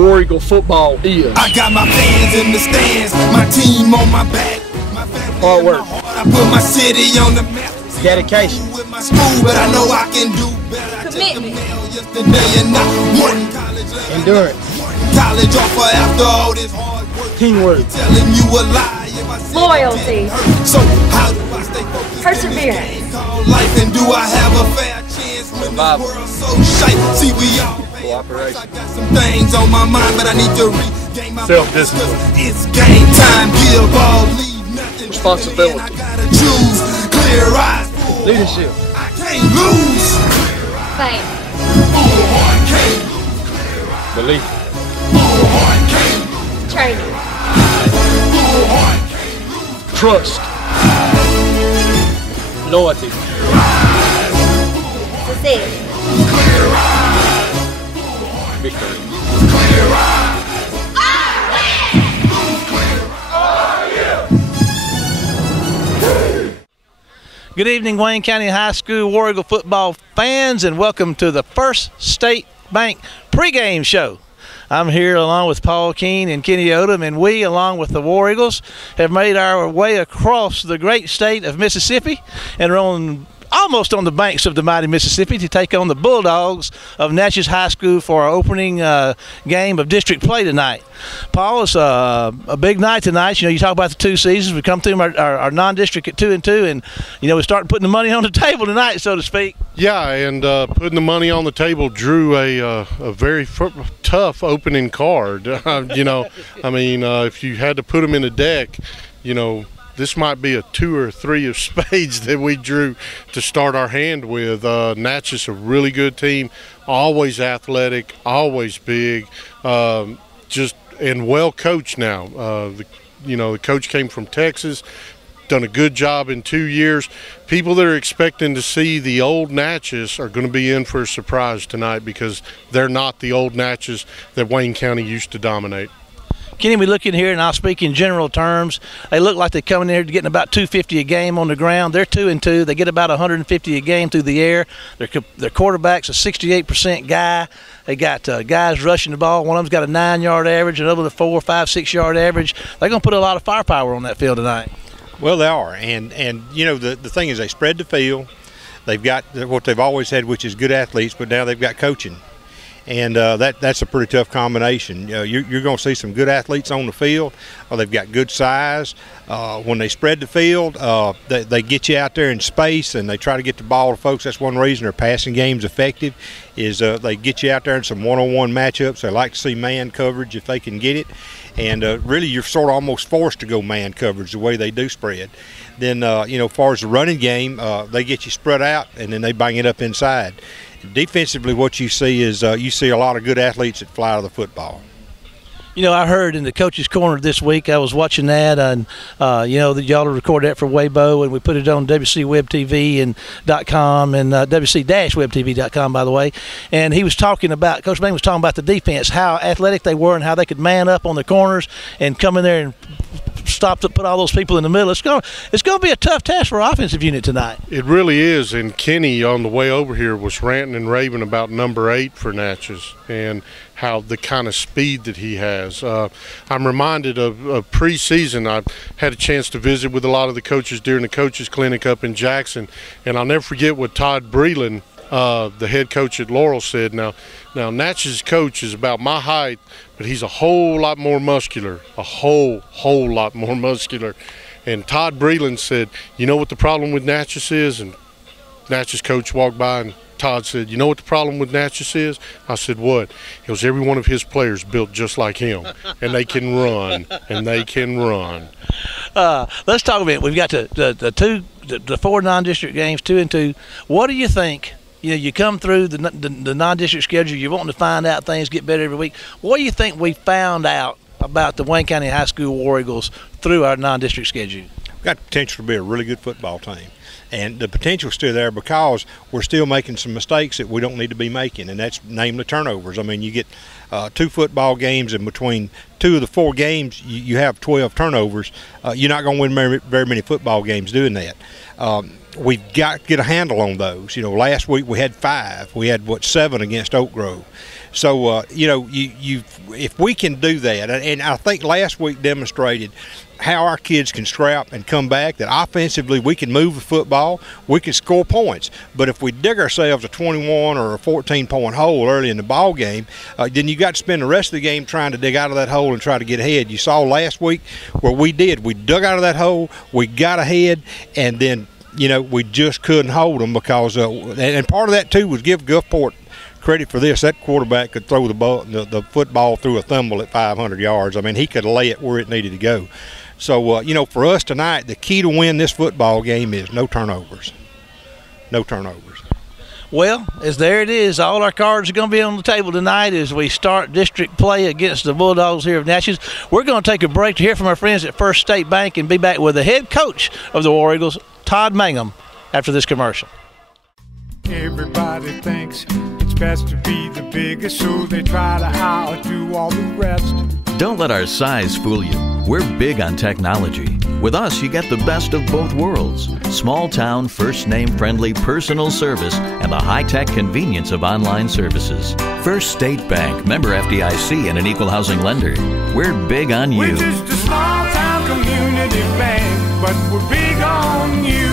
War Eagle football is. I got my fans in the stands, my team on my back, my family hard work. I put my city on the map. Dedication. With my school, but I know I can do better. Commitment. Yesterday and not one college. Endurance. College offer after all this hard work. Teamwork. Telling you a lie. If I said Loyalty. so how do I stay focused? Perseverance. Life, and do I have a fair chance when the world's so shite? See, we all Cooperation. I got some things on my mind, but I need to regain my Self-discipline. It's game time. Give all, leave nothing. Responsibility. I gotta choose. Clear eyes. Leadership. I can't lose. Faith. Belief. Training. Trust. Loyalty. Success. Victory. Good evening, Wayne County High School War Eagle football fans, and welcome to the First State Bank pregame show. I'm here along with Paul Keene and Kenny Odom, and we, along with the War Eagles, have made our way across the great state of Mississippi and are almost on the banks of the mighty Mississippi to take on the Bulldogs of Natchez High School for our opening game of district play tonight. Paul, it's a big night tonight. You know, you talk about the two seasons. We come through our non-district at 2-2, and you know, we're starting putting the money on the table tonight, so to speak. Yeah, and putting the money on the table drew a very tough opening card. You know, I mean, if you had to put them in a deck, you know, this might be a 2 or 3 of spades that we drew to start our hand with. Natchez, a really good team, always athletic, always big, just and well coached now. The coach came from Texas, done a good job in 2 years. People that are expecting to see the old Natchez are going to be in for a surprise tonight because they're not the old Natchez that Wayne County used to dominate. Kenny, we look in here, and I'll speak in general terms. They look like they're coming in here getting about $250 a game on the ground. They're 2-2. They get about $150 a game through the air. Their quarterback's a 68% guy. They got guys rushing the ball. One of them's got a 9-yard average, another with a 4, 5, 6-yard average. They're going to put a lot of firepower on that field tonight. Well, they are, and you know, the thing is, they spread the field. They've got what they've always had, which is good athletes, but now they've got coaching. And that's a pretty tough combination. You're going to see some good athletes on the field. They've got good size. When they spread the field, they get you out there in space, and they try to get the ball to folks. That's one reason their passing game's effective, is they get you out there in some one-on-one matchups. They like to see man coverage if they can get it. And really, you're sort of almost forced to go man coverage the way they do spread. Then, you know, as far as the running game, they get you spread out, and then they bang it up inside. Defensively, what you see is you see a lot of good athletes that fly to the football. You know, I heard in the Coach's Corner this week, I was watching that, and you know, that y'all recorded that for Weibo, and we put it on WCWebTV.com and WC-WebTV.com, by the way. And he was talking about, Coach Bain was talking about the defense, how athletic they were and how they could man up on the corners and come in there and stop to put all those people in the middle. It's going to be a tough task for our offensive unit tonight. It really is, and Kenny on the way over here was ranting and raving about number 8 for Natchez and how the kind of speed that he has. I'm reminded of preseason. I've had a chance to visit with a lot of the coaches during the coaches clinic up in Jackson, and I'll never forget what Todd Breland, the head coach at Laurel, said. Now Natchez's coach is about my height, but he's a whole lot more muscular, a whole lot more muscular. And Todd Breland said, you know what the problem with Natchez is? And Natchez coach walked by, and Todd said, you know what the problem with Natchez is? I said, what? He goes, every one of his players built just like him, and they can run, and they can run. Let's talk a bit. We've got the 4 non-district games, 2-2. What do you think? You know, you come through the non-district schedule, you're wanting to find out things get better every week. What do you think we found out about the Wayne County High School War Eagles through our non-district schedule? Got the potential to be a really good football team. And the potential's still there because we're still making some mistakes that we don't need to be making, and that's namely turnovers. I mean, you get 2 football games, and between 2 of the 4 games, you have 12 turnovers. You're not going to win very many football games doing that. We've got to get a handle on those. You know, last week we had 5. We had 7 against Oak Grove. So you know, if we can do that, and I think last week demonstrated how our kids can scrap and come back, that offensively we can move the football, we can score points. But if we dig ourselves a 21 or a 14-point hole early in the ball game, then you got to spend the rest of the game trying to dig out of that hole and try to get ahead. You saw last week where we dug out of that hole, we got ahead, and then, you know, we just couldn't hold them because and part of that too was give Gulfport credit for this. That quarterback could throw the football through a thimble at 500 yards. I mean, he could lay it where it needed to go. So, you know, for us tonight, the key to win this football game is no turnovers. No turnovers. Well, as there it is, all our cards are going to be on the table tonight as we start district play against the Bulldogs here of Natchez. We're going to take a break to hear from our friends at First State Bank and be back with the head coach of the War Eagles, Todd Mangum, after this commercial. Everybody thinks it's best to be the biggest, so they try to outdo all the rest. Don't let our size fool you. We're big on technology. With us, you get the best of both worlds. Small town, first name friendly personal service and the high-tech convenience of online services. First State Bank, member FDIC and an equal housing lender. We're big on you. We're just a small town community bank, but we're big on you.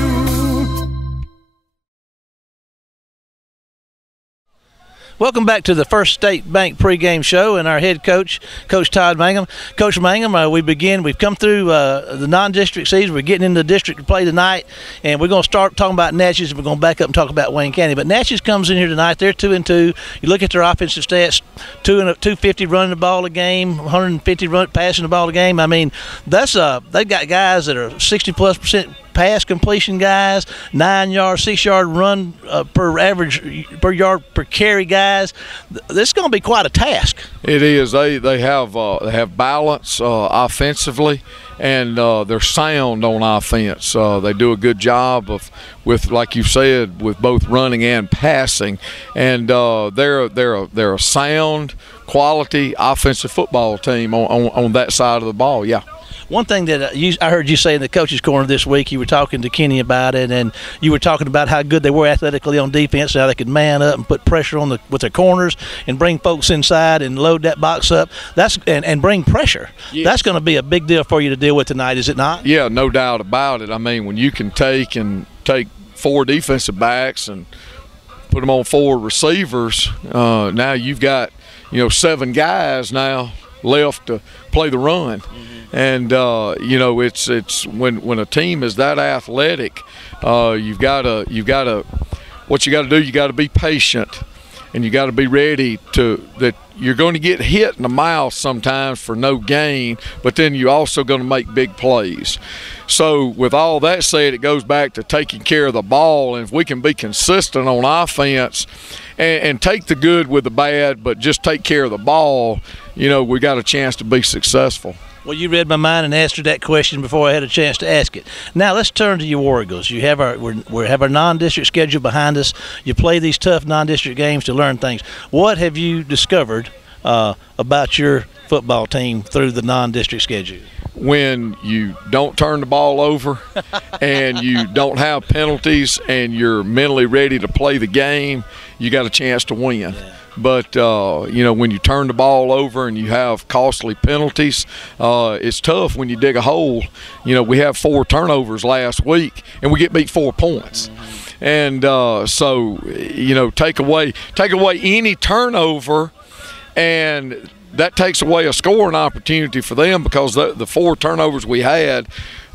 Welcome back to the First State Bank pregame show and our head coach, Coach Todd Mangum. Coach Mangum, we've come through the non-district season. We're getting into district play tonight, and we're going to start talking about Natchez, and we're going to back up and talk about Wayne County. But Natchez comes in here tonight. They're 2-2. You look at their offensive stats, 250 running the ball a game, 150 passing the ball a game. I mean, they've got guys that are 60+% pass completion guys, 9-yard, 6-yard run per yard per carry guys. This is going to be quite a task. It is. They have balance offensively, and they're sound on offense. They do a good job with, like you said, with both running and passing, and they're a sound, quality offensive football team on that side of the ball. Yeah. One thing that I heard you say in the coach's corner this week, you were talking to Kenny about it, and you were talking about how good they were athletically on defense, how they could man up and put pressure on with their corners and bring folks inside and load that box up. And bring pressure. Yeah. That's going to be a big deal for you to deal with tonight, is it not? Yeah, no doubt about it. I mean, when you can take 4 defensive backs and put them on 4 receivers, now you've got 7 guys now left to play the run. Mm-hmm. And it's when a team is that athletic, what you got to do, you got to be patient, and you got to be ready that you're going to get hit in the mouth sometimes for no gain, but then you're also going to make big plays. So with all that said, it goes back to taking care of the ball, and if we can be consistent on offense and take the good with the bad, but just take care of the ball, we got a chance to be successful. Well, you read my mind and answered that question before I had a chance to ask it. Now let's turn to your War Eagles. You have our non-district schedule behind us. You play these tough non-district games to learn things. What have you discovered about your football team through the non-district schedule? When you don't turn the ball over and you don't have penalties and you're mentally ready to play the game, you got a chance to win. Yeah. But, when you turn the ball over and you have costly penalties, it's tough when you dig a hole. We have 4 turnovers last week, and we get beat 4 points. Mm-hmm. And so, take away any turnover, and that takes away a scoring opportunity for them because the 4 turnovers we had,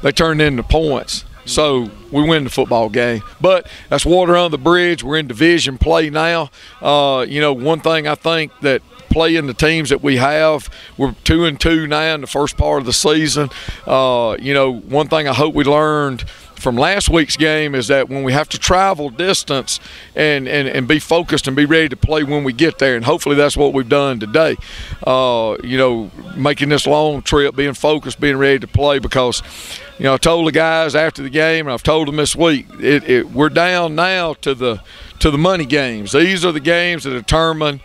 they turned into points. So we win the football game. But that's water under the bridge. We're in division play now. One thing I think that playing the teams that we have, we're 2-2 now in the first part of the season. One thing I hope we learned from last week's game is that when we have to travel distance and be focused and be ready to play when we get there, and hopefully that's what we've done today. You know, making this long trip, being focused, being ready to play, because you know, I told the guys after the game, and I've told them this week, we're down now to the money games. These are the games that determine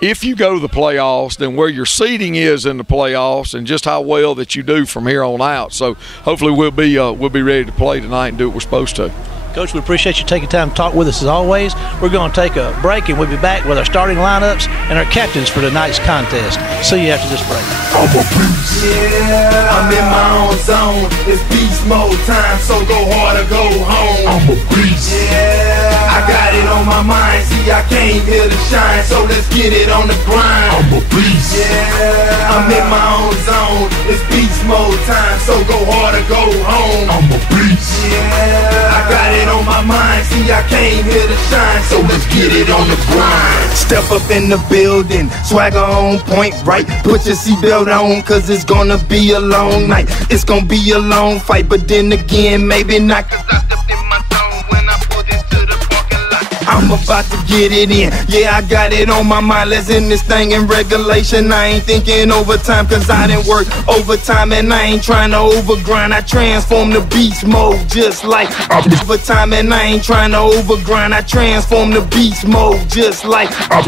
if you go to the playoffs, then where your seeding is in the playoffs, and just how well that you do from here on out. So hopefully we'll be ready to play tonight and do what we're supposed to. Coach, we appreciate you taking time to talk with us as always. We're going to take a break, and we'll be back with our starting lineups and our captains for tonight's contest. See you after this break. I'm a beast. Yeah, I'm in my own zone. It's beast mode time, so go hard or go home. I'm a beast. Yeah, I got it on my mind. See, I came here to shine, so let's get it on the grind. I'm a beast. Yeah, I'm in my own zone. It's beast mode time, so go hard or go home. I'm a beast. Yeah, I got it on my mind. See, I came here to shine, so let's get it on the grind. Step up in the building, swagger on point, right? Put your seatbelt on, cause it's gonna be a long night. It's gonna be a long fight, but then again, maybe not, cause I stepped in my zone when I pulled into the parking lot. I'm about to get it in, yeah, I got it on my mind. Let's end this thing in regulation. I ain't thinking overtime, cause I didn't work overtime, and I ain't trying to overgrind. I transform the beast mode just like overtime, and I ain't trying to overgrind. I transform the beast mode just like I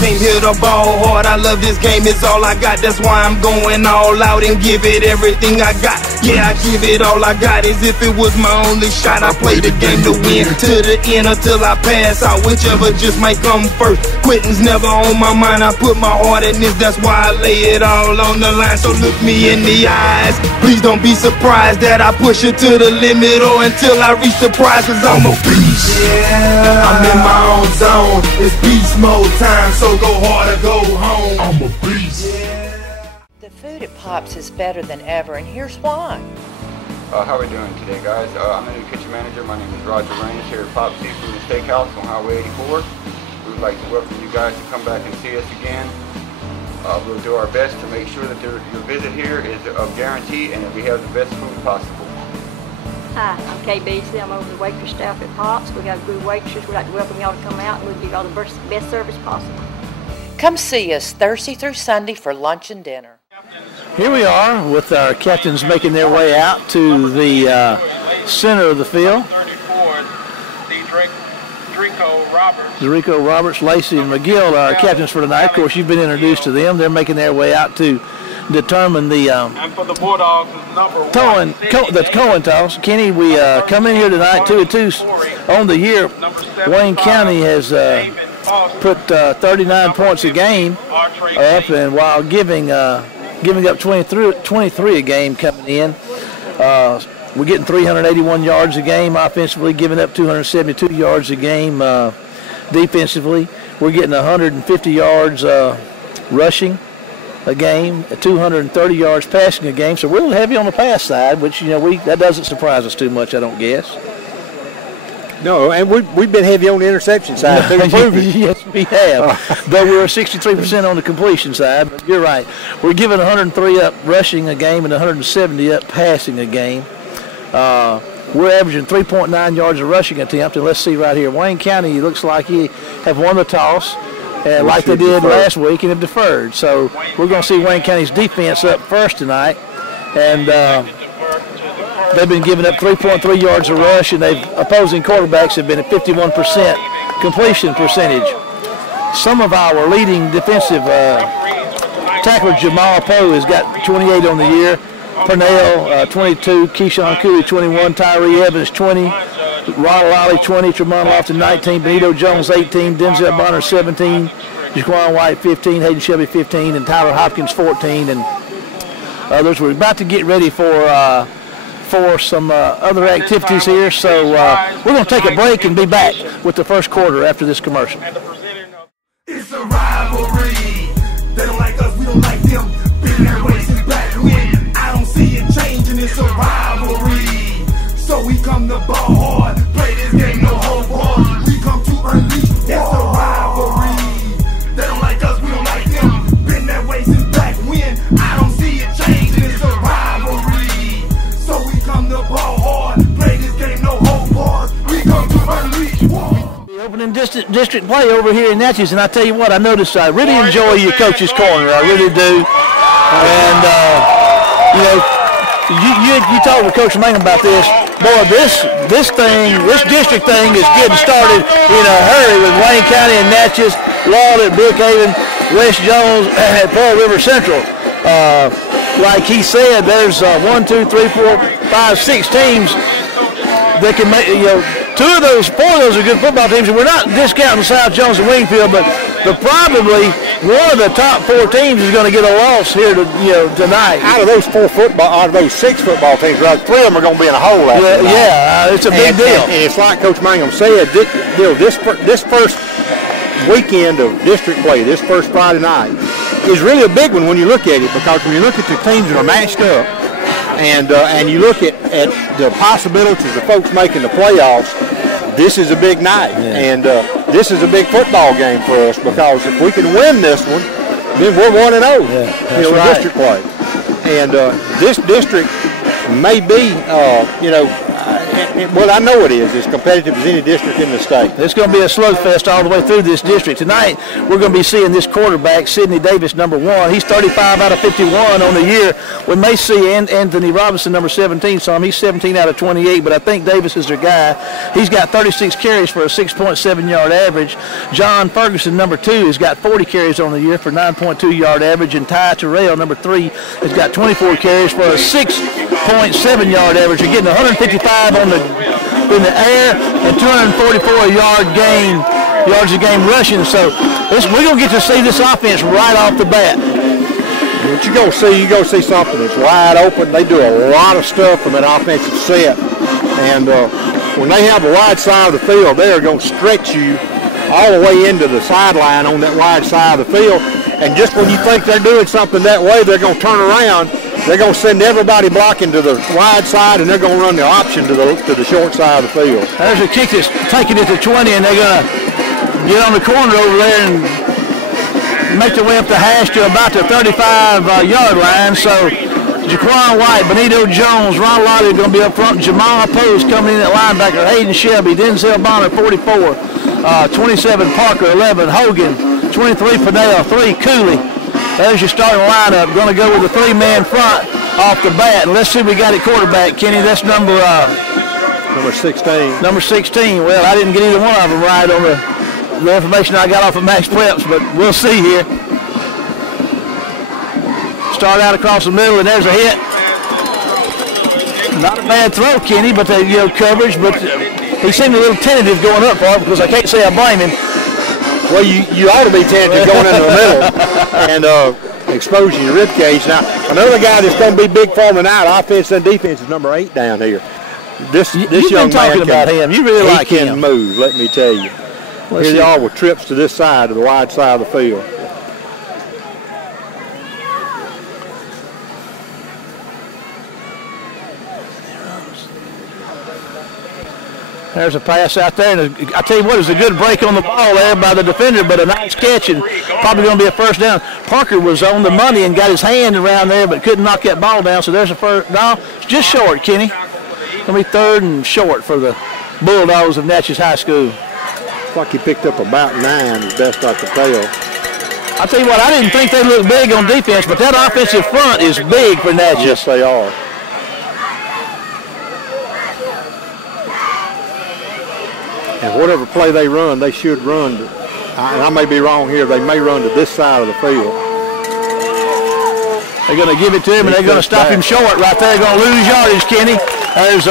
came here to ball hard. I love this game, it's all I got. That's why I'm going all out and give it everything I got. Yeah, I give it all I got, as if it was my only shot. I play the game to win, to the end until I pass out, whichever just might come first. Quitting's never on my mind. I put my heart in this, that's why I lay it all on the line. So look me in the eyes, please don't be surprised that I push it to the limit or until I reach the prize, cause I'm a beast. Yeah, I'm in my own zone. It's beast mode time, so go hard or go home. I'm a beast. The food at Pop's is better than ever, and here's why. How are we doing today, guys? I'm the new kitchen manager. My name is Roger Raines here at Pop's Seafood and Steakhouse on Highway 84. We would like to welcome you guys to come back and see us again. We'll do our best to make sure that your visit here is a guarantee and that we have the best food possible. Hi, I'm Kay Beasley. I'm over the waitress staff at Pop's. We got a good waitress. We'd like to welcome y'all to come out, and we'll give y'all the best service possible. Come see us Thursday through Sunday for lunch and dinner. Here we are with our captains making their way out to the center of the field. Rico Roberts, Lacey, and McGill are our captains for tonight. Of course, you've been introduced to them. They're making their way out to determine the and for the Bulldogs, the Cohen toss. Kenny, we come in here tonight 2-2 on the year. Wayne County has put 39 points a game up, and while giving up 23 a game coming in. We're getting 381 yards a game offensively, giving up 272 yards a game defensively. We're getting 150 yards rushing a game, 230 yards passing a game. So we're a little heavy on the pass side, which that doesn't surprise us too much, I don't guess. No, and we've been heavy on the interception side. Yes, we have. But we're 63% on the completion side. But you're right. We're giving 103 up rushing a game and 170 up passing a game. We're averaging 3.9 yards a rushing attempt. And let's see right here. Wayne County looks like he have won the toss, like they did last week, and have deferred. So we're going to see Wayne County's defense up first tonight. And they've been giving up 3.3 yards a rush, and opposing quarterbacks have been at 51% completion percentage. Some of our leading defensive tackler, Jamal Poe, has got 28 on the year. Purnell, 22. Keyshawn Cooley, 21. Tyree Evans, 20. Ronald Lally, 20. Tremont Lofton, 19. Benito Jones, 18. Denzel Bonner, 17. Jaquan White, 15. Hayden Shelby, 15. And Tyler Hopkins, 14. And others. We're about to get ready for some other activities here, so we're going to take a break and be back with the first quarter after this commercial. It's a rivalry. They don't like us, we don't like them. Been that way since back when. I don't see it changing. It's a rivalry. So we come to ball hard, play this game, no hope hard. We come to unleash. It's a rivalry. They don't like us, we don't like them. Been that way since back when. I don't see it changing. It's a rivalry. So we come to ball hard, play this game. in district play over here in Natchez, and I tell you what, I noticed I really enjoy your coach's corner. I really do. And you know, you talked with Coach Mangum about this. Boy, this district thing is getting started in a hurry with Wayne County and Natchez, Lawton, Brookhaven, West Jones, and Pearl River Central. Like he said, there's 1, 2, 3, 4, 5, 6 teams that can make, you know, 4 of those are good football teams, and we're not discounting South Jones and Wingfield, but probably one of the top 4 teams is going to get a loss here tonight. Out of those 6 football teams, right, 3 of them are going to be in a hole after tonight. Yeah, it's a big deal. And it's like Coach Mangum said, this first weekend of district play, this first Friday night, is really a big one when you look at it, because when you look at the teams that are matched up, and you look at the possibilities of folks making the playoffs, this is a big night. Yeah. And this is a big football game for us, because if we can win this one, then we're 1-0 in district play. And this district may be, well, I know it is as competitive as any district in the state. It's going to be a slugfest all the way through this district. Tonight, we're going to be seeing this quarterback, Sidney Davis, number 1. He's 35 out of 51 on the year. We may see Anthony Robinson, number 17, some. He's 17 out of 28, but I think Davis is their guy. He's got 36 carries for a 6.7-yard average. John Ferguson, number 2, has got 40 carries on the year for 9.2-yard average, and Ty Terrell, number 3, has got 24 carries for a 6.7-yard average. You're getting 155 in the air and 244 yards a game rushing. So we're going to get to see this offense right off the bat. What you're going to see something that's wide open. They do a lot of stuff from an offensive set. And when they have a wide side of the field, they are going to stretch you all the way into the sideline on that wide side of the field. And just when you think they're doing something that way, they're going to turn around. They're going to send everybody blocking to the wide side, and they're going to run the option to the short side of the field. There's a kick that's taking it to 20, and they're going to get on the corner over there and make their way up the hash to about the 35-yard line. So Jaquan White, Benito Jones, Ron Lottie are going to be up front. Jamal Post coming in at linebacker. Hayden Shelby, Denzel Bonner, 44, 27 Parker, 11 Hogan, 23 Fidel, 3 Cooley. There's your starting lineup. Going to go with a 3-man front off the bat. And let's see, we got a quarterback, Kenny. That's number 16. Number 16. Well, I didn't get either one of them right on the information I got off of Max Preps, but we'll see here. Start out across the middle, and there's a hit. Not a bad throw, Kenny, but coverage. But he seemed a little tentative going up for it, because I can't say I blame him. Well, you ought to be tentative going into the middle and exposing your rib cage. Now, another guy that's going to be big for him tonight, offense and defense, is number 8 down here. This young man about him. You really like him. He can move, let me tell you. Here they are with trips to this side, to the wide side of the field. There's a pass out there, and I tell you what, it's a good break on the ball there by the defender, but a nice catch, and probably going to be a first down. Parker was on the money and got his hand around there, but couldn't knock that ball down, so there's a first. No, it's just short, Kenny. It's going to be 3rd and short for the Bulldogs of Natchez High School. Looks like he picked up about 9, as best I could tell. I tell you what, I didn't think they looked big on defense, but that offensive front is big for Natchez. Yes, they are. And whatever play they run, they should run. And I may be wrong here. They may run to this side of the field. They're going to give it to him, and they're going to stop him short right there. They're going to lose yardage, Kenny. There's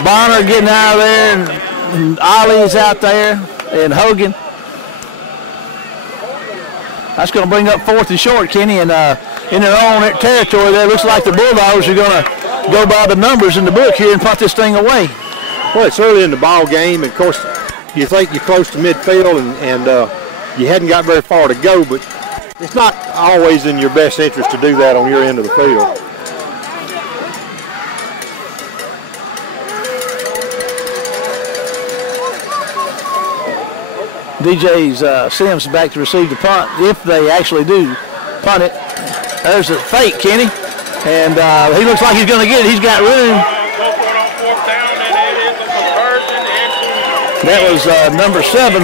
Bonner getting out of there, and Ollie's out there, and Hogan. That's going to bring up 4th and short, Kenny, and in their own territory there, it looks like the Bulldogs are going to go by the numbers in the book here and put this thing away. Well, it's early in the ball game, and of course, you think you're close to midfield, and you hadn't got very far to go, but it's not always in your best interest to do that on your end of the field. DJ's Sims back to receive the punt, if they actually do punt it. There's a fake, Kenny, and he looks like he's going to get it. He's got room. That was number 7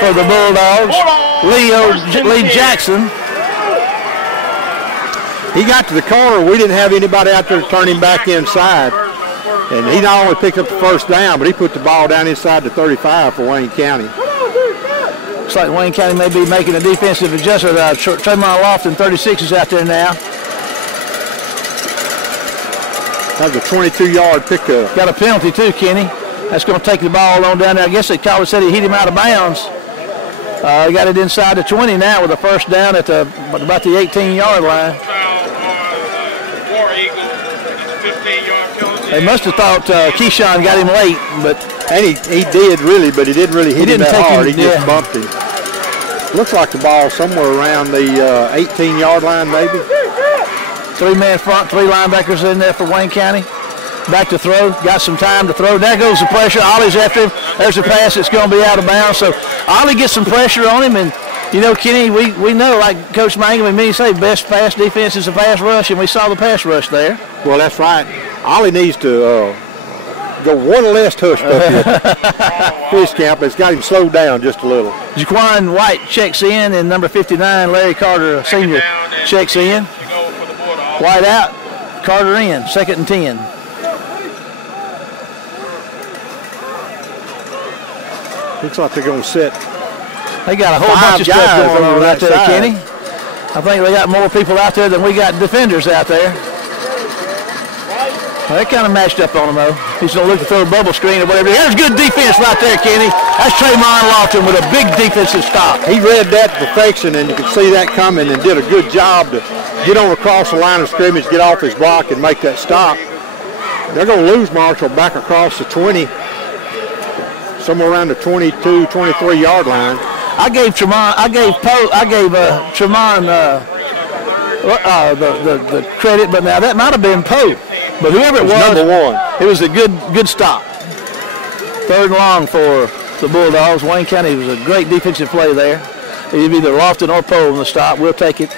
for the Bulldogs, Lee Jackson. He got to the corner. We didn't have anybody out there to turn him back inside. And he not only picked up the first down, but he put the ball down inside the 35 for Wayne County. Looks like Wayne County may be making a defensive adjustment. Tremont Lofton, 36, is out there now. That was a 22-yard pickup. Got a penalty too, Kenny. That's going to take the ball on down there. I guess they called it, said he hit him out of bounds. He got it inside the 20 now with a first down at about the 18-yard line. They must have thought Keyshawn got him late, and he did really, but he didn't really hit him that hard. He just bumped him. Looks like the ball somewhere around the 18-yard line, maybe. 3-man front, 3 linebackers in there for Wayne County. Back to throw, got some time to throw. There goes the pressure. Ollie's after him. There's a pass that's going to be out of bounds. So Ollie gets some pressure on him, and you know, Kenny, we know, like Coach Mangum and me say, best pass defense is a pass rush, and we saw the pass rush there. Well, that's right. Ollie needs to go one less tush up here. Fish camp has got him slowed down just a little. Jaquan White checks in, and number 59, Larry Carter, senior, checks in. White out, Carter in, 2nd and 10. Looks like they're going to sit. They got a whole bunch of stuff going on out there, Kenny. I think they got more people out there than we got defenders out there. Well, they kind of matched up on him, though. He's going to look to throw a bubble screen or whatever. There's good defense right there, Kenny. That's Tremont Lofton with a big defensive stop. He read that to perfection, and you could see that coming and did a good job to get on across the line of scrimmage, get off his block, and make that stop. They're going to lose Marshall back across the 20, somewhere around the 22, 23-yard line. I gave Tremont the credit, but now that might have been Poe. But whoever it was, number 1. It was a good stop. 3rd and long for the Bulldogs. Wayne County was a great defensive play there. It'd be either Lofton or Poe on the stop. We'll take it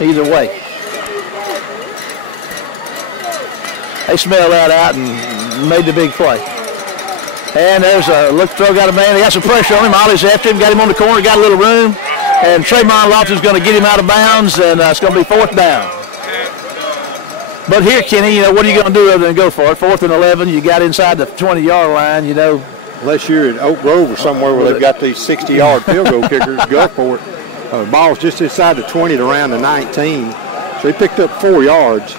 either way. They smelled that out and made the big play. And there's a look throw, got a man. They got some pressure on him. Ollie's after him, got him on the corner, got a little room. And Tremont Lofton's going to get him out of bounds, and it's going to be 4th down. But here, Kenny, you know, what are you going to do other than go for it? 4th and 11, you got inside the 20-yard line, you know. Unless you're at Oak Grove or somewhere where they've got these 60-yard field goal kickers, go for it. The ball's just inside the 20 to around the 19. So he picked up 4 yards.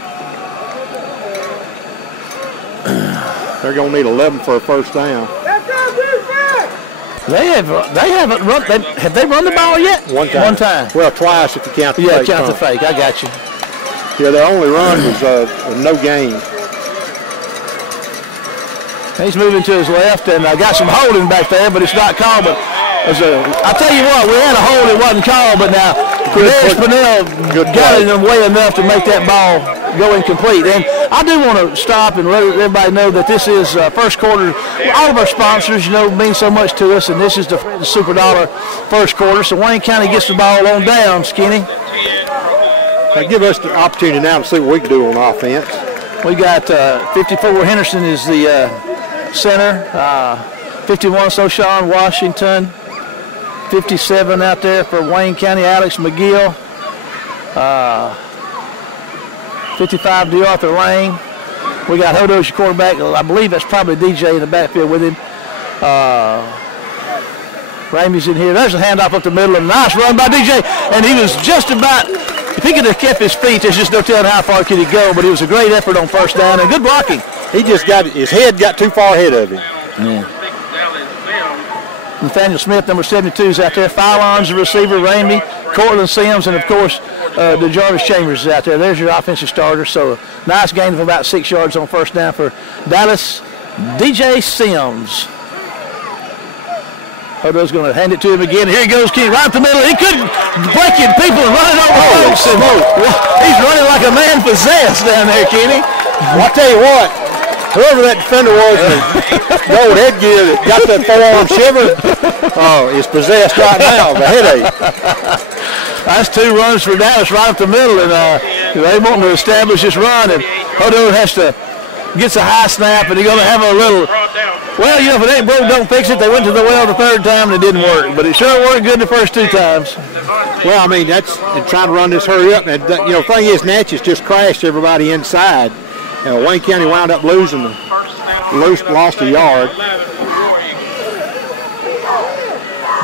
They're going to need 11 for a first down. They haven't run. Have they run the ball yet? One time. Well, twice if you count the fake. Yeah, count the fake. I got you. Yeah, their only run was no gain. He's moving to his left, and got some holding back there, but it's not called. But I tell you what, we had a hold that wasn't called, but now Darius Pennell got it in way enough to make that ball go incomplete. And I do want to stop and let everybody know that this is first quarter. All of our sponsors, you know, mean so much to us, and this is the Super Dollar first quarter. So Wayne County gets the ball on down, Skinny. Give us the opportunity now to see what we can do on offense. We got 54 Henderson is the center, 51 Soshawn Washington, 57 out there for Wayne County, Alex McGill, 55 DeArthur Lane. We got Hodo's your quarterback. I believe that's probably DJ in the backfield with him. Ramey's in here. There's a handoff up the middle, and a nice run by DJ, and he was just about. If he could have kept his feet, there's just no telling how far could he go, but it was a great effort on first down and good blocking. He just his head got too far ahead of him. Yeah. Nathaniel Smith, number 72, is out there. Phylon's the receiver, Ramey, Cortland Sims, and of course, DeJarvis Chambers is out there. There's your offensive starter. So a nice gain of about 6 yards on first down for Dallas DJ Sims. Hodo's going to hand it to him again. Here he goes, Kenny, right up the middle. He couldn't break it. People are running over folks. He's running like a man possessed down there, Kenny. Well, I'll tell you what, whoever that defender was in the gold headgear that got that forearm shiver, is possessed right now of a headache. That's 2 runs for Dallas right up the middle, and they want to establish this run, and Hodo has to gets a high snap, and they're going to have a little, well, you know, if it ain't broke, don't fix it. They went to the well the third time, and it didn't work. But it sure worked good the first 2 times. Well, I mean, that's trying to run this hurry up. And, you know, the thing is, Natchez just crashed everybody inside. Wayne County wound up lost a yard.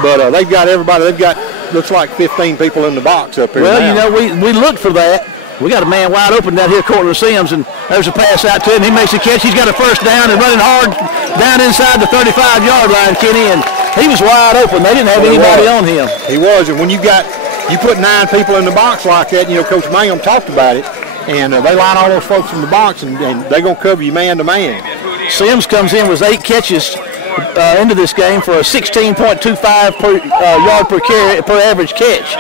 But they've got everybody. They've got, looks like 15 people in the box up here. Well, now. you know, we looked for that. We got a man wide open down here, Cortland Sims, and there's a pass out to him. He makes a catch. He's got a first down and running hard down inside the 35-yard line, Kenny, and he was wide open. They didn't have anybody on him. He was, and when you put 9 people in the box like that, you know, Coach Mangum talked about it, and they line all those folks in the box, and they're going to cover you man to man. Sims comes in with 8 catches into this game for a 16.25 per yard per carry per average catch,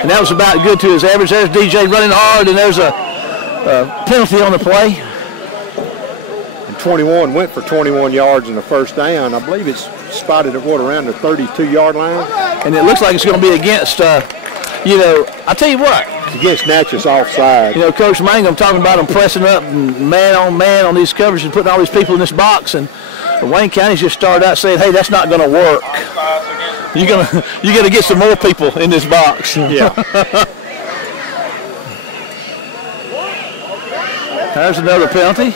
and that was about good to his average. There's DJ running hard, and there's a penalty on the play. And 21 went for 21 yards in the first down. I believe it's spotted at around the 32-yard line, and it looks like it's going to be against. You know, I tell you what. It's against Natchez offside. You know, Coach Mangum talking about them pressing up and man on these covers and putting all these people in this box, and Wayne County's just started out saying, "Hey, that's not going to work. You gonna get some more people in this box." Yeah. There's another penalty.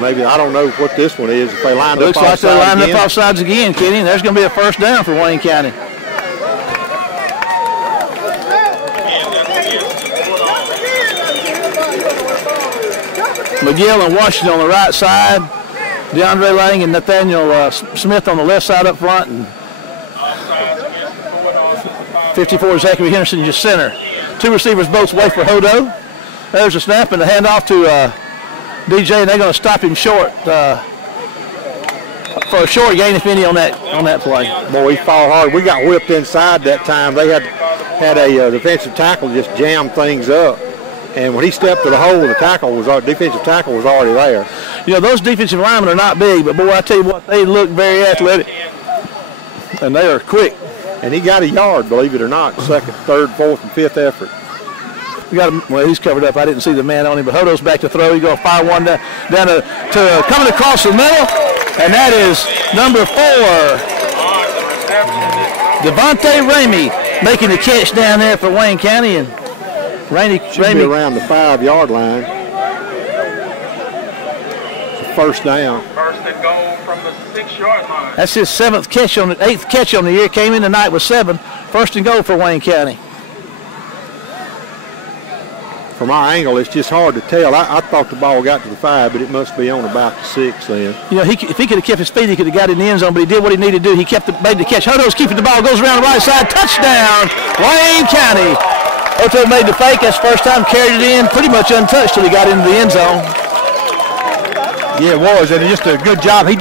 Maybe, I don't know what this one is. If they lined Looks up like they're lining again. up offsides again, Kenny. And there's going to be a first down for Wayne County. McGill and Washington on the right side. DeAndre Lang and Nathaniel Smith on the left side up front. And 54 Zachary Henderson just center. 2 receivers both wait for Hodo. There's a snap and a handoff to DJ, and they're going to stop him short for a short gain, if any, on that play. Boy, he fought hard. We got whipped inside that time. They had a defensive tackle just jam things up. And when he stepped to the hole, the defensive tackle was already there. You know, those defensive linemen are not big, but boy, I tell you what, they look very athletic, and they are quick. And he got a yard, believe it or not, second, third, fourth, and fifth effort. We got him, well, he's covered up. I didn't see the man on him, but Hodo's back to throw. He's going to fire one down to coming across the middle, and that is number 4, Devontae Ramey, making the catch down there for Wayne County, and Ramey be around the 5-yard line. First down. First and goal from the 6-yard line. That's his 8th catch on the year. Came in tonight with 7. First and goal for Wayne County. From our angle, it's just hard to tell. I thought the ball got to the 5, but it must be on about the 6 then. You know, if he could have kept his feet, he could have got in the end zone, but he did what he needed to do. He made the catch. Hodo's keeping the ball, goes around the right side. Touchdown, Wayne County. Hodo made the fake. That's the first time, carried it in pretty much untouched till he got into the end zone. Yeah, it was, and just a good job. They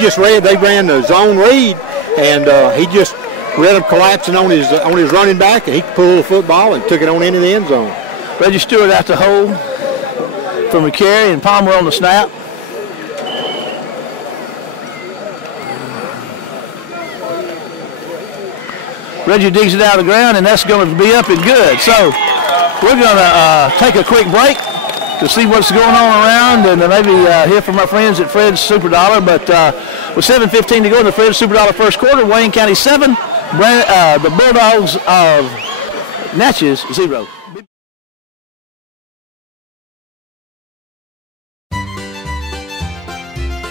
ran the zone read, and he just read him collapsing on his running back, and he pulled the football and took it on into the end zone. Reggie Stewart out to hold for McCary, and Palmer on the snap. Reggie digs it out of the ground, and that's going to be up and good. So we're going to take a quick break to see what's going on around, and maybe hear from our friends at Fred's Super Dollar. But with 7:15 to go in the Fred's Super Dollar first quarter, Wayne County 7, the Bulldogs of Natchez 0.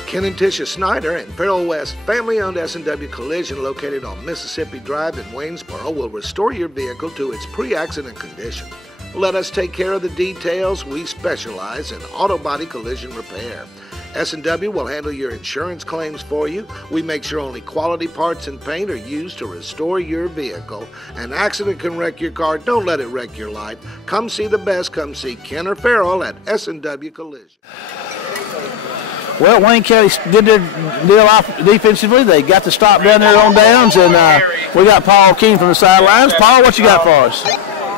Ken and Tisha Snyder and Farrell West family-owned S&W Collision located on Mississippi Drive in Waynesboro will restore your vehicle to its pre-accident condition. Let us take care of the details. We specialize in auto body collision repair. S&W will handle your insurance claims for you. We make sure only quality parts and paint are used to restore your vehicle. An accident can wreck your car. Don't let it wreck your life. Come see the best. Come see Ken or Farrell at S&W Collision. Well, Wayne County did their deal off defensively. They got the stop down there on downs, and we got Paul King from the sidelines. Paul, what you got for us?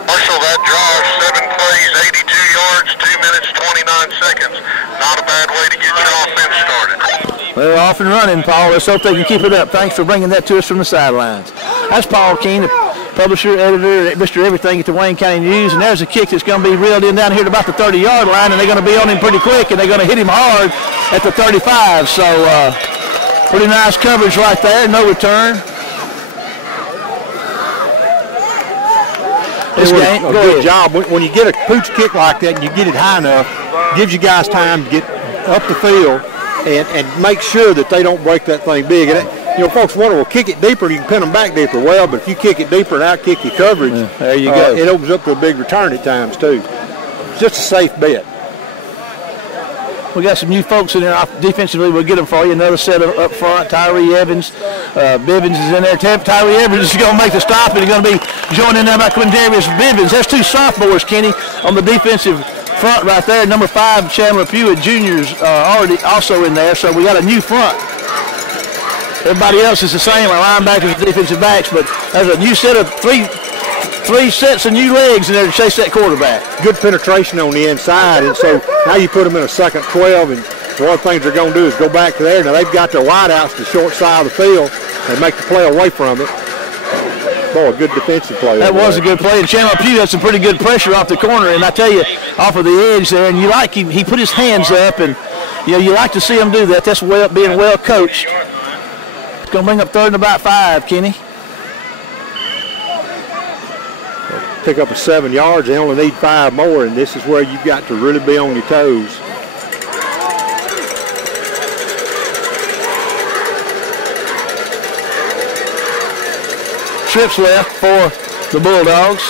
Marshall, that drive, 7 plays, 82 yards, 2 minutes, 29 seconds. Not a bad way to get your offense started. They're off and running, Paul. Let's hope they can keep it up. Thanks for bringing that to us from the sidelines. That's Paul King, the publisher, editor, Mr. Everything at the Wayne County News. And there's a kick that's going to be reeled in down here at about the 30-yard line, and they're going to be on him pretty quick, and they're going to hit him hard at the 35. So pretty nice coverage right there. No return. This game, a good job. When you get a pooch kick like that and you get it high enough, gives you guys time to get up the field and make sure that they don't break that thing big. And folks wonder, well, kick it deeper and you can pin them back deeper. Well, but if you kick it deeper and out-kick your coverage, there you go. It opens up to a big return at times, too. It's just a safe bet. We got some new folks in there defensively. We'll get them for you. Another set up front. Tyree Evans. Bivens is in there. Tyree Evans is going to make the stop, and he's going to be joined in there by Quindarius Bivens. There's two sophomores, Kenny, on the defensive front right there. Number 5, Chandler Pewitt Jr.'s already also in there, so we got a new front. Everybody else is the same, our linebackers and defensive backs, but there's a new set of three sets of new legs in there to chase that quarterback. Good penetration on the inside, and so now you put them in a second 12, and one of the things they're going to do is go back to there. Now they've got their wideouts to the short side of the field and make the play away from it. Boy, a good defensive play. That was a good play, and Chandler Pugh had some pretty good pressure off the corner, and I tell you, off of the edge there, and you like him, he put his hands up, and you like to see him do that. That's being well coached. It's going to bring up 3rd and about 5, Kenny. Pick up a 7 yards. They only need 5 more, and this is where you've got to really be on your toes. Trips left for the Bulldogs.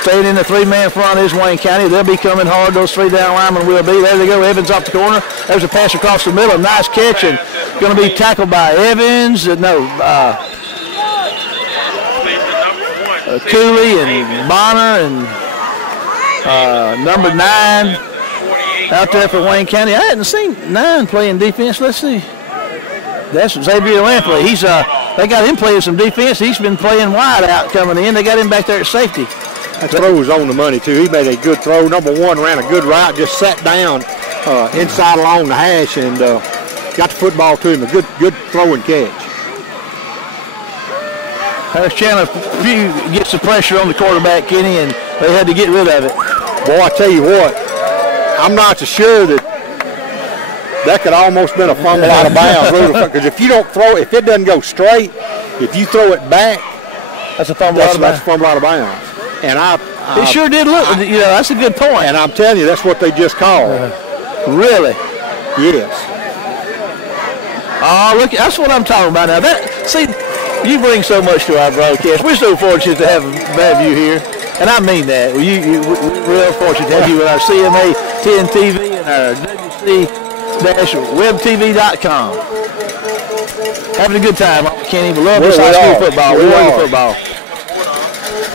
Staying in the 3-man front is Wayne County. They'll be coming hard. Those 3 down linemen will be. There they go. Evans off the corner. There's a pass across the middle. Nice catch, and going to be tackled by Evans. Cooley and Bonner and number 9 out there for Wayne County. I hadn't seen 9 playing defense. Let's see. That's Xavier Lampley. They got him playing some defense. He's been playing wide out coming in. They got him back there at safety. That throw was on the money, too. He made a good throw. Number 1 ran a good route, just sat down inside along the hash and got the football to him. A good throw and catch. There's Chandler Pugh gets the pressure on the quarterback, Kenny, and they had to get rid of it. Boy, I tell you what, I'm not so sure that could almost been a fumble out of bounds. Because if you don't throw, if it doesn't go straight, if you throw it back, that's a fumble out of bounds. That's a fumble out of bounds. And it sure did look. That's a good point. And I'm telling you, that's what they just called. Really? Yes. Oh, look, that's what I'm talking about now. See, you bring so much to our broadcast. We're so fortunate to have you here, and I mean that. We're real fortunate to have you with our CMA 10 TV and our WC-WebTV.com. Having a good time, Kenny. We love this high school football. We love football.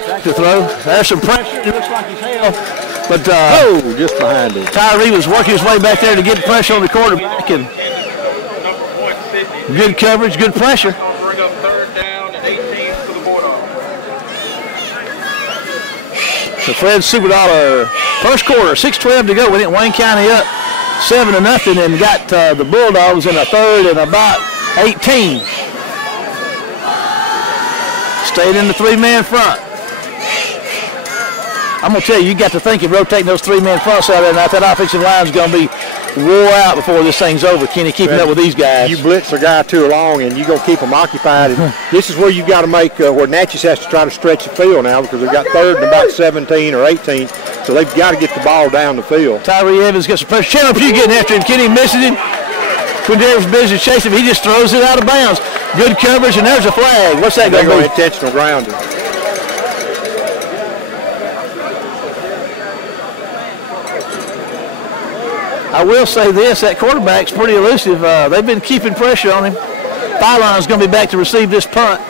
Back to throw. There's some pressure. It looks like he's held. But just behind him. Tyree was working his way back there to get pressure on the quarterback, and good coverage, good pressure. Bring up 3rd down and 18 for the Bulldogs. So Fred Superdollar, first quarter, 6:12 to go. We didn't Wayne County up 7-0, and got the Bulldogs in a 3rd and about 18. Stayed in the 3-man front. I'm going to tell you, you got to think of rotating those 3-man fronts out there, and that offensive line's going to be wore out before this thing's over, Kenny, keeping up with these guys. You blitz a guy too long, and you're going to keep them occupied. And this is where you've got to make, where Natchez has to try to stretch the field now, because they've got 3rd and about 17 or 18, so they've got to get the ball down the field. Tyree Evans gets some pressure. Chandler Pugh getting after him. Kenny misses him. Quindarius Bivens chasing him. He just throws it out of bounds. Good coverage, and there's a flag. What's that going to be? Intentional grounding. I will say this, that quarterback's pretty elusive. They've been keeping pressure on him. Thylon's going to be back to receive this punt.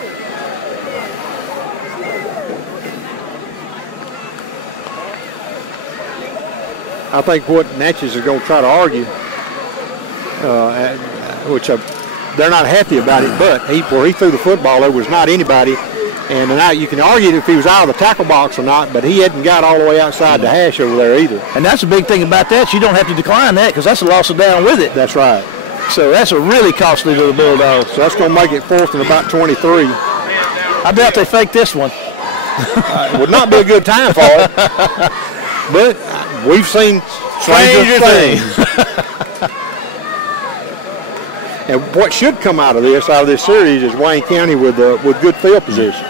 I think what Natchez is going to try to argue, which they're not happy about it, but where he threw the football, there was not anybody. And now you can argue if he was out of the tackle box or not, but he hadn't got all the way outside the hash over there either. And that's a big thing about that. You don't have to decline that because that's a loss of down with it. That's right. So that's a really costly to the Bulldogs. So that's going to make it 4th and about 23. I doubt they faked this one. It would not be a good time for it. But we've seen stranger things. And what should come out of this series, is Wayne County with good field position.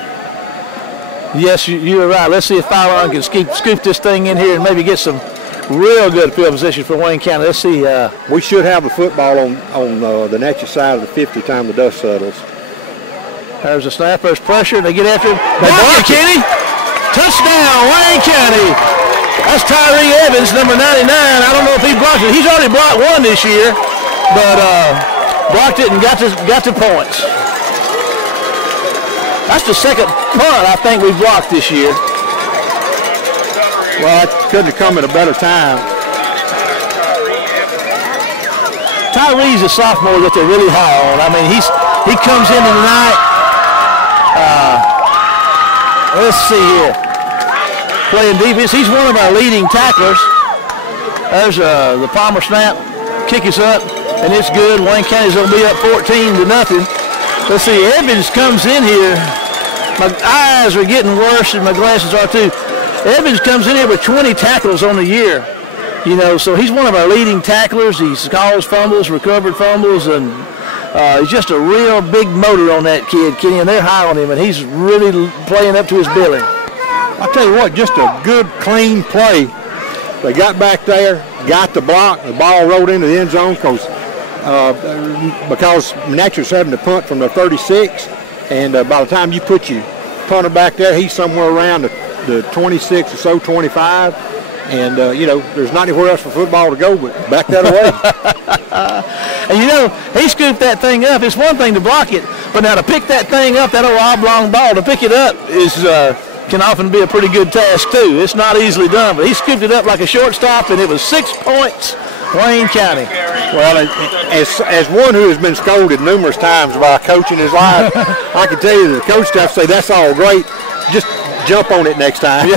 Yes, you are right. Let's see if Fallon can scoop this thing in here and maybe get some real good field position for Wayne County. Let's see. We should have the football on the Natchez side of the 50 time the dust settles. There's a snap. There's pressure, and they get after him. They block it, Kenny. Touchdown, Wayne County. That's Tyree Evans, number 99. I don't know if he blocked it. He's already blocked one this year, but blocked it and got to points. That's the second punt I think we blocked this year. Well, it couldn't have come at a better time. Tyree's a sophomore that they're really high on. I mean, he comes in tonight. Let's see here. Playing defense. He's one of our leading tacklers. There's the Palmer snap. Kick is up, and it's good. Wayne County's going to be up 14-0. Let's see. Evans comes in here. My eyes are getting worse, and my glasses are too. Evans comes in here with 20 tackles on the year. You know, so he's one of our leading tacklers. He calls fumbles, recovered fumbles, and he's just a real big motor on that kid, Kenny, and they're high on him, and he's really playing up to his billing. I'll tell you what, just a good, clean play. They got back there, got the block, the ball rolled into the end zone because Natchez was having to punt from the 36, and by the time you put your punter back there, he's somewhere around the 26 or so, 25. And, there's not anywhere else for football to go but back that away. And, he scooped that thing up. It's one thing to block it, but now to pick that thing up, that old oblong ball, to pick it up can often be a pretty good task, too. It's not easily done, but he scooped it up like a shortstop, and it was 6 points, Wayne County. Well, as one who has been scolded numerous times by a coach in his life, I can tell you the coach staff say that's all great. Just jump on it next time.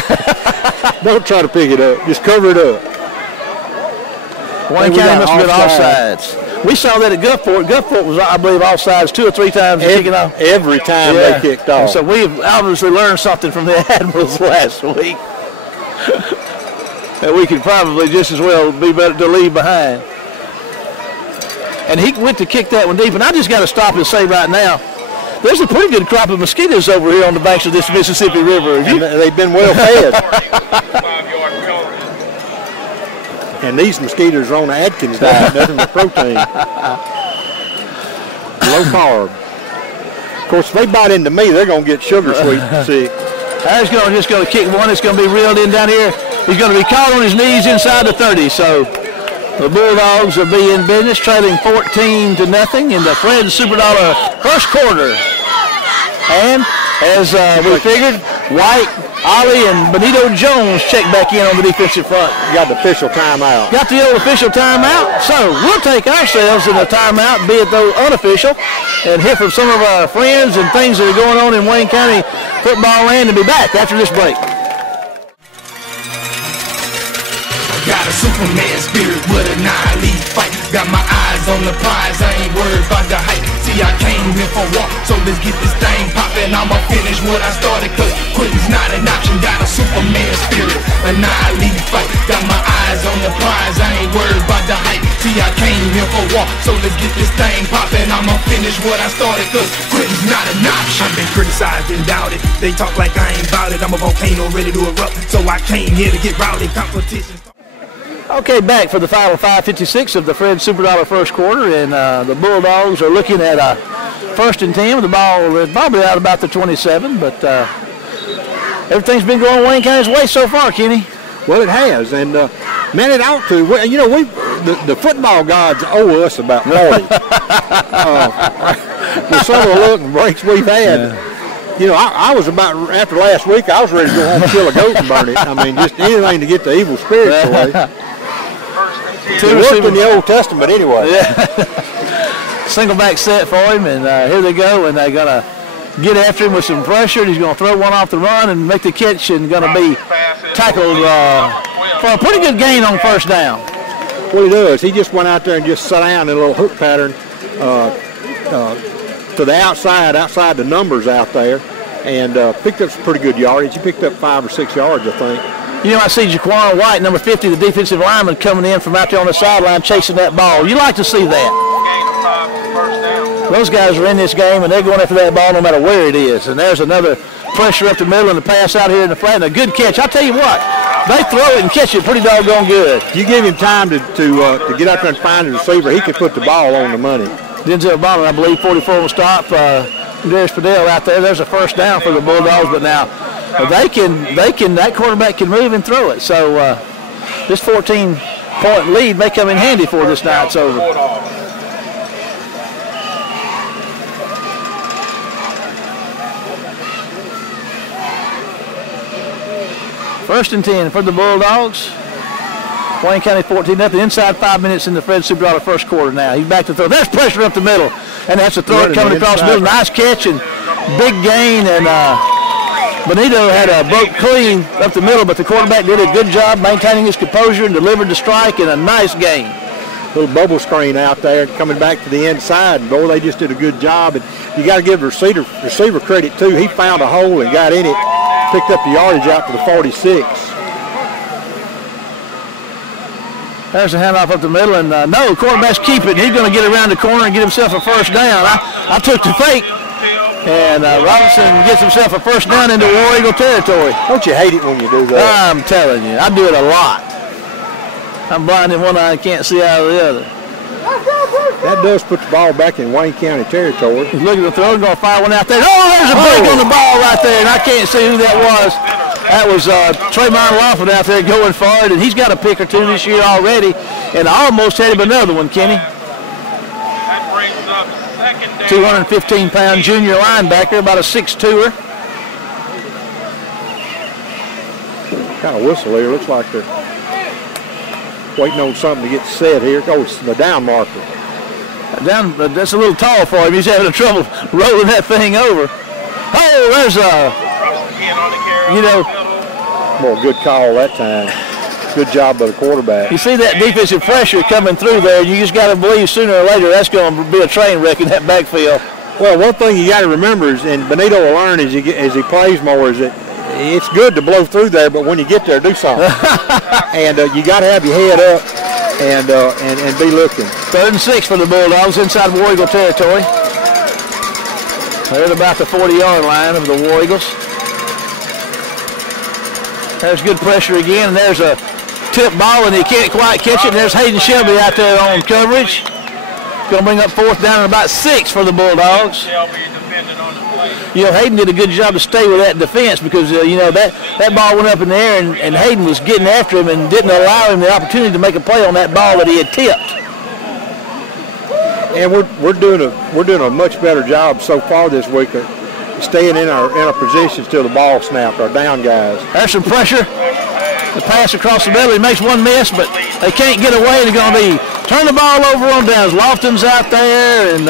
Don't try to pick it up. Just cover it up. Wayne County must have been offsides. We saw that at Gulfport. Gulfport was, I believe, offsides 2 or 3 times kicking off. Every time they kicked off. And so we've obviously learned something from the Admirals last week. And we could probably just as well be better to leave behind. And he went to kick that one deep. And I just got to stop and say right now, there's a pretty good crop of mosquitoes over here on the banks of this Mississippi River. And they've been well fed. And these mosquitoes are on the Atkins diet, nothing but protein. Low carb. Of course, if they bite into me, they're going to get sugar sweet sick. He's just going to kick one. It's going to be reeled in down here. He's going to be caught on his knees inside the 30. So the Bulldogs will be in business, trailing 14-0 in the Fred Superdollar first quarter. And as we figured, White, Ollie, and Benito Jones check back in on the defensive front. Got the official timeout. Got the old official timeout. So we'll take ourselves in a timeout, be it though unofficial, and hear from some of our friends and things that are going on in Wayne County football land, and be back after this break. Got a Superman spirit with a 9-leaf fight. Got my eyes on the prize, I ain't worried about the hype. See, I came here for walk, so let's get this thing poppin'. I'ma finish what I started, cause quitting's not an option. Got a Superman spirit, a 9-leaf fight. Got my eyes on the prize, I ain't worried about the hype. See, I came here for walk, so let's get this thing poppin'. I'ma finish what I started, cause quitting's not an option. I've been criticized and doubted, they talk like I ain't bout it. I'm a volcano ready to erupt, so I came here to get rowdy. Competition. Okay, back for the final 5:56 of the Fred Superdollar first quarter, and the Bulldogs are looking at a 1st and 10 with the ball probably out about the 27, but everything's been going Wayne County's way so far, Kenny. Well, it has, and man, it ought to. The football gods owe us about 40. With some of the look and breaks we've had. Yeah. I was about, after last week, I was ready to go home and kill a goat and burn it. I mean, just anything to get the evil spirits away. It worked in the Old Testament anyway. Yeah. Single back set for him, and here they go, and they're going to get after him with some pressure. He's going to throw one off the run and make the catch, and going to be tackled for a pretty good gain on 1st down. What he does, he just went out there and just sat down in a little hook pattern to the outside the numbers out there, and picked up some pretty good yardage. He picked up 5 or 6 yards, I think. You know, I see Jaquan White, number 50, the defensive lineman, coming in from out there on the sideline chasing that ball. You like to see that. Those guys are in this game, and they're going after that ball no matter where it is. And there's another pressure up the middle and the pass out here in the flat, and a good catch. I'll tell you what, they throw it and catch it pretty doggone good. You give him time to get out there and find the receiver, he can put the ball on the money. Denzel Ballin, I believe, 44 will stop. Darius Padell out there. There's a first down for the Bulldogs, but now that quarterback can move and throw it. So this 14-point lead may come in handy for this night's over. First and 10 for the Bulldogs. Wayne County 14-0. Inside 5 minutes in the Fred Superdollar first quarter now. He's back to throw. There's pressure up the middle. And that's a throw coming across the middle. Nice catch and big gain. And Benito had a broke clean up the middle, but the quarterback did a good job maintaining his composure and delivered the strike and a nice gain. Little bubble screen out there coming back to the inside. And boy, they just did a good job. And you got to give the receiver credit too. He found a hole and got in it. Picked up the yardage out to the 46. There's a handoff up the middle, and no, the quarterback's keep it. He's going to get around the corner and get himself a first down. I took the fake, and Robinson gets himself a first down into War Eagle territory. Don't you hate it when you do that? I'm telling you, I do it a lot. I'm blind in one eye and can't see out of the other. That does put the ball back in Wayne County territory. He's looking at the throw, going to fire one out there. Oh, there's a break on the ball right there, and I can't see who that was. That was Trayvon Lawford out there going for it, and he's got a pick or two this year already, and I almost had him another one, Kenny. 215-pound junior linebacker, about a 6'2"er. Kind of whistle here. Looks like they're waiting on something to get set here. Oh, it's the down marker. Down, that's a little tall for him. He's having trouble rolling that thing over. Oh, there's well, good call that time. Good job by the quarterback. You see that defensive pressure coming through there. You just got to believe sooner or later that's going to be a train wreck in that backfield. Well, one thing you got to remember is, and Benito will learn as he plays more, is that it's good to blow through there, but when you get there, do something. And you got to have your head up and be looking. 3rd and 6 for the Bulldogs inside War Eagle territory. They're at about the 40-yard line of the War Eagles. There's good pressure again, and there's a tip ball, and he can't quite catch it. And there's Hayden Shelby out there on coverage. Going to bring up 4th down and about 6 for the Bulldogs. You know, Hayden did a good job to stay with that defense because, that ball went up in the air, and Hayden was getting after him and didn't allow him the opportunity to make a play on that ball that he had tipped. And we're doing a much better job so far this week of staying in our positions till the ball snapped, our down guys. There's some pressure. The pass across the middle, he makes one miss, but they can't get away. They're going to be turn the ball over on downs. Lofton's out there, and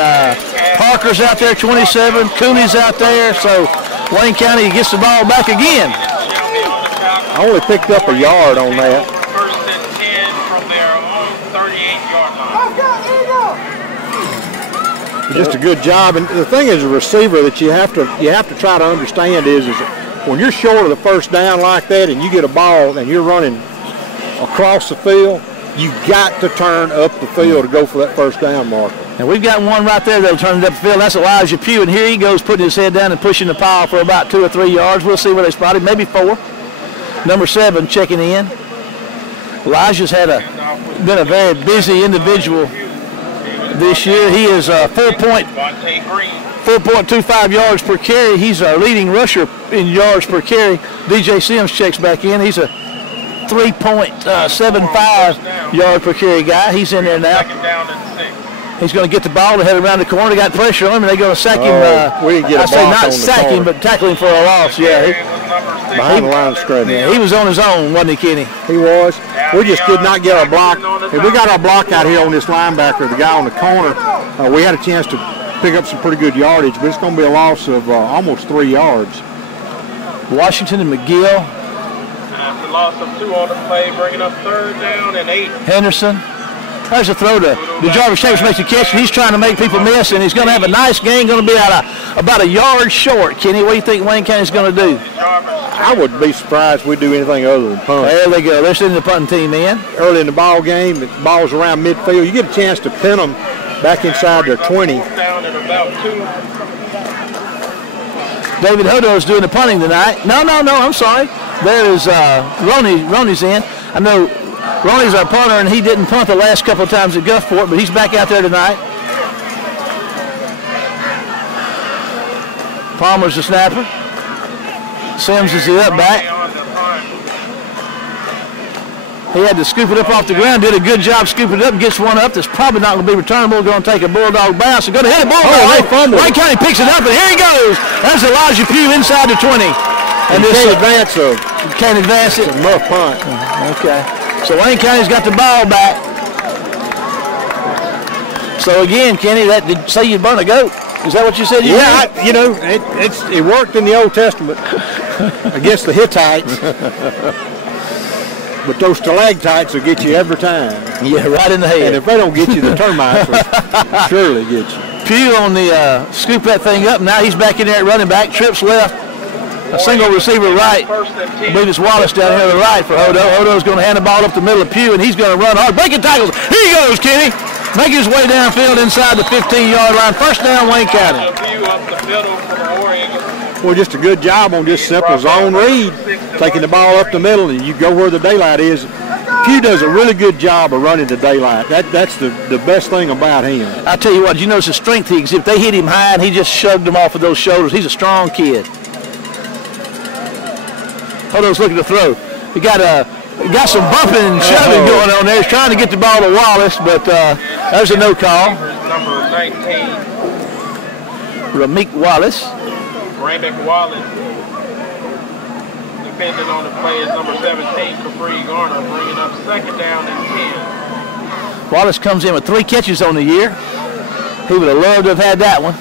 Parker's out there, 27. Cooney's out there, so Wayne County gets the ball back again. I only picked up a yard on that. First and 10 from their own 38-yard line. Just a good job, and the thing as a receiver that you have to try to understand is that when you're short of the first down like that and you get a ball and you're running across the field, you got to turn up the field to go for that first down marker. And we've got one right there that'll turn it up the field. That's Elijah Pugh, and here he goes putting his head down and pushing the pile for about 2 or 3 yards. We'll see where they spot him, maybe 4. Number 7 checking in. Elijah's been a very busy individual this year. He is 4.25 yards per carry. He's our leading rusher in yards per carry. DJ Sims checks back in. He's a 3.75 yard per carry guy. He's in there now. He's going to get the ball to head around the corner. They got pressure on him, and they're going to sack him. We didn't get a block not sack him, but tackle him for a loss. Yeah, behind the line of scrimmage. Yeah, he was on his own, wasn't he, Kenny? He was. We just did not get our block. If we got our block out here on this linebacker, the guy on the corner, we had a chance to pick up some pretty good yardage, but it's going to be a loss of almost 3 yards. Washington and McGill. After loss of 2 on the play, bringing up 3rd down and 8. Henderson. There's a throw to Jarvis Chambers, makes a catch, and he's trying to make people miss, and he's going to have a nice game, going to be about a yard short. Kenny, what do you think Wayne County's going to do? I would be surprised if we do anything other than punt. There they go. They're sending the punting team in. Early in the ball game, the ball's around midfield. You get a chance to pin them back inside their 20. David Hodo's doing the punting tonight. No, I'm sorry. There is Roney's in. I know Roney's our punter, and he didn't punt the last couple of times at Gulfport, but he's back out there tonight. Palmer's the snapper. Sims is the up back. He had to scoop it up off the ground, did a good job scooping it up, gets one up that's probably not going to be returnable, going to take a Bulldog bounce and going to hit a Bulldog. Wayne County picks it up, and here he goes. That's Elijah Pugh inside the 20. And this can't advance it. It's a muff punt. Okay. So Wayne County's got the ball back. So again, Kenny, did say you'd burn a goat? Is that what you said? It worked in the Old Testament against the Hittites. But those stalactites will get you every time. Yeah, right in the head. And if they don't get you, the termites will surely get you. Pew on the scoop that thing up. Now he's back in there at running back. Trips left. A single receiver right. I believe it's Wallace down here to the right for Hodo. Hodo's going to hand the ball up the middle of Pew, and he's going to run hard. Breaking tackles. Here he goes, Kenny. Making his way downfield inside the 15-yard line. First down, Wayne County. Well, just a good job on just simple zone read, taking the ball up the middle, and you go where the daylight is. Pew does a really good job of running the daylight. That's the best thing about him. I tell you what, you notice the strength he exhibits. They hit him high, and he just shoved them off of those shoulders. He's a strong kid. Hodo's looking to throw. He got some bumping and shoving going on there. He's trying to get the ball to Wallace, but there's a no call. Number 19. Ramik Wallace. Raymond Wallace, depending on the play, is number 17, Capri Garner, bringing up second down and 10. Wallace comes in with 3 catches on the year. He would have loved to have had that one.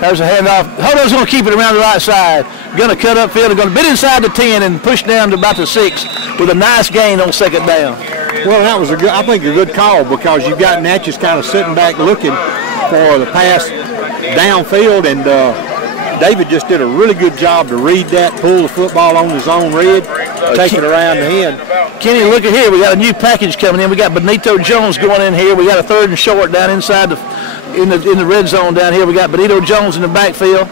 There's a handoff. Hodo's going to keep it around the right side. Going to cut upfield and going to bit inside the 10 and push down to about the 6 with a nice gain on second down. Well, that was I think a good call, because you've got Natchez kind of sitting back looking for the pass downfield, and David just did a really good job to read that, pull the football on his own read, take it around the end. Kenny, look at here. We got a new package coming in. We got Benito Jones going in here. We got a 3rd and short down inside in the red zone down here. We got Benito Jones in the backfield,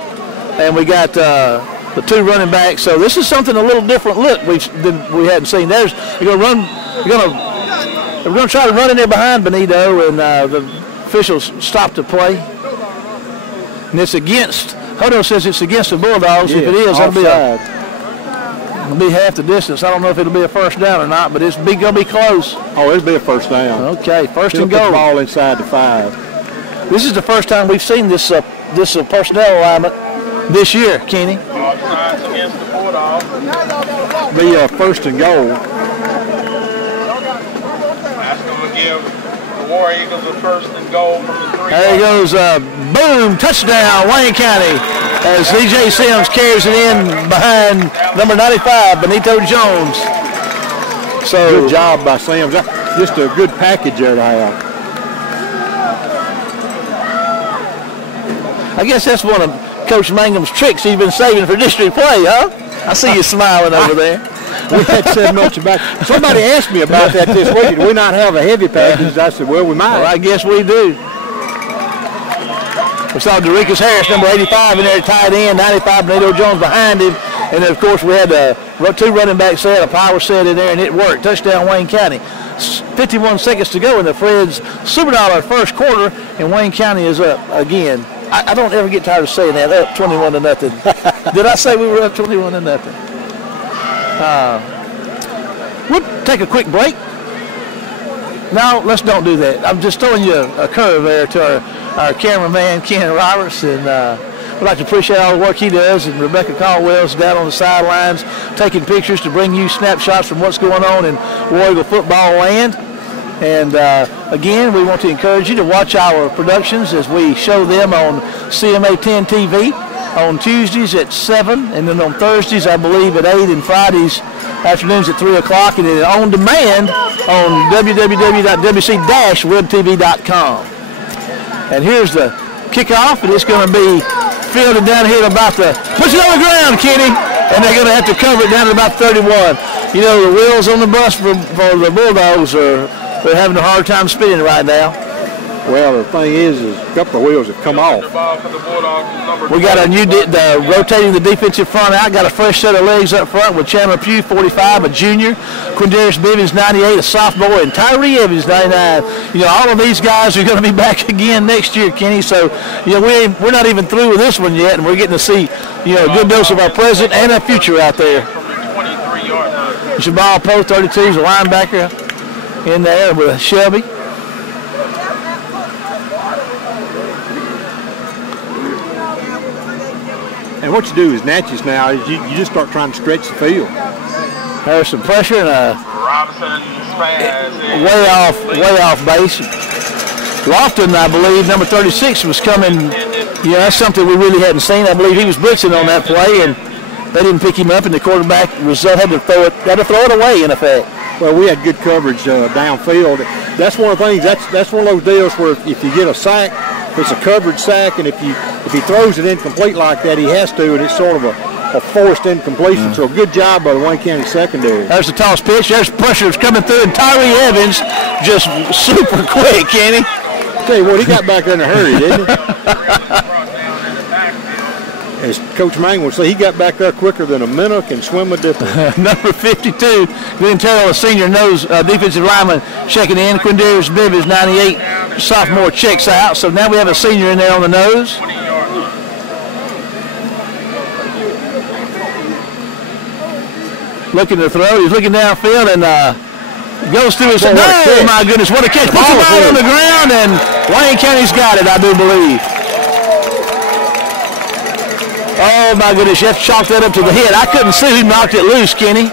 and we got the 2 running backs. So this is something a little different look we hadn't seen. We're going to try to run in there behind Benito, and the officials stop the play. And it's against. Hodo says it's against the Bulldogs. If it is, it'll be half the distance. I don't know if it'll be a first down or not, but it's going to be close. Oh, it'll be a first down. Okay, first and goal. Put the ball inside the 5. This is the first time we've seen this personnel alignment this year, Kenny. Against the Bulldogs. Be a first and goal. That's going to give the War Eagles a first and goal from the 3. There he goes. Boom, touchdown, Wayne County, as C.J. Sims carries it in behind number 95, Benito Jones. So good job by Sims. Just a good package there to have. I guess that's one of Coach Mangum's tricks he's been saving for district play, huh? I see you smiling over there. We hadn't said much about it. Somebody asked me about that this week. Do we not have a heavy package? I said, well, we might. Well, I guess we do. We saw Derikas Harris, number 85, in there tight end, 95, Benito Jones behind him. And then, of course, we had 2 running back set, a power set in there, and it worked. Touchdown, Wayne County. 51 seconds to go in the Fred's Super Dollar first quarter, and Wayne County is up again. I don't ever get tired of saying that, up 21-0. Did I say we were up 21-0? We'll take a quick break. No, let's don't do that. I'm just throwing you a curve there to our cameraman, Ken Roberts, and we'd like to appreciate all the work he does, and Rebecca Caldwell's down on the sidelines taking pictures to bring you snapshots from what's going on in War Eagle football land. And again, we want to encourage you to watch our productions as we show them on CMA 10 TV on Tuesdays at 7, and then on Thursdays, I believe, at 8, and Fridays afternoons at 3 o'clock, and then on demand on www.wc-webtv.com. And here's the kickoff, and it's going to be fielded down here about the, push it on the ground, Kenny, and they're going to have to cover it down to about 31. You know, the wheels on the bus for the Bulldogs they're having a hard time spinning right now. Well, the thing is a couple of wheels have come off. We got a new rotating the defensive front out. Got a fresh set of legs up front with Chandler Pugh, 45, a junior, Quindarius Bivens, 98, a sophomore, and Tyree Evans, 99. You know, all of these guys are going to be back again next year, Kenny. So, you know, we're not even through with this one yet, and we're getting to see, you know, a good dose of our present and our future out there. Jamal Poe, 32, is a linebacker in there with Shelby. And what you do is Natchez now is you just start trying to stretch the field. There's some pressure and way off base. Lofton, I believe, number 36 was coming. You know, that's something we really hadn't seen. I believe he was blitzing on that play, and they didn't pick him up, and the quarterback had to throw it away in effect. Well, we had good coverage downfield. That's one of the things. That's one of those deals where if you get a sack, it's a coverage sack, and if he throws it incomplete like that, he has to, and it's sort of a forced incompletion. So a good job by the Wayne County secondary. There's the toss pitch. There's pressure coming through, and Tyree Evans just super quick, Kenny. Tell you what, he got back there in a hurry, didn't he? As Coach Mang would say, he got back there quicker than a minnow can swim a dipper. Number 52, Glenn Terrell, a senior nose defensive lineman, checking in. Quindarius Bivens, 98, sophomore, checks out. So now we have a senior in there on the nose. Looking to throw. He's looking downfield and goes through his. Oh, my goodness, what a catch. Puts the ball on the ground, and Wayne County's got it, I do believe. Oh, my goodness, you have to chalk that up to the head. I couldn't see who knocked it loose, Kenny.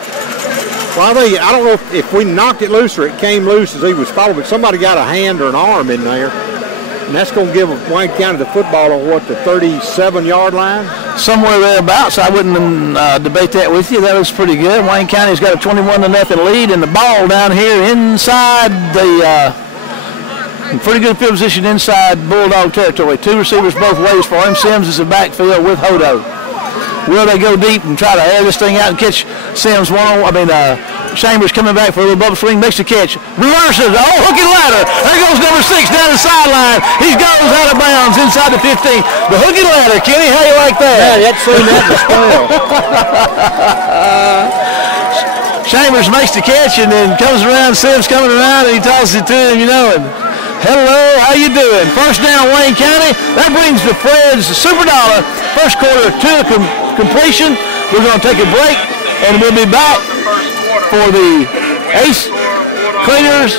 Well, I don't know if we knocked it loose or it came loose as he was following, but somebody got a hand or an arm in there. And that's going to give Wayne County the football on, what, the 37-yard line? Somewhere thereabouts. I wouldn't debate that with you. That was pretty good. Wayne County's got a 21-0 lead, and the ball down here inside the pretty good field position inside Bulldog territory. Two receivers both ways for him. Sims is a backfield with Hodo. Will they go deep and try to air this thing out and catch Sims Chambers coming back for a little bubble swing, makes the catch, reverses, hook and ladder. There goes number 6 down the sideline. He goes out of bounds inside the 15. The hook and ladder, Kenny, how you like that? Yeah, that's seen that in the spell. Chambers makes the catch and then comes around, Sims coming around, and he tosses it to him, you know, and hello, how you doing? First down, Wayne County. That brings the Fred's Super Dollar first quarter to completion. We're going to take a break, and we'll be back for the Ace Cleaners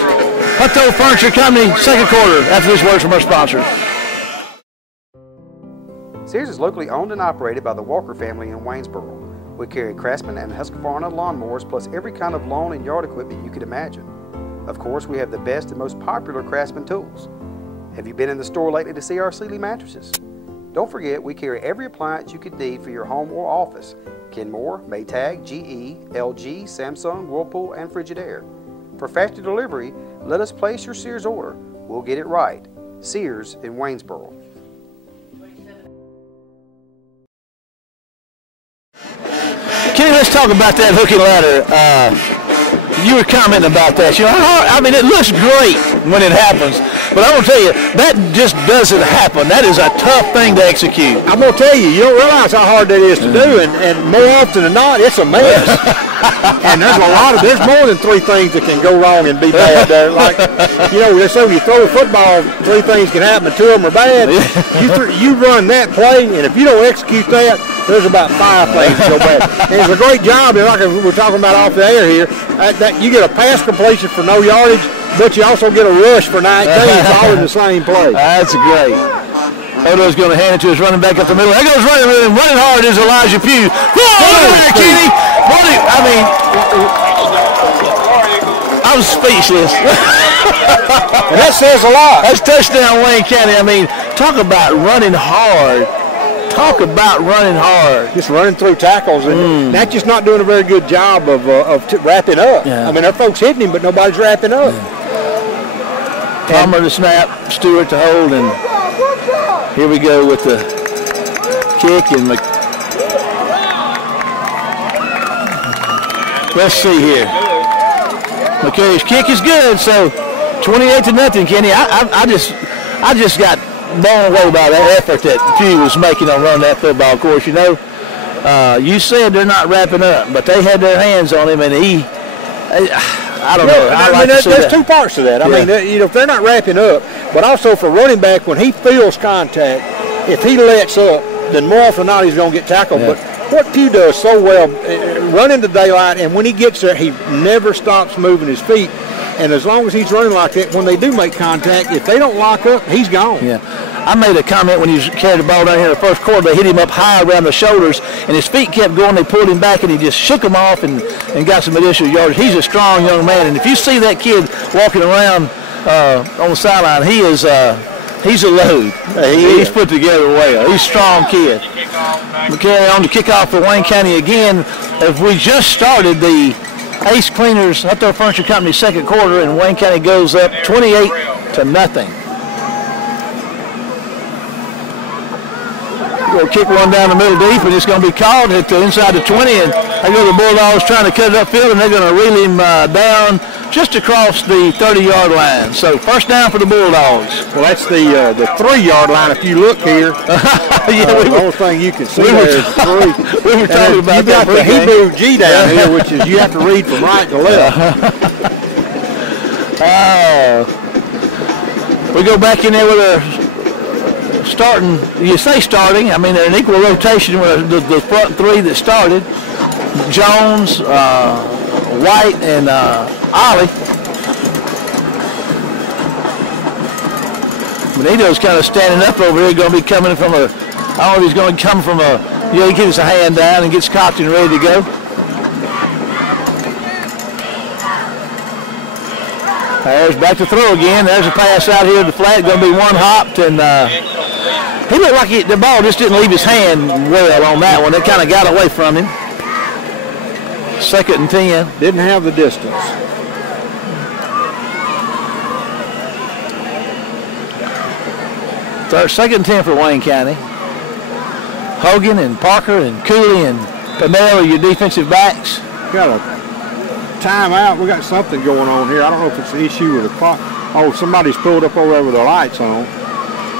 Hutto Furniture Company second quarter after this word from our sponsor. Sears is locally owned and operated by the Walker family in Waynesboro. We carry Craftsman and Husqvarna lawnmowers plus every kind of lawn and yard equipment you could imagine. Of course, we have the best and most popular Craftsman tools. Have you been in the store lately to see our Sealy mattresses? Don't forget, we carry every appliance you could need for your home or office. Kenmore, Maytag, GE, LG, Samsung, Whirlpool, and Frigidaire. For faster delivery, let us place your Sears order. We'll get it right. Sears in Waynesboro. Kenny, let's talk about that hook and ladder. You were commenting about that. You know, I mean, it looks great when it happens, but I'm gonna tell you, that just doesn't happen. That is a tough thing to execute. I'm gonna tell you, you don't realize how hard that is to do, and more often than not, it's a mess. And there's more than 3 things that can go wrong and be bad there. Like, you know, they say when you throw a football, 3 things can happen, 2 of them are bad. You run that play, and if you don't execute that, there's about 5 things that go bad. And it's a great job, and like we're talking about off the air here, that you get a pass completion for no yardage, but you also get a rush for 19, all in the same play. That's great. Odo's going to hand it to his running back up the middle. There goes running hard is Elijah Pugh. Kenny. I'm speechless. And that says a lot. That's touchdown Wayne County. I mean, talk about running hard. talk about running hard. Just running through tackles, and that's just not doing a very good job of wrapping up. Yeah. I mean, our folks hitting him, but nobody's wrapping up. Palmer to snap, Stewart to hold, and here we go with the kick. And let's see here. McCary's kick is good, so 28-0, Kenny. I just got blown away by that effort that Pugh was making on running that football. Of course, you know, you said they're not wrapping up, but they had their hands on him, and I don't know. I mean, there's two parts to that. I mean, you know, if they're not wrapping up, but also for running back, when he feels contact, if he lets up, then more often than not he's going to get tackled. Yeah. But what Pugh does so well, run into daylight, and when he gets there, he never stops moving his feet. And as long as he's running like that, when they do make contact, if they don't lock up, he's gone. Yeah. I made a comment when he carried the ball down here in the first quarter. They hit him up high around the shoulders, and his feet kept going. They pulled him back, and he just shook them off and got some additional yardage. He's a strong young man, and if you see that kid walking around on the sideline, he's a load. He's put together well. He's a strong kid. McCary on to kickoff for Wayne County again. If we just started the Ace Cleaners Outdoor Furniture Company second quarter, and Wayne County goes up 28-0. We'll kick one down the middle deep, and it's going to be called at the inside the 20, and I go to the Bulldogs trying to cut it upfield, and they're going to reel him down just across the 30-yard line. So first down for the Bulldogs. Well, that's the 3-yard line. If you look here, the only thing you can see there is 3. We were talking about you got the Hebrew G down here, which is you have to read from right to left. We go back in there with our starting, you say starting, I mean they're in equal rotation with the front 3 that started. Jones, White, and Ollie. Benito's kind of standing up over here, going to be coming from I don't know if he's going to come from he gets a hand down and gets cocked and ready to go. There's back to throw again. There's a pass out here to the flat, going to be one hopped, and he looked like the ball just didn't leave his hand well on that one. It kind of got away from him. 2nd and 10. Didn't have the distance. Second and 10 for Wayne County. Hogan and Parker and Cooley and Pamela are your defensive backs. Got a timeout. We got something going on here. I don't know if it's an issue with the clock. Oh, somebody's pulled up over there with their lights on.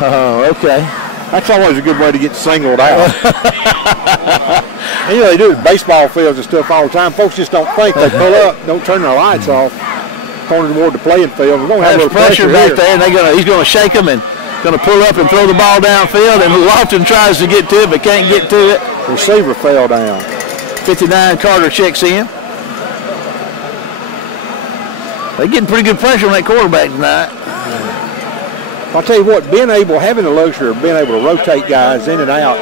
Oh, okay. That's always a good way to get singled out. You know, they do it at baseball fields and stuff all the time. Folks just don't think. They pull up, don't turn their lights off, pointing toward the playing field. We're going to have a little pressure back here. there, and he's going to shake them and going to pull up and throw the ball downfield, and Lofton tries to get to it but can't get to it. Receiver fell down. 59, Carter checks in. They're getting pretty good pressure on that quarterback tonight. I'll tell you what, having the luxury of being able to rotate guys in and out,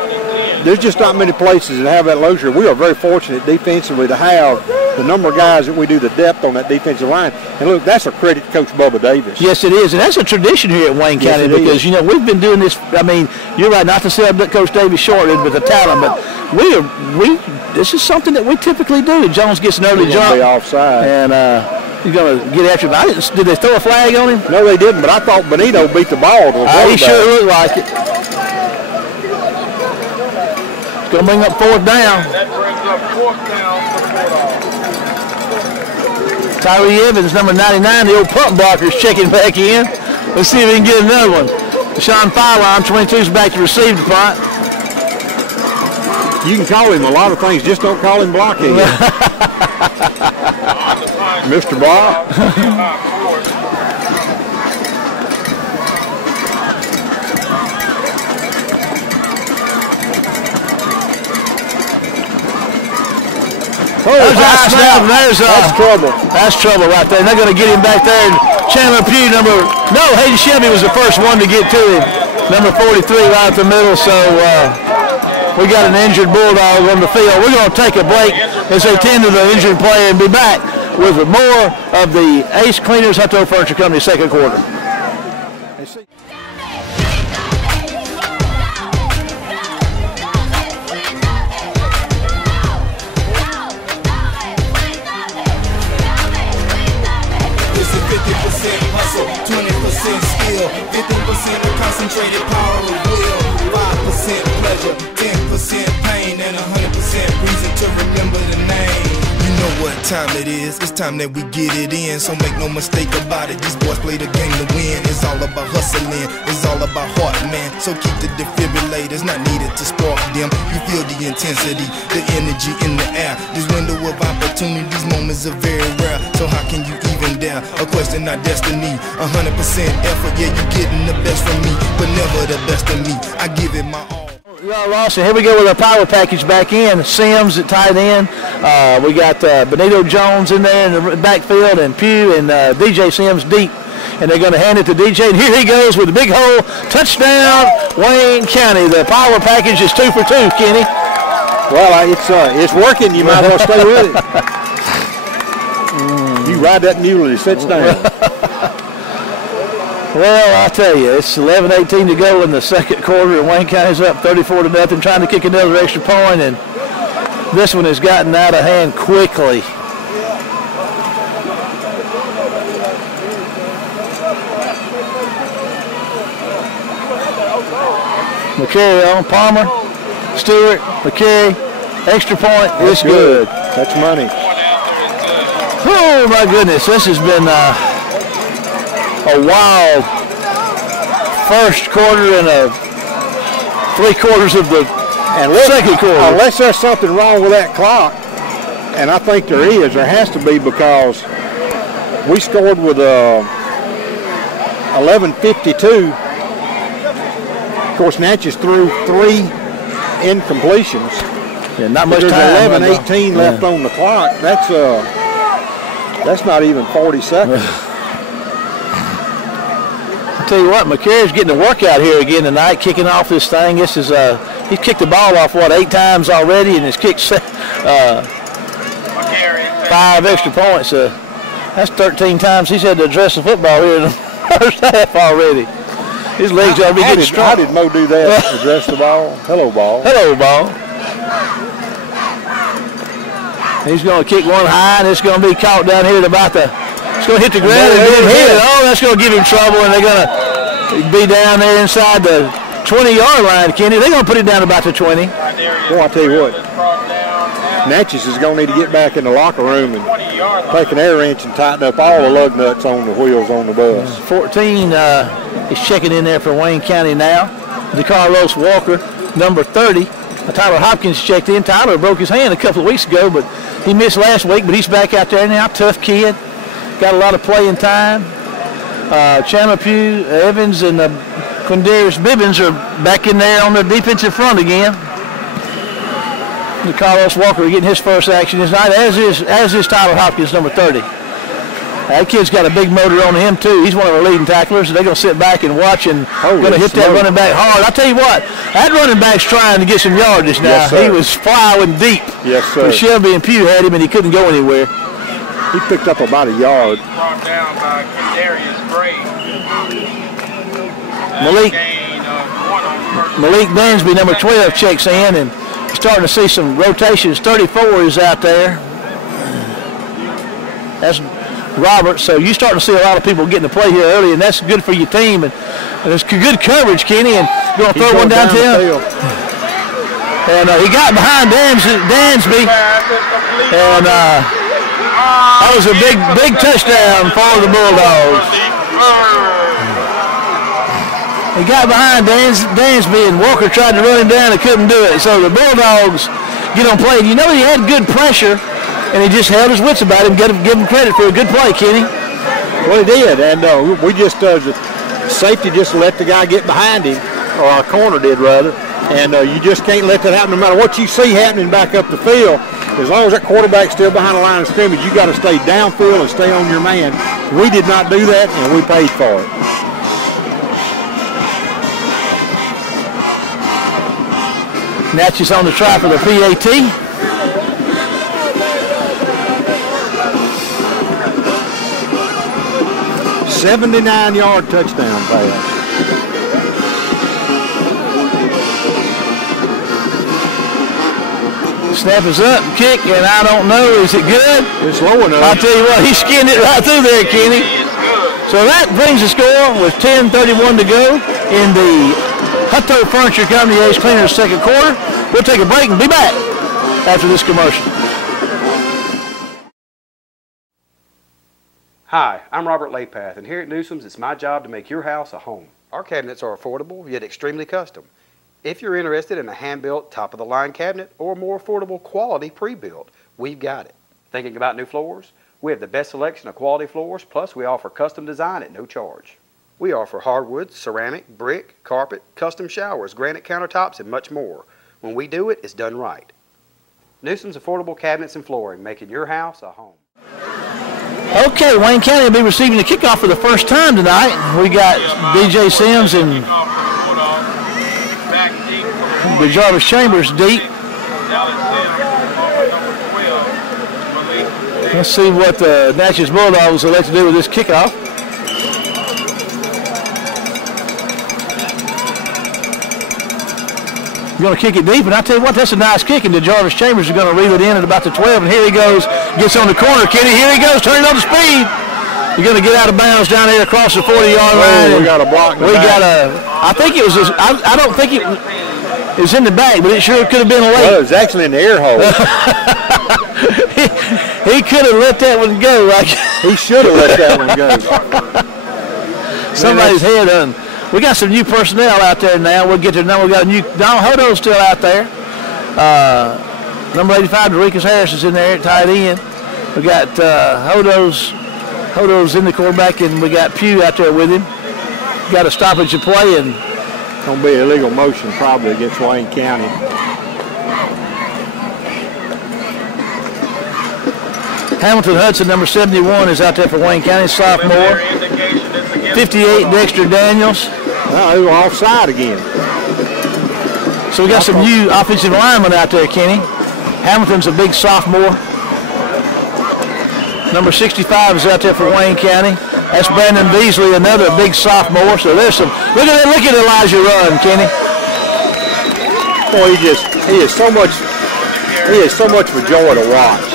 there's just not many places that have that luxury. We are very fortunate defensively to have the number of guys that we do, the depth on that defensive line. And look, that's a credit to Coach Bubba Davis. Yes, it is. And that's a tradition here at Wayne County because, you know, we've been doing this. I mean, you're right, not to sell Coach Davis short with the talent, but this is something that we typically do. Jones gets an early jump. Be offside. And, he's going to get after him. Did they throw a flag on him? No, they didn't, but I thought Benito beat the ball to the quarterback. He sure looked like it. It's going to bring up 4th down. That brings up 4th down for the Bulldogs. Tyree Evans, number 99, the old punt blocker, is checking back in. Let's see if he can get another one. Sean Fireline, 22, is back to receive the punt. You can call him a lot of things, just don't call him blocking. Mr. Block. That's trouble. That's trouble right there. And they're going to get him back there. And Chandler Pugh, Hayden Shelby was the first one to get to him. Number 43 right at the middle. So we got an injured Bulldog on the field. We're going to take a break as they tend to the injured player and be back with more of the Ace Cleaners Outdoor Furniture Company second quarter. time it is. It's time that we get it in, so make no mistake about it. These boys play the game to win. It's all about hustling, it's all about heart, man. So keep the defibrillators not needed to spark them. You feel the intensity, the energy in the air. This window of opportunity, these moments are very rare. So how can you even dare a question our destiny? 100% effort, yeah, you getting the best from me, but never the best of me. I give it my all. Y'all lost it. Here we go with our power package back in. Sims at tight end. We got Benito Jones in there in the backfield, and Pugh and DJ Sims deep. And they're going to hand it to DJ. And here he goes with the big hole. Touchdown, Wayne County. The power package is 2 for 2, Kenny. Well, it's working. You might as well stay with it. You ride that mule and it sits down. Well, I'll tell you, it's 11:18 to go in the second quarter, and Wayne County's up 34-0, trying to kick another extra point, and this one has gotten out of hand quickly. McCary on Palmer, Stewart, McCary, extra point. It's good. That's money. Oh my goodness, this has been a wild first quarter and 3/4 of the second quarter. Unless there's something wrong with that clock, and I think there is, there has to be, because we scored with 11:52. Of course, Natchez threw 3 incompletions. Yeah, not much There's time. 11:18 left on the clock. That's not even 40 seconds. I'll tell you what, McCary's getting a workout here again tonight, kicking off this thing. This is he's kicked the ball off 8 times already, and has kicked 5 extra points. That's 13 times he's had to address the football here in the first half already. His legs ought to be getting strong. How did Mo do that? Address the ball. Hello, ball. Hello, ball. He's going to kick one high, and it's going to be caught down here at about the. It's going to hit the ground and then hit it. Oh, that's going to give him trouble, and they're going to be down there inside the 20-yard line, Kenny. They're going to put it down about the 20. Boy, I'll tell you what. Natchez is going to need to get back in the locker room and take an air wrench and tighten up all the lug nuts on the wheels on the bus. 14 is checking in there for Wayne County now. DeCarlos Walker, number 30. Tyler Hopkins checked in. Tyler broke his hand a couple of weeks ago, but he missed last week, but he's back out there now. Tough kid. Got a lot of playing time. Chandler Pugh, Evans, and Quindarius Bibbins are back in there on the defensive front again. Carlos Walker getting his first action tonight, as is Tyler Hopkins, number 30. That kid's got a big motor on him too. He's one of our leading tacklers. They're going to sit back and watch, and going to hit that running back hard. I'll tell you what, that running back's trying to get some yardage now. Yes, he was plowing deep. Yes, sir. Shelby and Pugh had him, and he couldn't go anywhere. He picked up about a yard. Brought down by Darius Gray. Malik Dansby, number 12, checks in, and starting to see some rotations. 34 is out there. That's Robert. So you're starting to see a lot of people getting to play here early, and that's good for your team. And it's good coverage, Kenny, and going to throw one down to him. And he got behind Dansby, and that was a big touchdown for the Bulldogs. He got behind Dansby, and Walker tried to run him down and couldn't do it. So the Bulldogs get on play. You know, he had good pressure, and he just held his wits about him. Give him credit for a good play, Kenny. Well, he did, and we just safety just let the guy get behind him, or our corner did rather. And you just can't let that happen no matter what you see happening back up the field. As long as that quarterback's still behind the line of scrimmage, you got to stay downfield and stay on your man. We did not do that, and we paid for it. Natchez on the try for the PAT. $79-yard touchdown pass. Snap is up, kick, and I don't know, is it good? It's low enough. I'll tell you what, he skinned it right through there, Kenny. So that brings the score with 10:31 to go in the Hutto Furniture Company Ace Cleaners second quarter. We'll take a break and be back after this commercial. Hi, I'm Robert Lapath, and here at Newsome's, it's my job to make your house a home. Our cabinets are affordable, yet extremely custom. If you're interested in a hand-built, top-of-the-line cabinet or more affordable quality pre-built, we've got it. Thinking about new floors? We have the best selection of quality floors, plus we offer custom design at no charge. We offer hardwood, ceramic, brick, carpet, custom showers, granite countertops, and much more. When we do it, it's done right. Newsome's Affordable Cabinets and Flooring, making your house a home. Okay, Wayne County will be receiving the kickoff for the first time tonight. We got DJ Sims and the Jarvis Chambers deep. Let's see what the Natchez Bulldogs elect to do with this kickoff. You're going to kick it deep, and I tell you what, that's a nice kick, and the Jarvis Chambers are going to reel it in at about the 12, and here he goes, gets on the corner, Kenny, here he goes, turning on the speed. You're going to get out of bounds down here across the 40-yard line. We got a block. I think it was, I don't think it was in the back, but it sure could have been late. Well, it was actually in the air hole. He could have let that one go. He should have let that one go. Somebody's head on. We got some new personnel out there now. We'll get to know. We got a new Don Hodo's still out there. Number 85, Dorikas Harris is in there at tight end. We got Hodo's in the quarterback, and we got Pugh out there with him. Got a stoppage of play, and gonna be illegal motion probably against Wayne County. Hamilton Hudson, number 71, is out there for Wayne County, sophomore. 58, Dexter Daniels. Oh, they were offside again. So we got some new offensive linemen out there, Kenny. Hamilton's a big sophomore. Number 65 is out there for Wayne County. That's Brandon Beasley, another big sophomore. So there's some. Look at Elijah run, Kenny. Boy, he is so much of a joy to watch.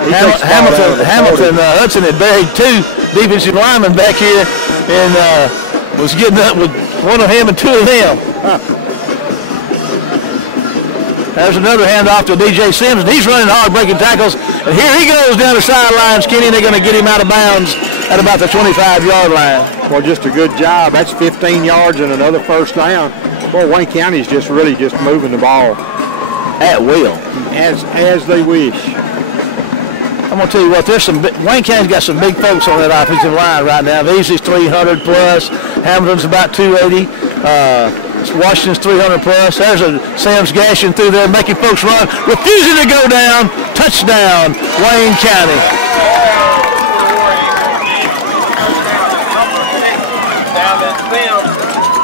Hamilton Hudson had buried two defensive linemen back here, and was getting up with one of him and two of them. There's another handoff to DJ Sims, and he's running hard, breaking tackles. And here he goes down the sidelines, Kenny, and they're going to get him out of bounds at about the 25-yard line. Well, just a good job. That's 15 yards and another first down. Well, Wayne County's just moving the ball at will, as they wish. I'm going to tell you what, Wayne County's got some big folks on that offensive line right now. Beasley's 300 plus, Hamilton's about 280, Washington's 300 plus. There's a Sam's gashing through there, making folks run, refusing to go down. Touchdown, Wayne County.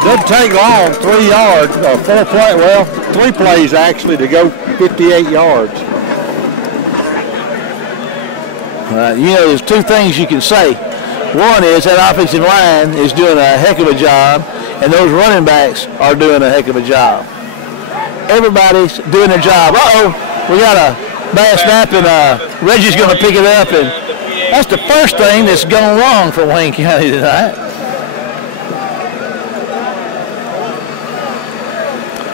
Doesn't take long, 3 yards, 3 plays actually to go 58 yards. There's two things you can say. One is that offensive line is doing a heck of a job, and those running backs are doing a heck of a job. Everybody's doing their job. We got a bad snap, and Reggie's going to pick it up, and that's the first thing that's gone wrong for Wayne County tonight.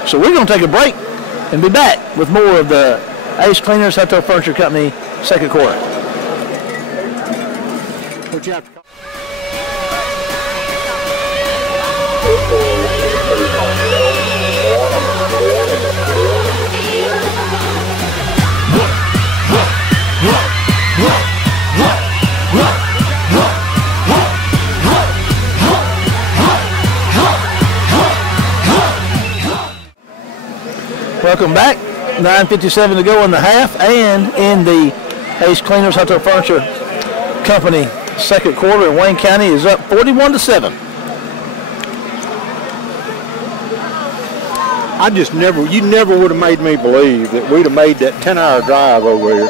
So we're going to take a break and be back with more of the Ace Cleaners Hotel Furniture Company second quarter. Welcome back. 9:57 to go in the half, and in the Ace Cleaners Hotel Furniture Company second quarter, and Wayne County is up 41-7. You never would have made me believe that we'd have made that 10-hour drive over here.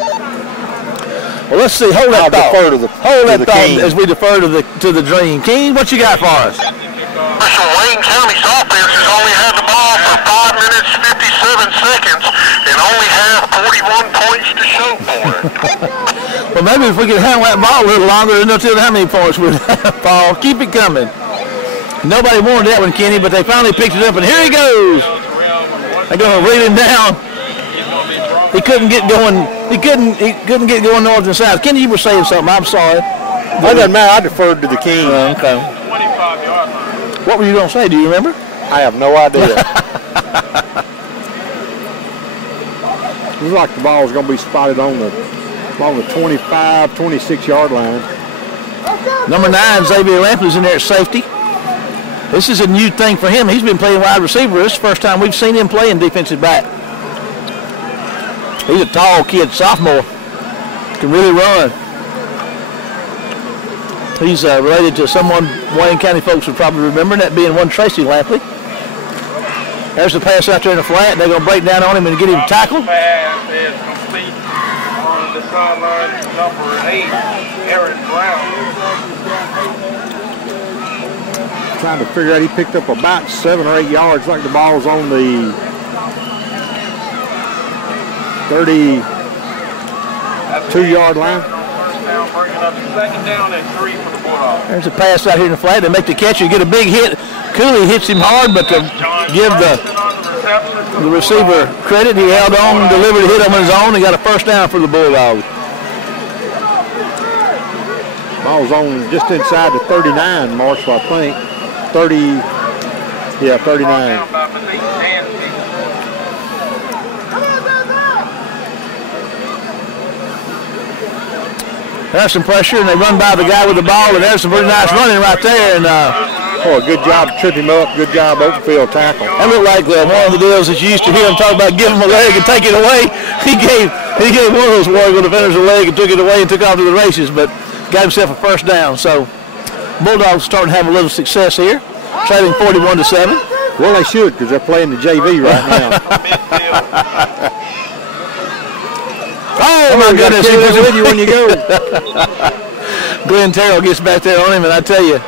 Well, let's see. Hold that thought as we defer to the dream. King, what you got for us? Listen, Wayne County's offense has only had the ball for 5 minutes, 57 seconds, and only have 41 points to show for it. Well, maybe if we could handle that ball a little longer, then they'll tell how many points we'd have, Paul. Keep it coming. Nobody wanted that one, Kenny, but they finally picked it up, and here he goes. They're going to reel him down. he couldn't get going. He couldn't get going north and south. Kenny, you were saying something. I'm sorry. That doesn't matter. I deferred to the king. Okay. 25-yard line. What were you going to say? Do you remember? I have no idea. It looks like the ball is going to be spotted on the 25, 26-yard line. Number 9, Xavier Lampley's in there at safety. This is a new thing for him. He's been playing wide receiver. This is the first time we've seen him playing defensive back. He's a tall kid, sophomore. Can really run. He's related to someone Wayne County folks would probably remember, that being one Tracy Lampley. There's the pass out there in the flat. They're going to break down on him and get him tackled. Pass is complete on the sideline, number 8, Aaron Brown. Trying to figure out, he picked up about 7 or 8 yards, like the ball's on the 32-yard line. Second down and 3 for the Bulldogs. There's a pass out here in the flat. They make the catch. You get a big hit. Cooley hits him hard, but to give the receiver credit, he held on, delivered a hit on his own, and got a first down for the Bulldogs. Ball's on just inside the 39 mark, so I think. 39. There's some pressure, and they run by the guy with the ball, and there's some pretty nice running right there. And good job to trip him up. Good job, open field tackle. That looked like one of the deals that you used to hear him talk about, give him a leg and take it away. He gave one of those Warrigal defenders a leg and took it away and took off to the races, but got himself a first down. So Bulldogs starting to have a little success here, trailing 41-7. Well, they should, because they're playing the JV right now. Oh my goodness! He was with you when you go. Glenn Terrell gets back there on him, and I tell you,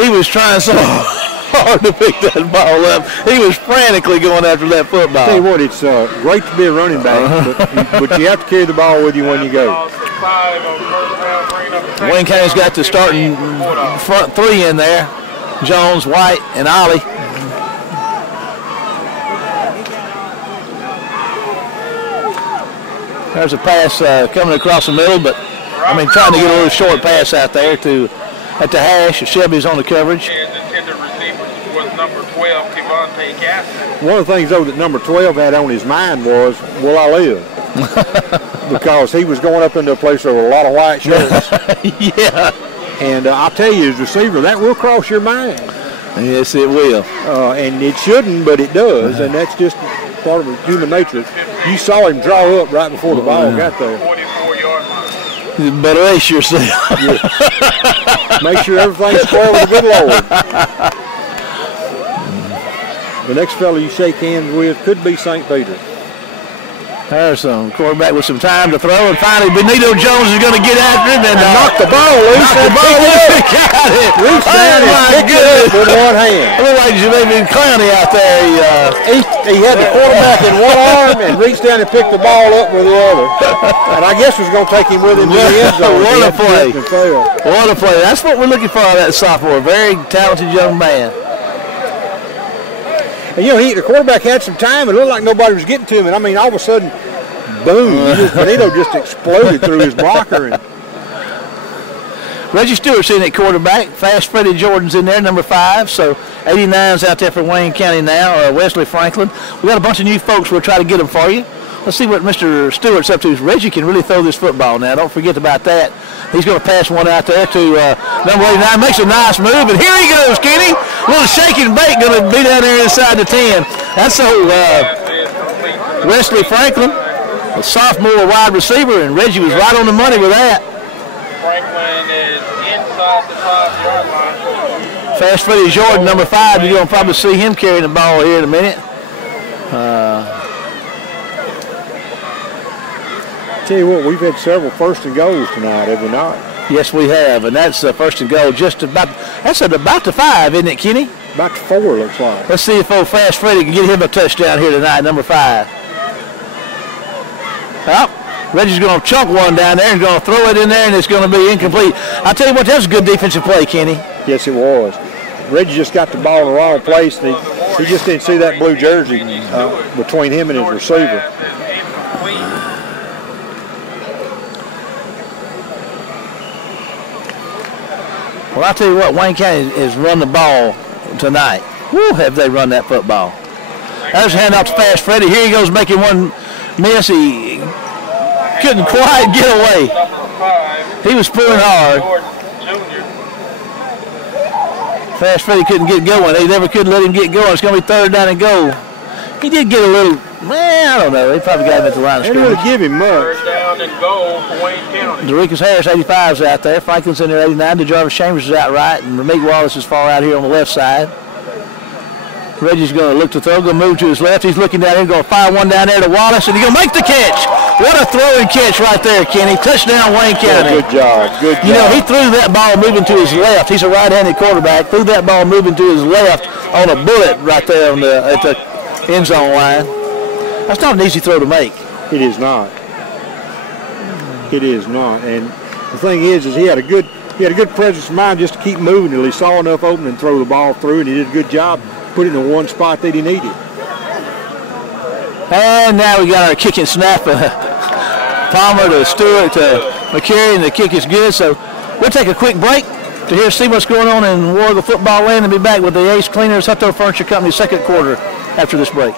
he was trying so hard to pick that ball up. He was frantically going after that football. I'll tell you what, it's great to be a running back, but you have to carry the ball with you when you go. Wayne County's got the starting front 3 in there: Jones, White, and Ollie. There's a pass coming across the middle, but trying to get a little short pass out there at the hash. Shelby's on the coverage. And the intended receiver was number 12, Devontae Gaston. One of the things, though, that number 12 had on his mind was, will I live? Because he was going up into a place where there were a lot of white shirts. Yeah. And I'll tell you, as receiver, that will cross your mind. Yes, it will. And it shouldn't, but it does, and that's just part of human nature. You saw him draw up right before the ball got there. 44-yard line. You better ace yourself. Yeah. Make sure everything's square with the good Lord. The next fellow you shake hands with could be St. Peter. There's some quarterback with some time to throw, and finally Benito Jones is going to get after him and knock the ball loose. Got it. Reach down and pick it up with one hand. It looked like Jamavian Clowney out there. He had the quarterback in one arm and reached down and picked the ball up with the other. And I guess was going to take him with him to the end zone. What a play. What a play. That's what we're looking for out of that sophomore. Very talented young man. And, the quarterback had some time. It looked like nobody was getting to him. And, all of a sudden, boom, Benito just exploded through his blocker. And Reggie Stewart's in at quarterback. Fast Freddie Jordan's in there, number 5. So 89's out there for Wayne County now. Wesley Franklin. We got a bunch of new folks. We'll try to get them for you. Let's see what Mr. Stewart's up to. Reggie can really throw this football now. Don't forget about that. He's going to pass one out there to number 89. Makes a nice move, and here he goes, Kenny. A little shake and bake going to be down there inside the 10. That's Wesley Franklin, a sophomore wide receiver, and Reggie was right on the money with that. Franklin is inside the 5-yard line. Fast Freddie Jordan, number 5. You're going to probably see him carrying the ball here in a minute. Tell you what, we've had several first and goals tonight, have we not? Yes, we have, and that's first and goal. That's at about the 5, isn't it, Kenny? About the 4, looks like. Let's see if old Fast Freddie can get him a touchdown here tonight, number 5. Well, Reggie's going to chunk one down there and going to throw it in there, and it's going to be incomplete. I'll tell you what, that's a good defensive play, Kenny. Yes, it was. Reggie just got the ball in the wrong place, and he just didn't see that blue jersey between him and his receiver. Well, I'll tell you what, Wayne County has run the ball tonight. Woo, have they run that football. There's a handoff to Fast Freddie. Here he goes making one miss. He couldn't quite get away. He was pulling hard. Fast Freddie couldn't get going. They never could let him get going. It's going to be 3rd down and goal. He did get a little, I don't know. They probably got him at the line of scrimmage. They didn't really give him much. 3rd down and goal for Wayne County. DeRicus Harris, 85, is out there. Franklin's in there, 89. DeJarvis Chambers is out right. And Rameek Wallace is far out here on the left side. Reggie's going to look to throw, going to move to his left. He's looking down here, going to fire one down there to Wallace, and he's going to make the catch. What a throwing catch right there, Kenny. Touchdown, Wayne County. Yeah, good job, good job. You know, he threw that ball moving to his left. He's a right-handed quarterback. Threw that ball moving to his left on a bullet right there on at the end zone line. That's not an easy throw to make. It is not. It is not. And the thing is he had a good presence of mind just to keep moving until he saw enough opening and throw the ball through, and he did a good job putting it in one spot that he needed. And now we got our kick and snap. Palmer to Stewart to McCary, and the kick is good. So we'll take a quick break to see what's going on in Warrigal football land and be back with the Ace Cleaners Hutto Furniture Company 2nd quarter after this break.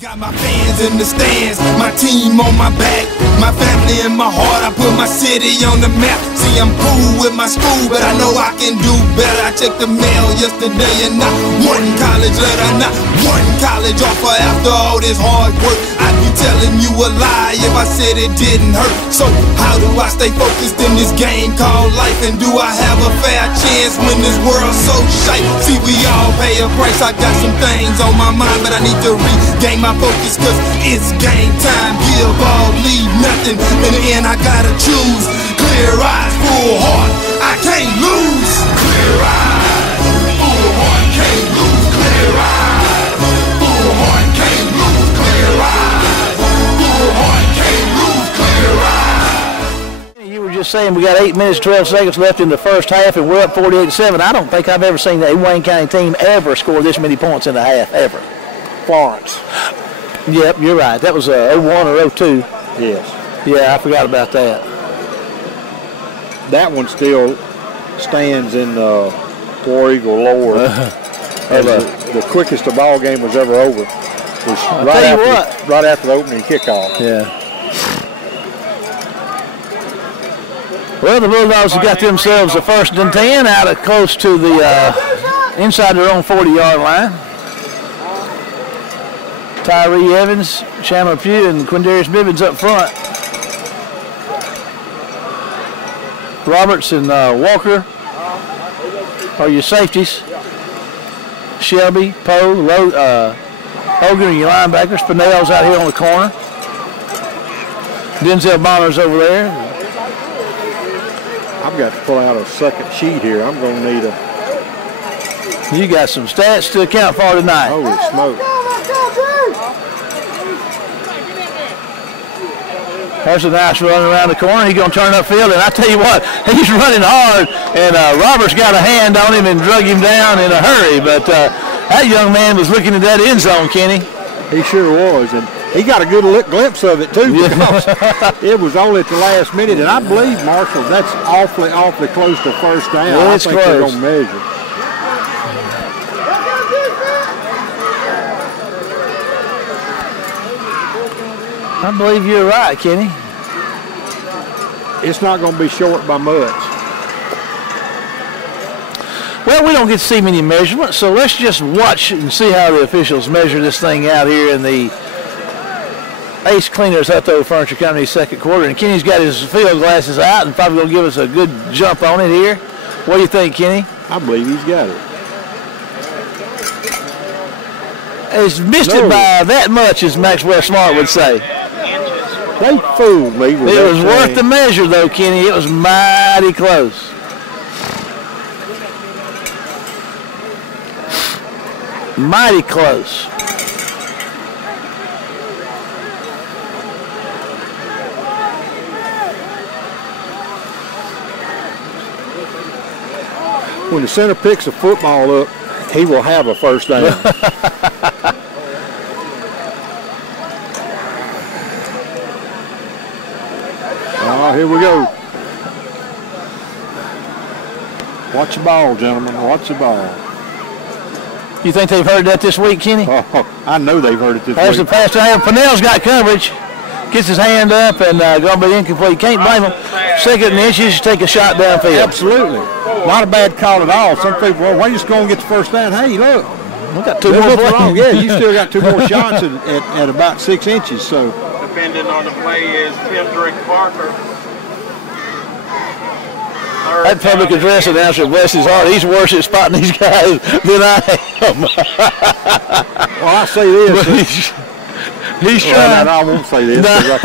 Got my fans in the stands, my team on my back, my family in my heart, I put my city on the map. See, I'm cool with my school, but I know I can do better. I checked the mail yesterday and not one college letter, not one college offer after all this hard work. I'd be telling you a lie if I said it didn't hurt. So how do I stay focused in this game called life? And do I have a fair chance when this world's so shite? See, we all pay a price. I got some things on my mind, but I need to regain my focus, cause it's game time. Give all, leave nothing. In the end I gotta choose. Clear eyes, full heart, I can't lose. Clear eyes, full heart, can't lose. Clear eyes, full heart, can't lose. Clear eyes, full heart, can't lose. Clear eyes. You were just saying we got 8 minutes, 12 seconds left in the first half, and we're up 48-7. I don't think I've ever seen that Wayne County team ever score this many points in a half, ever. Florence. Yep, you're right. That was 01 or 02. Yes. Yeah, I forgot about that. That one still stands in War Eagle lore as the quickest the ball game was ever over. It was right after the opening kickoff. Yeah. Well, the Bulldogs have got themselves a 1st and 10 out of close to the inside their own 40-yard line. Tyree Evans, Chandler Pugh, and Quindarius Bibbins up front. Roberts and Walker are your safeties. Shelby, Poe, Hogan are your linebackers. Pinell's out here on the corner. Denzel Bonner's over there. I've got to pull out a second sheet here. I'm going to need a... You got some stats to account for tonight. Holy smoke. There's a nice run around the corner. He's going to turn upfield, and I tell you what, he's running hard, and Roberts got a hand on him and drug him down in a hurry, but that young man was looking at that end zone, Kenny. He sure was, and he got a good glimpse of it, too, because it was only at the last minute, and I believe, Marshall, that's awfully close to 1st down. Yeah, it's I think they're going to measure. I believe you're right, Kenny. It's not going to be short by much. Well, we don't get to see many measurements, so let's just watch and see how the officials measure this thing out here in the Ace Cleaners Hutto Furniture Company 2nd quarter. And Kenny's got his field glasses out and probably going to give us a good jump on it here. What do you think, Kenny? I believe he's got it. He's missed it by that much, as Maxwell Smart would say. They fooled me. It was worth the measure, though, Kenny. It was mighty close. Mighty close. When the center picks a football up, he will have a 1st down. Oh, here we go. Watch the ball, gentlemen. Watch the ball. You think they've heard that this week, Kenny? Oh, I know they've heard it this There's week. the pass down. Pennell's got coverage. Gets his hand up and going to be incomplete. Can't blame him. 2nd and inches, take a shot downfield. Absolutely. Not a bad call at all. Some people, well, why you just go and get the first down? Hey, look. We got 2 more plays. Yeah, you still got 2 more shots at about 6 inches. So. Defending on the play is Kendrick Parker. That public address announcer, bless his heart, he's worse at spotting these guys than I am. Well, I say this. He's trying. I won't say this because I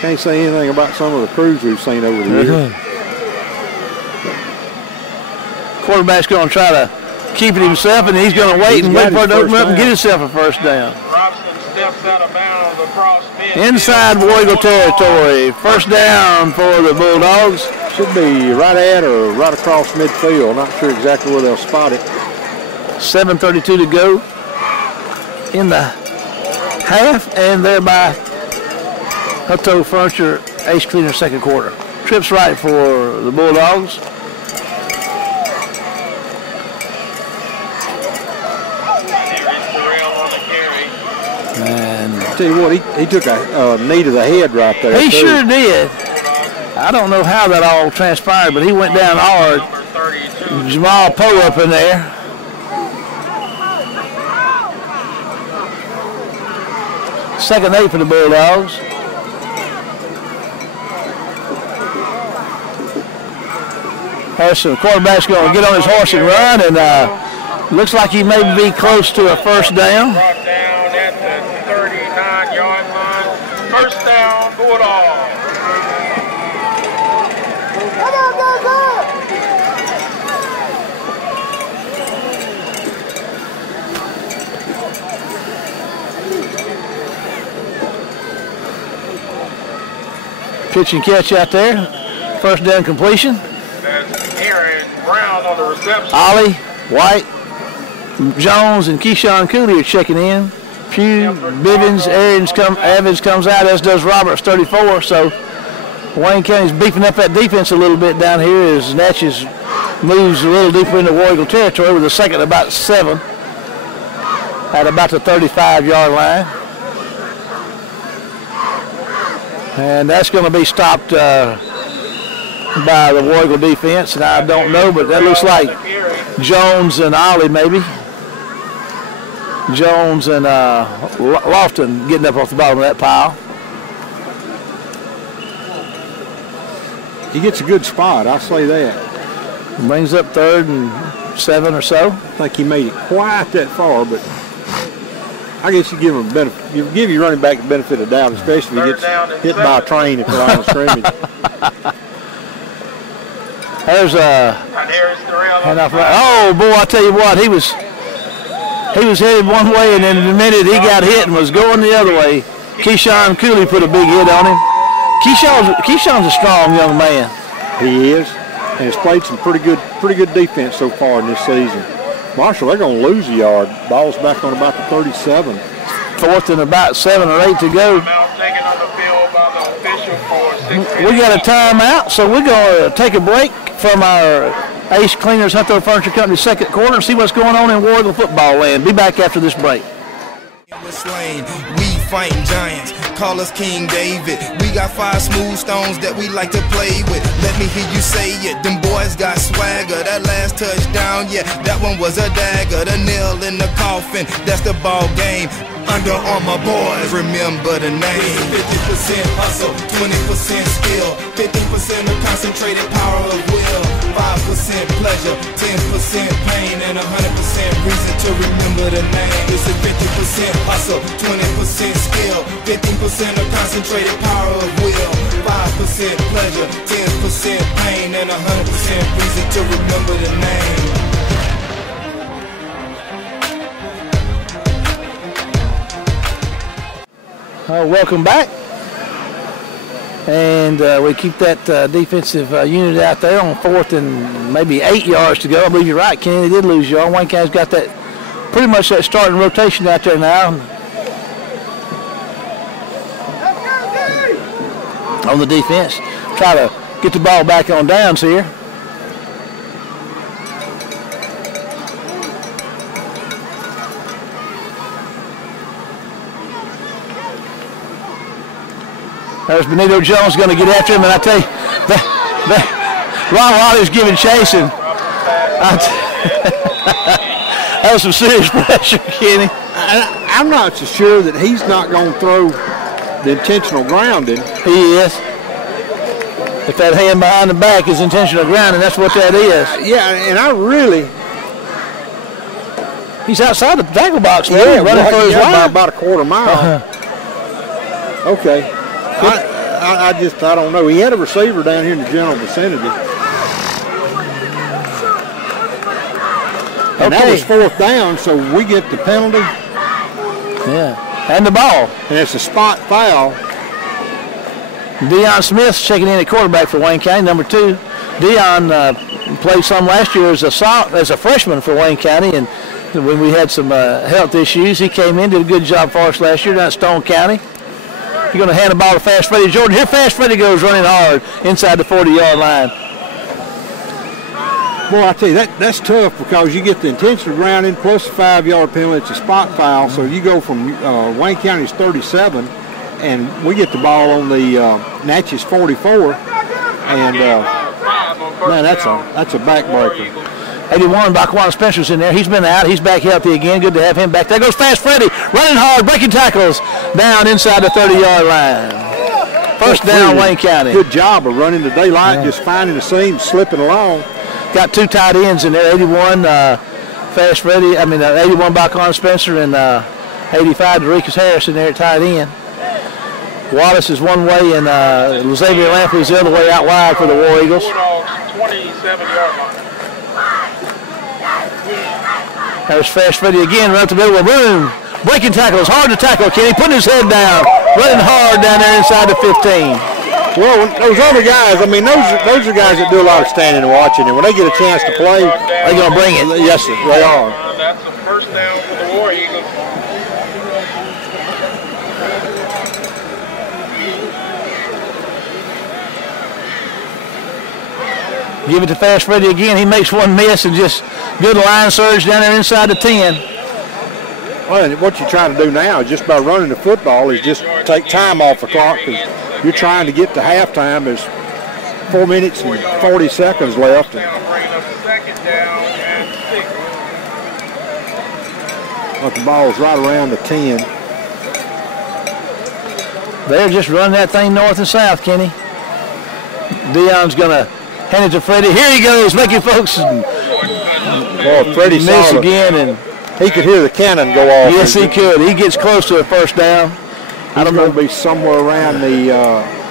can't say anything about some of the crews we've seen over the years. Quarterback's going to try to keep it himself, and he's going to wait and wait for it to open up and get himself a first down. Steps out of bounds across Inside War Eagle territory. First down for the Bulldogs. Should be right at or right across midfield. Not sure exactly where they'll spot it. 7:32 to go in the half, and thereby Hutto Furniture Ace Cleaner 2nd quarter. Trips right for the Bulldogs. And I tell you what, he took a knee to the head right there. He sure did. I don't know how that all transpired, but he went down hard. Jamal Poe up in there. Second 8 for the Bulldogs. Harrison, quarterback's going to get on his horse and run, and looks like he may be close to a first down. Brought down at the 39-yard line. First down, Bulldogs. Pitch and catch out there. First down completion. That's Aaron Brown on the reception. Ollie, White, Jones, and Keyshawn Cooley are checking in. Pugh, Bivens, Evans comes out, as does Roberts, 34. So Wayne County's beefing up that defense a little bit down here as Natchez moves a little deeper into War Eagle territory with a second about 7 at about the 35-yard line. And that's going to be stopped by the War Eagle defense, and I don't know, but that looks like Jones and Ollie maybe. Jones and Lofton getting up off the bottom of that pile. He gets a good spot, I'll say that. Brings up 3rd and 7 or so. I think he made it quite that far, but I guess you give him benefit. You give your running back the benefit of doubt, especially if he gets hit by a train at the line of scrimmage. There's a handoff. Oh boy, I tell you what, he was headed one way, and then the minute he got hit and was going the other way, Keyshawn Cooley put a big hit on him. Keyshawn's a strong young man. He is, and has played some pretty good defense so far in this season. Marshall, they're going to lose a yard. Ball's back on about the 37. 4th and about 7 or 8 to go. We got a timeout, so we're going to take a break from our Ace Cleaners Hutto Furniture Company 2nd quarter and see what's going on in War Eagle football land. Be back after this break. We fighting giants, call us King David. We got 5 smooth stones that we like to play with. Let me hear you say it, them boys got swagger. That last touchdown, yeah, that one was a dagger. The nail in the coffin, that's the ball game. Under Armour boys, remember the name. 50% hustle, 20% skill, 50% of concentrated power of will, 5% pleasure, 10% pain, and 100% reason to remember the name. This is 50% hustle, 20% skill, 15% of concentrated power of will, 5% pleasure, 10% pain, and 100% reason to remember the name. Welcome back, and we keep that defensive unit out there on 4th and maybe 8 yards to go. I believe you're right, Kenny. They did lose yard. Wayne County's got that pretty much that starting rotation out there now. On the defense, try to get the ball back on downs here. There's Benito Jones going to get after him, and I tell you, Ron Wally's giving chase, and that was some serious pressure, Kenny. I'm not so sure that he's not going to throw the intentional grounding. He is. If that hand behind the back is intentional grounding, that's what that is. Yeah, and I really... He's outside the tackle box, man, running for his line. By about a quarter mile. Okay. I don't know. He had a receiver down here in the general vicinity. And that was 4th down, so we get the penalty. Yeah, and the ball. And it's a spot foul. Deion Smith checking in at quarterback for Wayne County, number 2. Deion played some last year as a freshman for Wayne County, and when we had some health issues, he came in, did a good job for us last year down at Stone County. He's going to hand the ball to Fast Freddy Jordan. Here Fast Freddy goes running hard inside the 40-yard line. Boy, I tell you, that's tough because you get the intentional grounding plus the 5-yard penalty. It's a spot foul, so you go from Wayne County's 37, and we get the ball on the Natchez 44, and man, that's a backbreaker. 81, Bakwan Spencer's in there. He's been out. He's back healthy again. Good to have him back. There goes Fast Freddy, running hard, breaking tackles down inside the 30-yard line. First down, Wayne County. Good job of running the daylight, just finding the seam, slipping along. Got 2 tight ends in there, 81 81 Bakwan Spencer and 85 Derikas Harris in there at tight end. Wallace is one way and Xavier Lampley is the other way out wide for the War Eagles. 27-yard line. There's Fast Freddy again, right to the middle of the room. Breaking tackles, hard to tackle, Kenny, putting his head down, running hard down there inside the 15. Well, those other guys, I mean, those are guys that do a lot of standing and watching, and when they get a chance to play, they're going to bring it. Yes, sir, they are. That's the first down for the War Eagles. Give it to Fast Freddy again. He makes one miss and just good line surge down there inside the 10. Well, and what you're trying to do now is just by running the football is just take time off the clock because you're trying to get to halftime. There's 4 minutes and 40 seconds left. But the ball's right around the 10. They're just running that thing north and south, Kenny. Deion's going to hand it to Freddie. Here he goes, making folks Freddie miss again. And he could hear the cannon go off. Yes, he could. He gets close to a first down. I don't know, be somewhere around the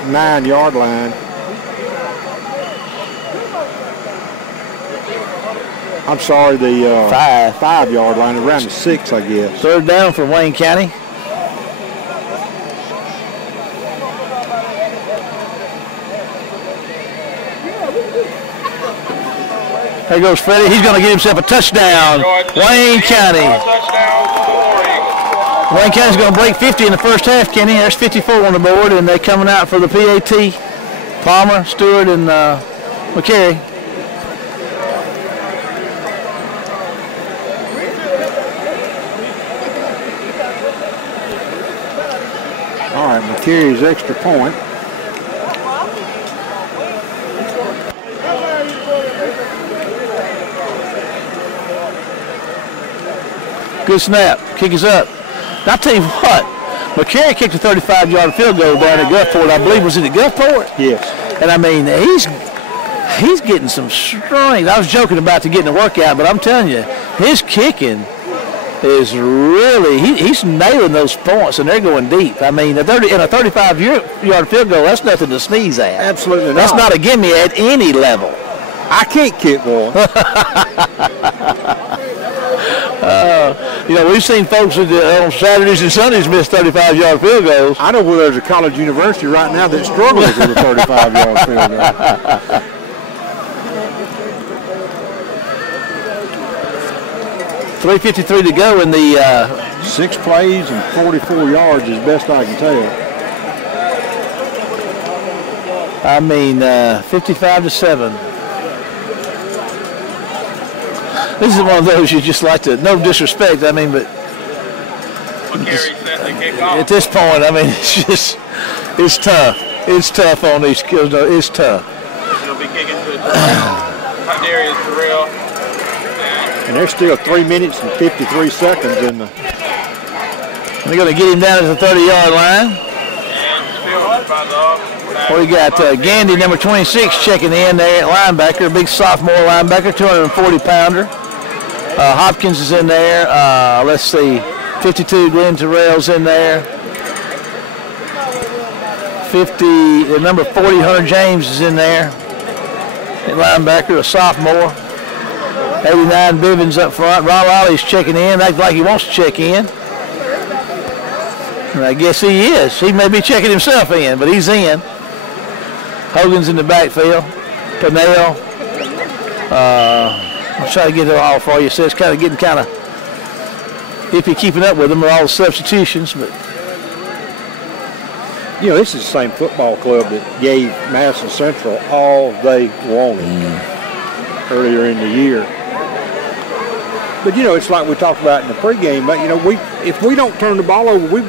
9-yard line. I'm sorry, the 5-yard line, around the 6, I guess. Third down for Wayne County. There goes Freddie. He's going to get himself a touchdown. Wayne County. Wayne County's going to break 50 in the first half, Kenny. There's 54 on the board, and they're coming out for the PAT. Palmer, Stewart, and McCary. All right, McCary's extra point. Good snap. Kick is up. I'll tell you what, McCary kicked a 35-yard field goal down at Gulfport. I believe, was it at Gulfport? Yes. And I mean, he's getting some strength. I was joking about to getting a workout, but I'm telling you, his kicking is really, he's nailing those points, and they're going deep. I mean, in a 35-yard field goal, that's nothing to sneeze at. Absolutely not. That's not a gimme at any level. I can't kick, boy. You know, we've seen folks on Saturdays and Sundays miss 35-yard field goals. I know where there's a college university right now that struggles with a 35-yard field goal. 3:53 to go in the 6 plays and 44 yards is best I can tell. I mean, 55-7. This is one of those you just like to, no disrespect, I mean, but At this point, I mean, it's tough. It's tough on these kids. It's tough. He'll be kicking to Darius Terrell. And there's still 3 minutes and 53 seconds in the. They're going to get him down at the 30-yard line. We got Gandy, number 26, checking in there at linebacker, big sophomore linebacker, 240-pounder. Hopkins is in there. Let's see, 52, Glenn Terrell's in there. 50, number 40, Hunter James is in there at linebacker, a sophomore. 89, Bivens up front. Ron Riley's checking in, acts like he wants to check in. And I guess he is. He may be checking himself in, but he's in. Hogan's in the backfield. Pennell. I'll try to get it all for you. So it's kind of getting kind of iffy keeping up with them with all the substitutions. But you know, this is the same football club that gave Madison Central all they wanted earlier in the year. But you know, it's like we talked about in the pregame. But you know, if we don't turn the ball over, we've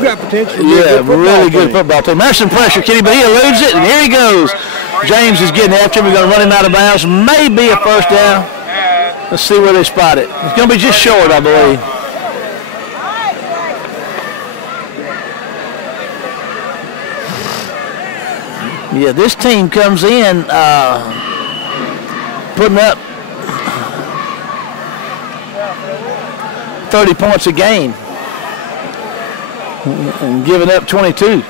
got potential to be a good really good football team. There's some pressure, Kenny, but he eludes it, and here he goes. James is getting after him. We're going to run him out of bounds. Maybe a first down. Let's see where they spot it. It's going to be just short, I believe. Yeah, this team comes in putting up 30 points a game and giving up 22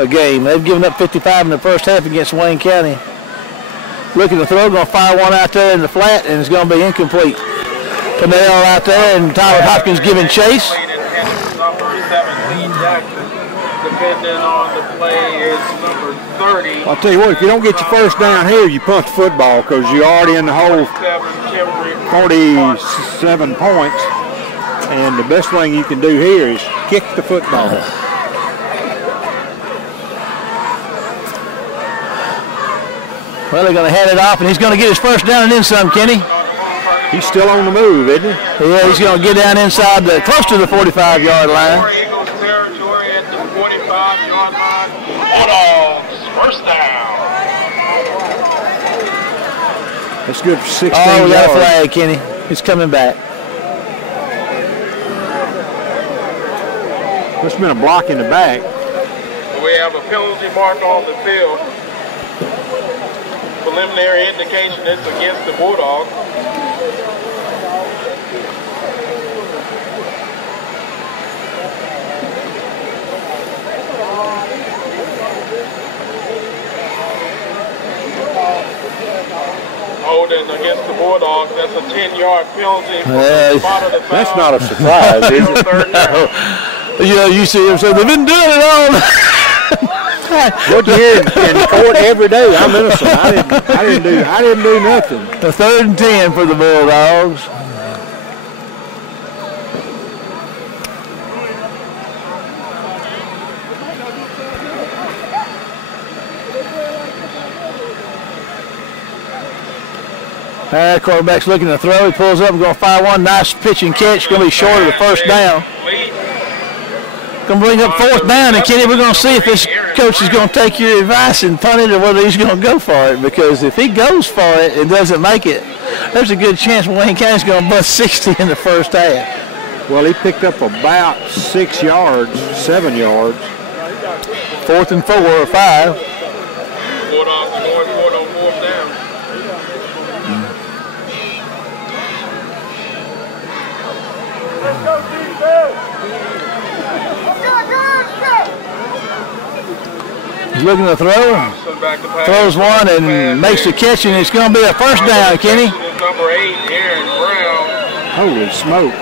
a game. They've given up 55 in the first half against Wayne County. Looking to throw, going to fire one out there in the flat, and it's going to be incomplete. Pennell out there, and Tyler Hopkins giving chase. Depending on the play is number 30. I'll tell you what, if you don't get your first down here, you punt the football because you're already in the hole 47 points. And the best thing you can do here is kick the football. Well, they're going to hand it off, and he's going to get his first down and then some, Kenny. He's still on the move, isn't he? Yeah, he's going to get down inside, close to the 45-yard line. Eagles territory at the 45-yard line. Bulldogs, first down. That's good for 16 yards. Oh, we got a flag, Kenny. He's coming back. There's been a block in the back. We have a penalty mark on the field. Preliminary indication it's against the Bulldogs. Holding against the Bulldogs, that's a 10-yard penalty. That's not a surprise, is it? Yeah, you see them say they've been doing it all. What you hear in court every day? I'm innocent. I didn't do nothing. The 3rd and 10 for the Bulldogs. Quarterback's looking to throw. He pulls up and going to fire one. Nice pitch and catch. Going to be short of the first down. Going to bring up 4th down, and Kenny, we're going to see if this coach is going to take your advice and punt it or whether he's going to go for it, because if he goes for it and doesn't make it, there's a good chance Wayne County's going to bust 60 in the first half. Well, he picked up about 6 yards, 7 yards. 4th and 4 or 5. Bulldogs are going for it on 4th down. Let's go, defense! He's looking to throw. Throws one and makes the catch, and it's going to be a first down, Kenny. Number 8, Aaron Brown. Holy smoke.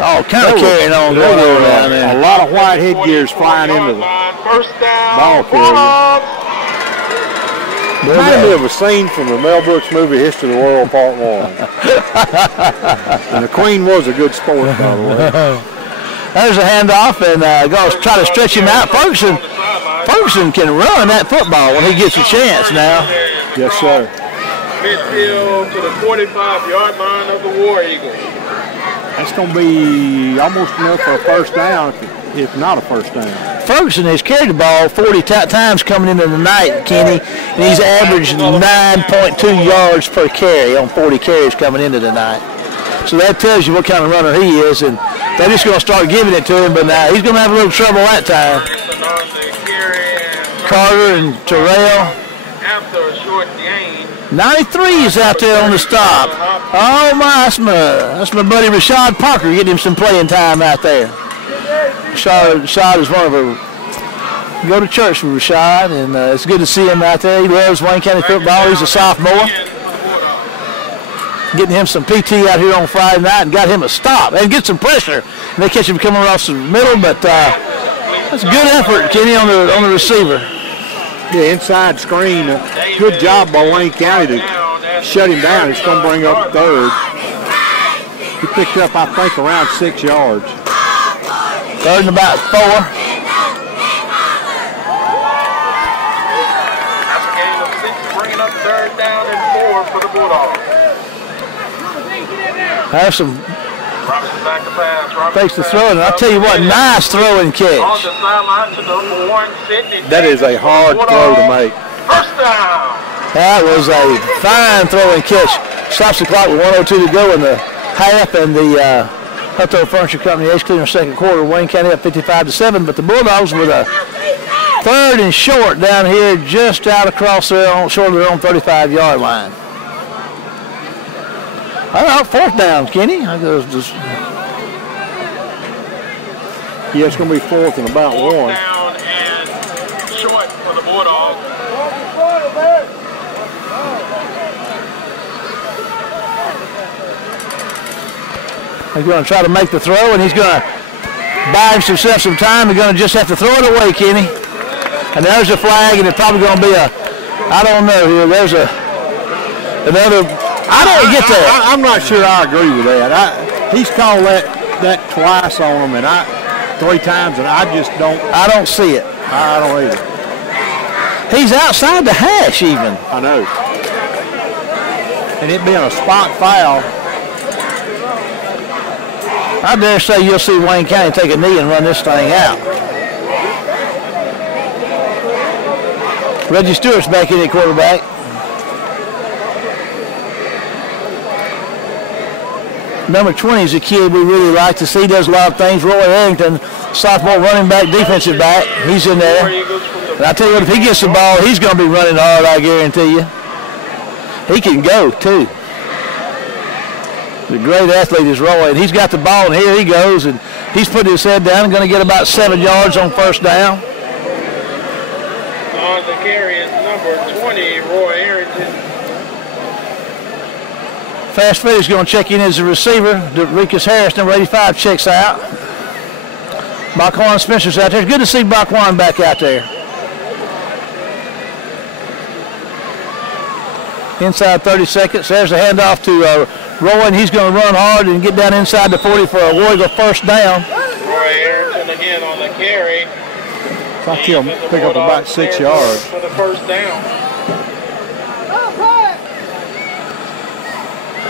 Oh, kind of carrying on going on down there. A lot of white headgears flying into the ball carrier. Reminded me of a scene from the Mel Brooks movie History of the World Part 1. And the Queen was a good sport, by the way. There's a handoff, and going to try to stretch him out. Ferguson can run that football when he gets a chance now. Yes, sir. Midfield to the 45-yard line of the War Eagles. That's going to be almost enough for a first down, if not a first down. Ferguson has carried the ball 40 times coming into the night, Kenny, and he's averaged 9.2 yards per carry on 40 carries coming into the night. So that tells you what kind of runner he is, and they're just going to start giving it to him, but now he's going to have a little trouble that time. Carter and Terrell. After a short gain. 93 is out there on the stop. Oh my, that's my buddy Rashad Parker getting him some playing time out there. Rashad is one of our, go to church with Rashad, and it's good to see him out there. He loves Wayne County football. He's a sophomore. Getting him some PT out here on Friday night and got him a stop and get some pressure. And they catch him coming across the middle, but that's a good effort, Kenny, on the receiver. Yeah, inside screen. Good job by Wayne County to shut him down. It's going to bring up third. He picked up, I think, around 6 yards. Third and about 4. That's a gain of 6, bringing up third down and 4 for the Bulldogs. Have some Robinson back to pass. fakes to throw, and I'll tell you what, nice throwing catch. On the sideline to number 1, Sidney. That is a hard throw to make. First down. That was a fine throwing catch. Stops the clock with 1:02 to go in the half, and the Hutto Furniture Company ace cleaner second quarter. Wayne County up 55-7, but the Bulldogs with a third and short down here, just out across their short of their own 35-yard line. All right, fourth down, Kenny. Yeah, it's going to be fourth and about 1. Down and short for the Bulldogs. He's going to try to make the throw, and he's going to buy himself some time. He's going to just have to throw it away, Kenny. And there's a flag, and it's probably going to be I don't know here. There's another. I don't get that. I'm not sure I agree with that. He's called that twice on him, and 3 times, and I just don't. I don't see it. I don't either. He's outside the hash even. I know. And it being a spot foul. I dare say you'll see Wayne County take a knee and run this thing out. Reggie Stewart's back in at quarterback. Number 20 is a kid we really like to see. He does a lot of things. Roy Arrington, sophomore running back, defensive back. He's in there. And I tell you what, if he gets the ball, he's going to be running hard, I guarantee you. He can go, too. The great athlete is Roy, and he's got the ball, and here he goes, and he's putting his head down and going to get about 7 yards on first down. On the carry is number 20, Roy Arrington. Fast Freddy's is going to check in as a receiver. Rikus Harris, number 85, checks out. Bakwan Spencer's out there. It's good to see Bakwan back out there. Inside 30 seconds. There's a handoff to Roy, and he's going to run hard and get down inside the 40 for a Warrigal first down. Roy Arrington again on the carry. I think he'll pick up about 6 yards. For the first down.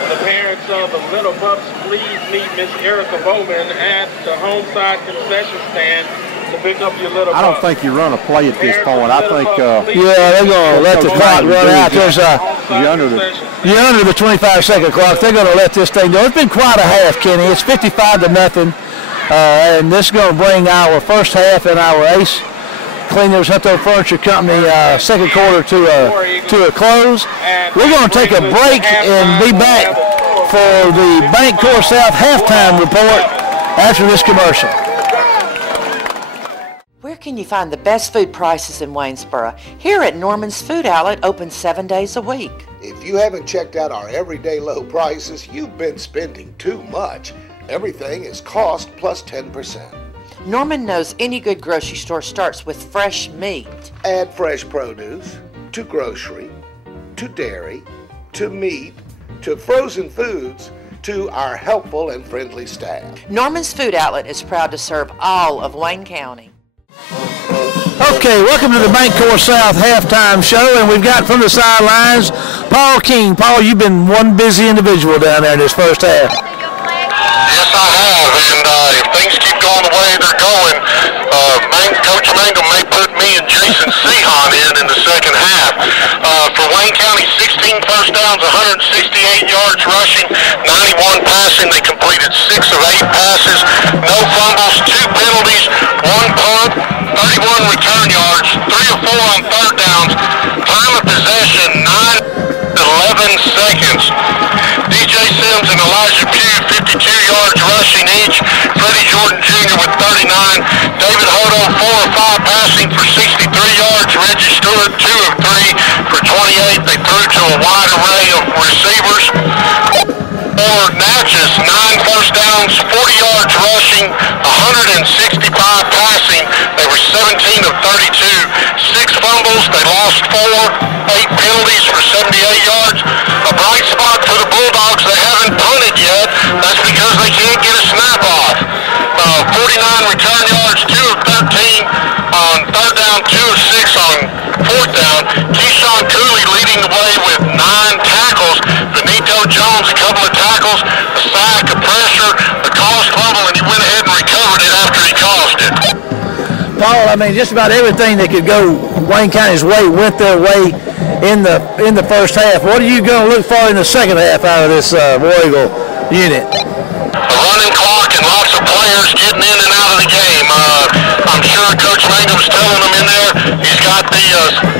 The parents of the Little Pups, please meet Miss Erica Bowman at the home side concession stand to pick up your little pup. I don't think you run a play at this point. I think yeah, they're going to let the clock run out. There's you're under the 25-second clock. They're going to let this thing go. It's been quite a half, Kenny. It's 55-0, and this is going to bring our first half and our ace Cleaners Hutto Furniture Company second quarter to a close. We're going to take a break and be back for the Bancorp South halftime report after this commercial. Where can you find the best food prices in Waynesboro? Here at Norman's Food Outlet, open 7 days a week. If you haven't checked out our everyday low prices, you've been spending too much. Everything is cost plus 10%. Norman knows any good grocery store starts with fresh meat. Add fresh produce to grocery, to dairy, to meat, to frozen foods, to our helpful and friendly staff. Norman's Food Outlet is proud to serve all of Wayne County. Okay, welcome to the Bancorp South halftime show, and we've got from the sidelines Paul King. Paul, you've been one busy individual down there in this first half. Yes, I have, and if things keep going the way they're going, Coach Mangum may put me and Jason Sehan in the second half. For Wayne County, 16 first downs, 168 yards rushing, 91 passing. They completed 6 of 8 passes, no fumbles, 2 penalties, 1 punt, 31 return yards, 3 of 4 on third downs. Time of possession, 9-11 seconds. DJ Sims and Elijah Pugh, 52 yards rushing each. Freddie Jordan Jr. with 39. David Hodo, 4 of 5 passing for 63 yards. Reggie Stewart, 2 of 3 for 28. They threw to a wide array of receivers. For Natchez, 9 first downs, 40 yards rushing, 165 passing. They were 17 of 32. 6 fumbles. They lost 4. 8 penalties for 78 yards. A bright spot for the Bulldogs. They haven't punted yet. That's because they can't get a snap off. 49 return yards, 2 of 13 on third down, 2 of 6 on fourth down. Keyshawn Cooley leading the way with 9 tackles. Benito Jones, a couple of tackles, a sack, a pressure, a caused fumble, and he went ahead and recovered it after he caused it. Paul, I mean, just about everything that could go Wayne County's way went their way in the first half. What are you going to look for in the second half out of this War Eagle unit? A running clock and lots of players getting in and out of the game. I'm sure Coach Mangum's telling them in there. He's got the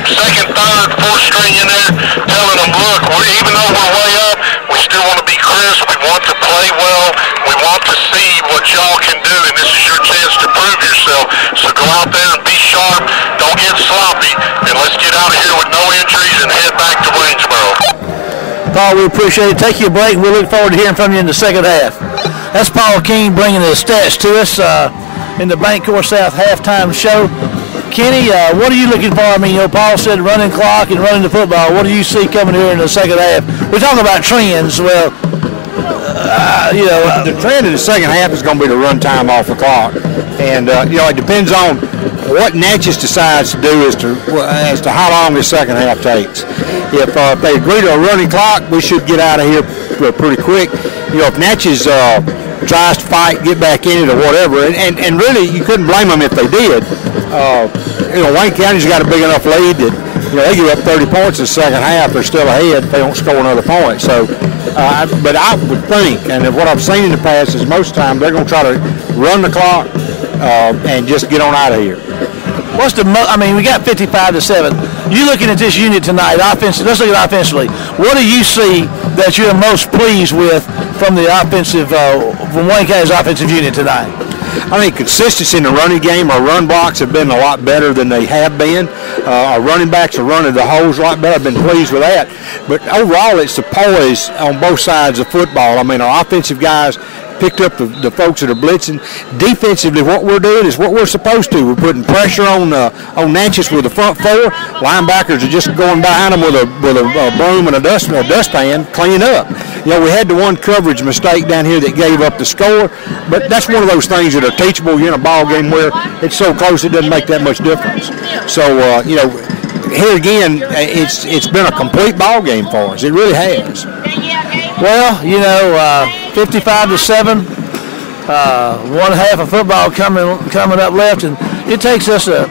second, third, fourth string in there telling them, look, even though we're way up, we still want to be crisp. We want to play well. We want to see what y'all can do, and this is your chance to prove yourself. So go out there and be sharp. Don't get sloppy, and let's get out of here with no injuries and head back to Waynesboro. Paul, we appreciate it. Take your break, and we look forward to hearing from you in the second half. That's Paul King bringing the stats to us in the Bancorp South halftime show. Kenny, what are you looking for? I mean, Paul said running clock and running the football. What do you see coming here in the second half? We're talking about trends. Well, the trend in the second half is going to be the run time off the clock. And, it depends on what Natchez decides to do as to how long the second half takes. If they agree to a running clock, we should get out of here pretty quick. If Natchez tries to fight, get back in it or whatever, and really you couldn't blame them if they did. Wayne County's got a big enough lead that they give up 30 points in the second half. They're still ahead if they don't score another point. So, but I would think, and what I've seen in the past is most of the time they're going to try to run the clock and just get on out of here. We got 55-7. You looking at this unit tonight, offensively. Let's look at offensively. What do you see that you're most pleased with from the from Wayne County's offensive unit tonight? I think consistency in the running game. Our run blocks have been a lot better than they have been. Our running backs are running the holes a lot better. I've been pleased with that. But overall, it's the poise on both sides of football. I mean, our offensive guys picked up the folks that are blitzing. Defensively, what we're doing is what we're supposed to. We're putting pressure on Natchez with the front four. Linebackers are just going behind them with a broom and a dustpan, clean up. We had the one coverage mistake down here that gave up the score, but that's one of those things that are teachable. You're in a ball game where it's so close it doesn't make that much difference. So, here again, it's been a complete ball game for us. It really has. Well, 55-7, 1/2 of football coming up left, and it takes us a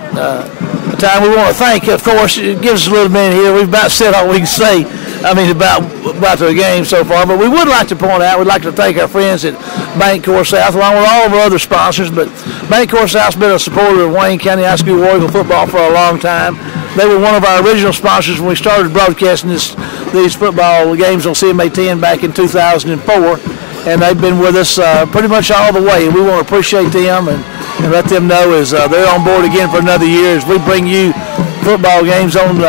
time. We want to thank, of course, it gives us a little minute here. We've about said all we can say, about the game so far, but we would like to point out, we'd like to thank our friends at Bancorp South, along with all of our other sponsors, but Bancorp South's been a supporter of Wayne County High School War Eagle football for a long time. They were one of our original sponsors when we started broadcasting these football games on CMA 10 back in 2004, and they've been with us pretty much all the way. And we want to appreciate them and let them know as they're on board again for another year as we bring you football games on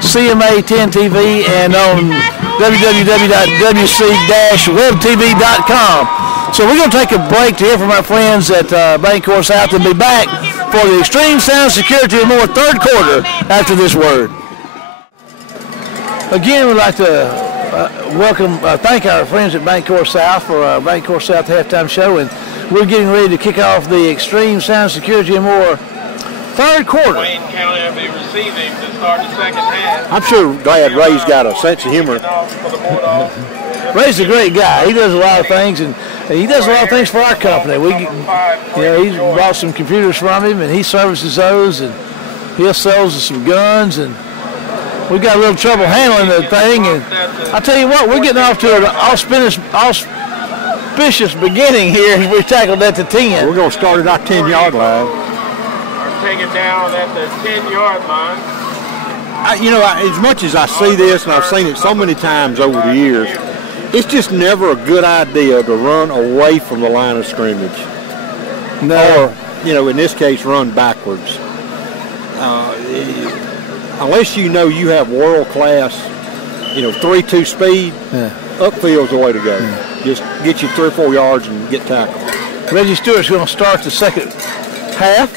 CMA 10 TV and on www.wc-webtv.com. So we're going to take a break to hear from our friends at Bancorp South and be back for the Extreme Sound Security and more third quarter after this word. Again, we'd like to thank our friends at Bancorp South for our Bancorp South halftime show, and we're getting ready to kick off the Extreme Sound Security and more third quarter. Wayne County will be receiving to start the second half. I'm sure glad Ray's got a sense of humor. Ray's a great guy. He does a lot of things, and He does a lot of things for our company. He's bought some computers from him, and he services those, and he'll sell us some guns, and we got a little trouble handling the thing. And I tell you what, we're getting off to an auspicious beginning here as we tackled that to 10. We're going to start at our 10-yard line. Take it down at the 10-yard line. As much as I see this, and I've seen it so many times over the years, it's just never a good idea to run away from the line of scrimmage. No. Or, in this case, run backwards. Unless you know you have world-class, 3-2 speed, upfield's the way to go. Yeah. Just get you 3 or 4 yards and get tackled. Reggie Stewart's going to start the second half.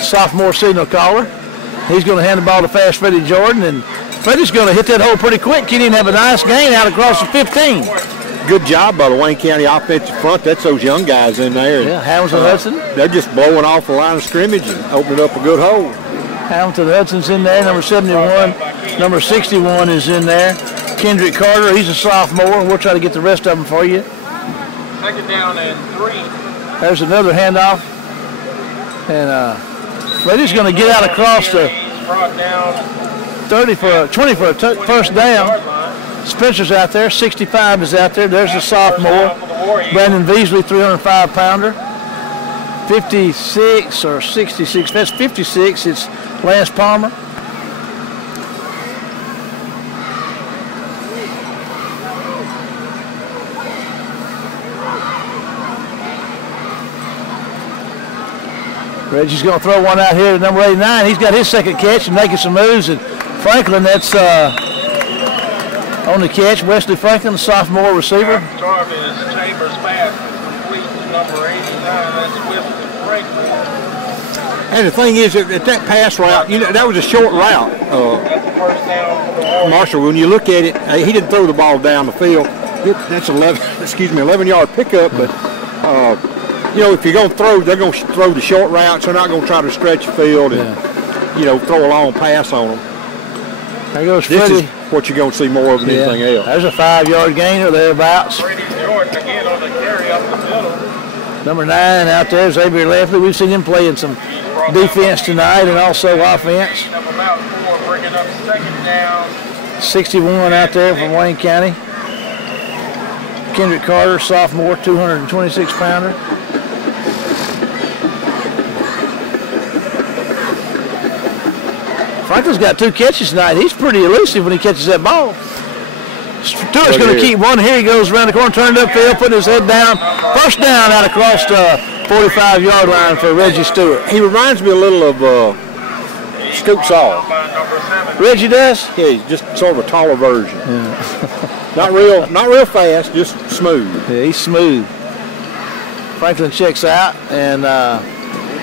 Sophomore signal caller. He's going to hand the ball to fast Freddie Jordan, and Freddie's going to hit that hole pretty quick. He didn't have a nice gain out across the 15. Good job by the Wayne County offensive front. That's those young guys in there. Yeah, Hamilton Hudson. They're just blowing off the line of scrimmage and opening up a good hole. Hamilton Hudson's in there, number 71. Number 61 is in there. Kendrick Carter, he's a sophomore, and we'll try to get the rest of them for you. Second down and 3. There's another handoff. And Freddie's going to get out across the 20 for a first down. Spencer's out there. 65 is out there. There's the sophomore. Brandon Beasley, 305-pounder. 56 or 66. That's 56. It's Lance Palmer. Reggie's going to throw one out here to number 89. He's got his second catch and making some moves. And Franklin, that's on the catch. Wesley Franklin, the sophomore receiver. Jarvis Chambers pass is complete to number 89. That's Wesley Franklin. And the thing is, at that pass route, that was a short route. That's the first down for the Warriors. Marshall, when you look at it, he didn't throw the ball down the field. That's 11-yard pickup, but if you're going to throw, they're going to throw the short routes. They're not going to try to stretch the field and, throw a long pass on them. There goes This Freddie. is what you're going to see more of than anything else. There's a 5-yard gain or thereabouts. Brady Jordan again on the carry up the middle. Number 9 out there, Xavier Lefley. We've seen him playing some defense tonight and also offense. About 4, bringing up second down. 61 out there from Wayne County. Kendrick Carter, sophomore, 226-pounder. Franklin's got 2 catches tonight. He's pretty elusive when he catches that ball. Stewart's going to keep one. Here he goes around the corner, turned upfield, putting his head down. First down out across the 45-yard line for Reggie Stewart. He reminds me a little of Scoop Saul. Reggie does? Yeah, he's just sort of a taller version. Yeah. not real fast, just smooth. Yeah, he's smooth. Franklin checks out, and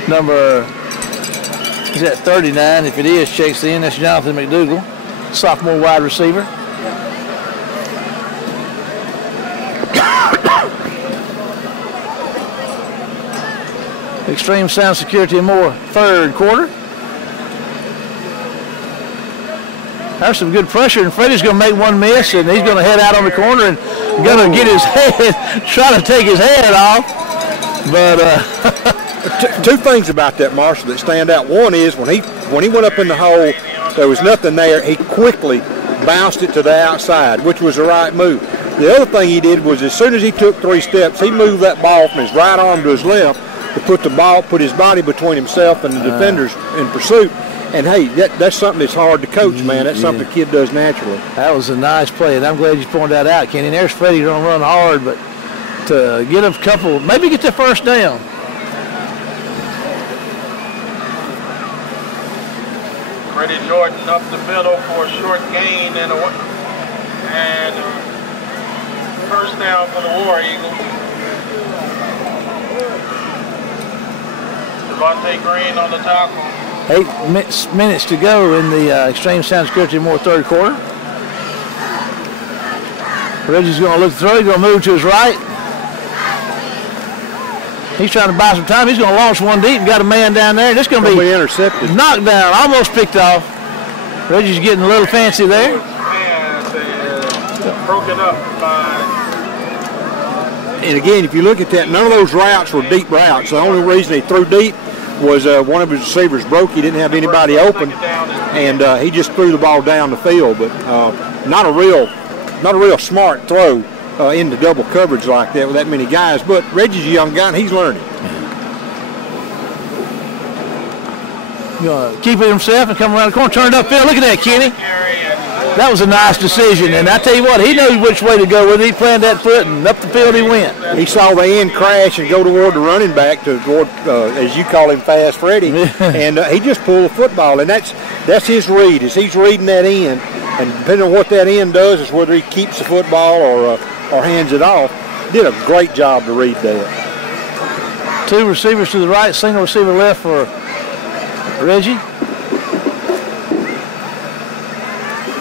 number, is that 39? If it is, checks in. That's Jonathan McDougal, sophomore wide receiver. Extreme Sound Security and more, third quarter. There's some good pressure, and Freddie's going to make one miss, and he's going to head out on the corner and going to get his head, try to take his head off. But two things about that, Marshall, that stand out. One is when he went up in the hole, there was nothing there. He quickly bounced it to the outside, which was the right move. The other thing he did was as soon as he took 3 steps, he moved that ball from his right arm to his left to put his body between himself and the defenders in pursuit. And hey, that's something that's hard to coach, man. That's something the kid does naturally. That was a nice play, and I'm glad you pointed that out, Kenny. There's Freddie going to run hard, but to get a couple, maybe get the first down. Freddie Jordan up the middle for a short gain and first down for the War Eagles. Devontae Green on the tackle. 8 minutes to go in the Extreme Sound Security more third quarter. Reggie's going to look through. He's going to move to his right. He's trying to buy some time. He's going to launch one deep and got a man down there. This is going to be intercepted. Knocked down, almost picked off. Reggie's getting a little fancy there. And broken up by And again, if you look at that, none of those routes were deep routes. The only reason he threw deep was one of his receivers broke. He didn't have anybody open, and he just threw the ball down the field. But not a real smart throw into double coverage like that with that many guys. But Reggie's a young guy, and he's learning. Gonna keep it himself and come around the corner, turn it upfield. Look at that, Kenny. That was a nice decision, and I tell you what, he knows which way to go with it. He planted that foot, and up the field he went. He saw the end crash and go toward the running back, toward, as you call him, Fast Freddy, and he just pulled the football, and that's his read. As he's reading that end, and depending on what that end does is whether he keeps the football or hands it off. Did a great job to read that. 2 receivers to the right, single receiver left for Reggie.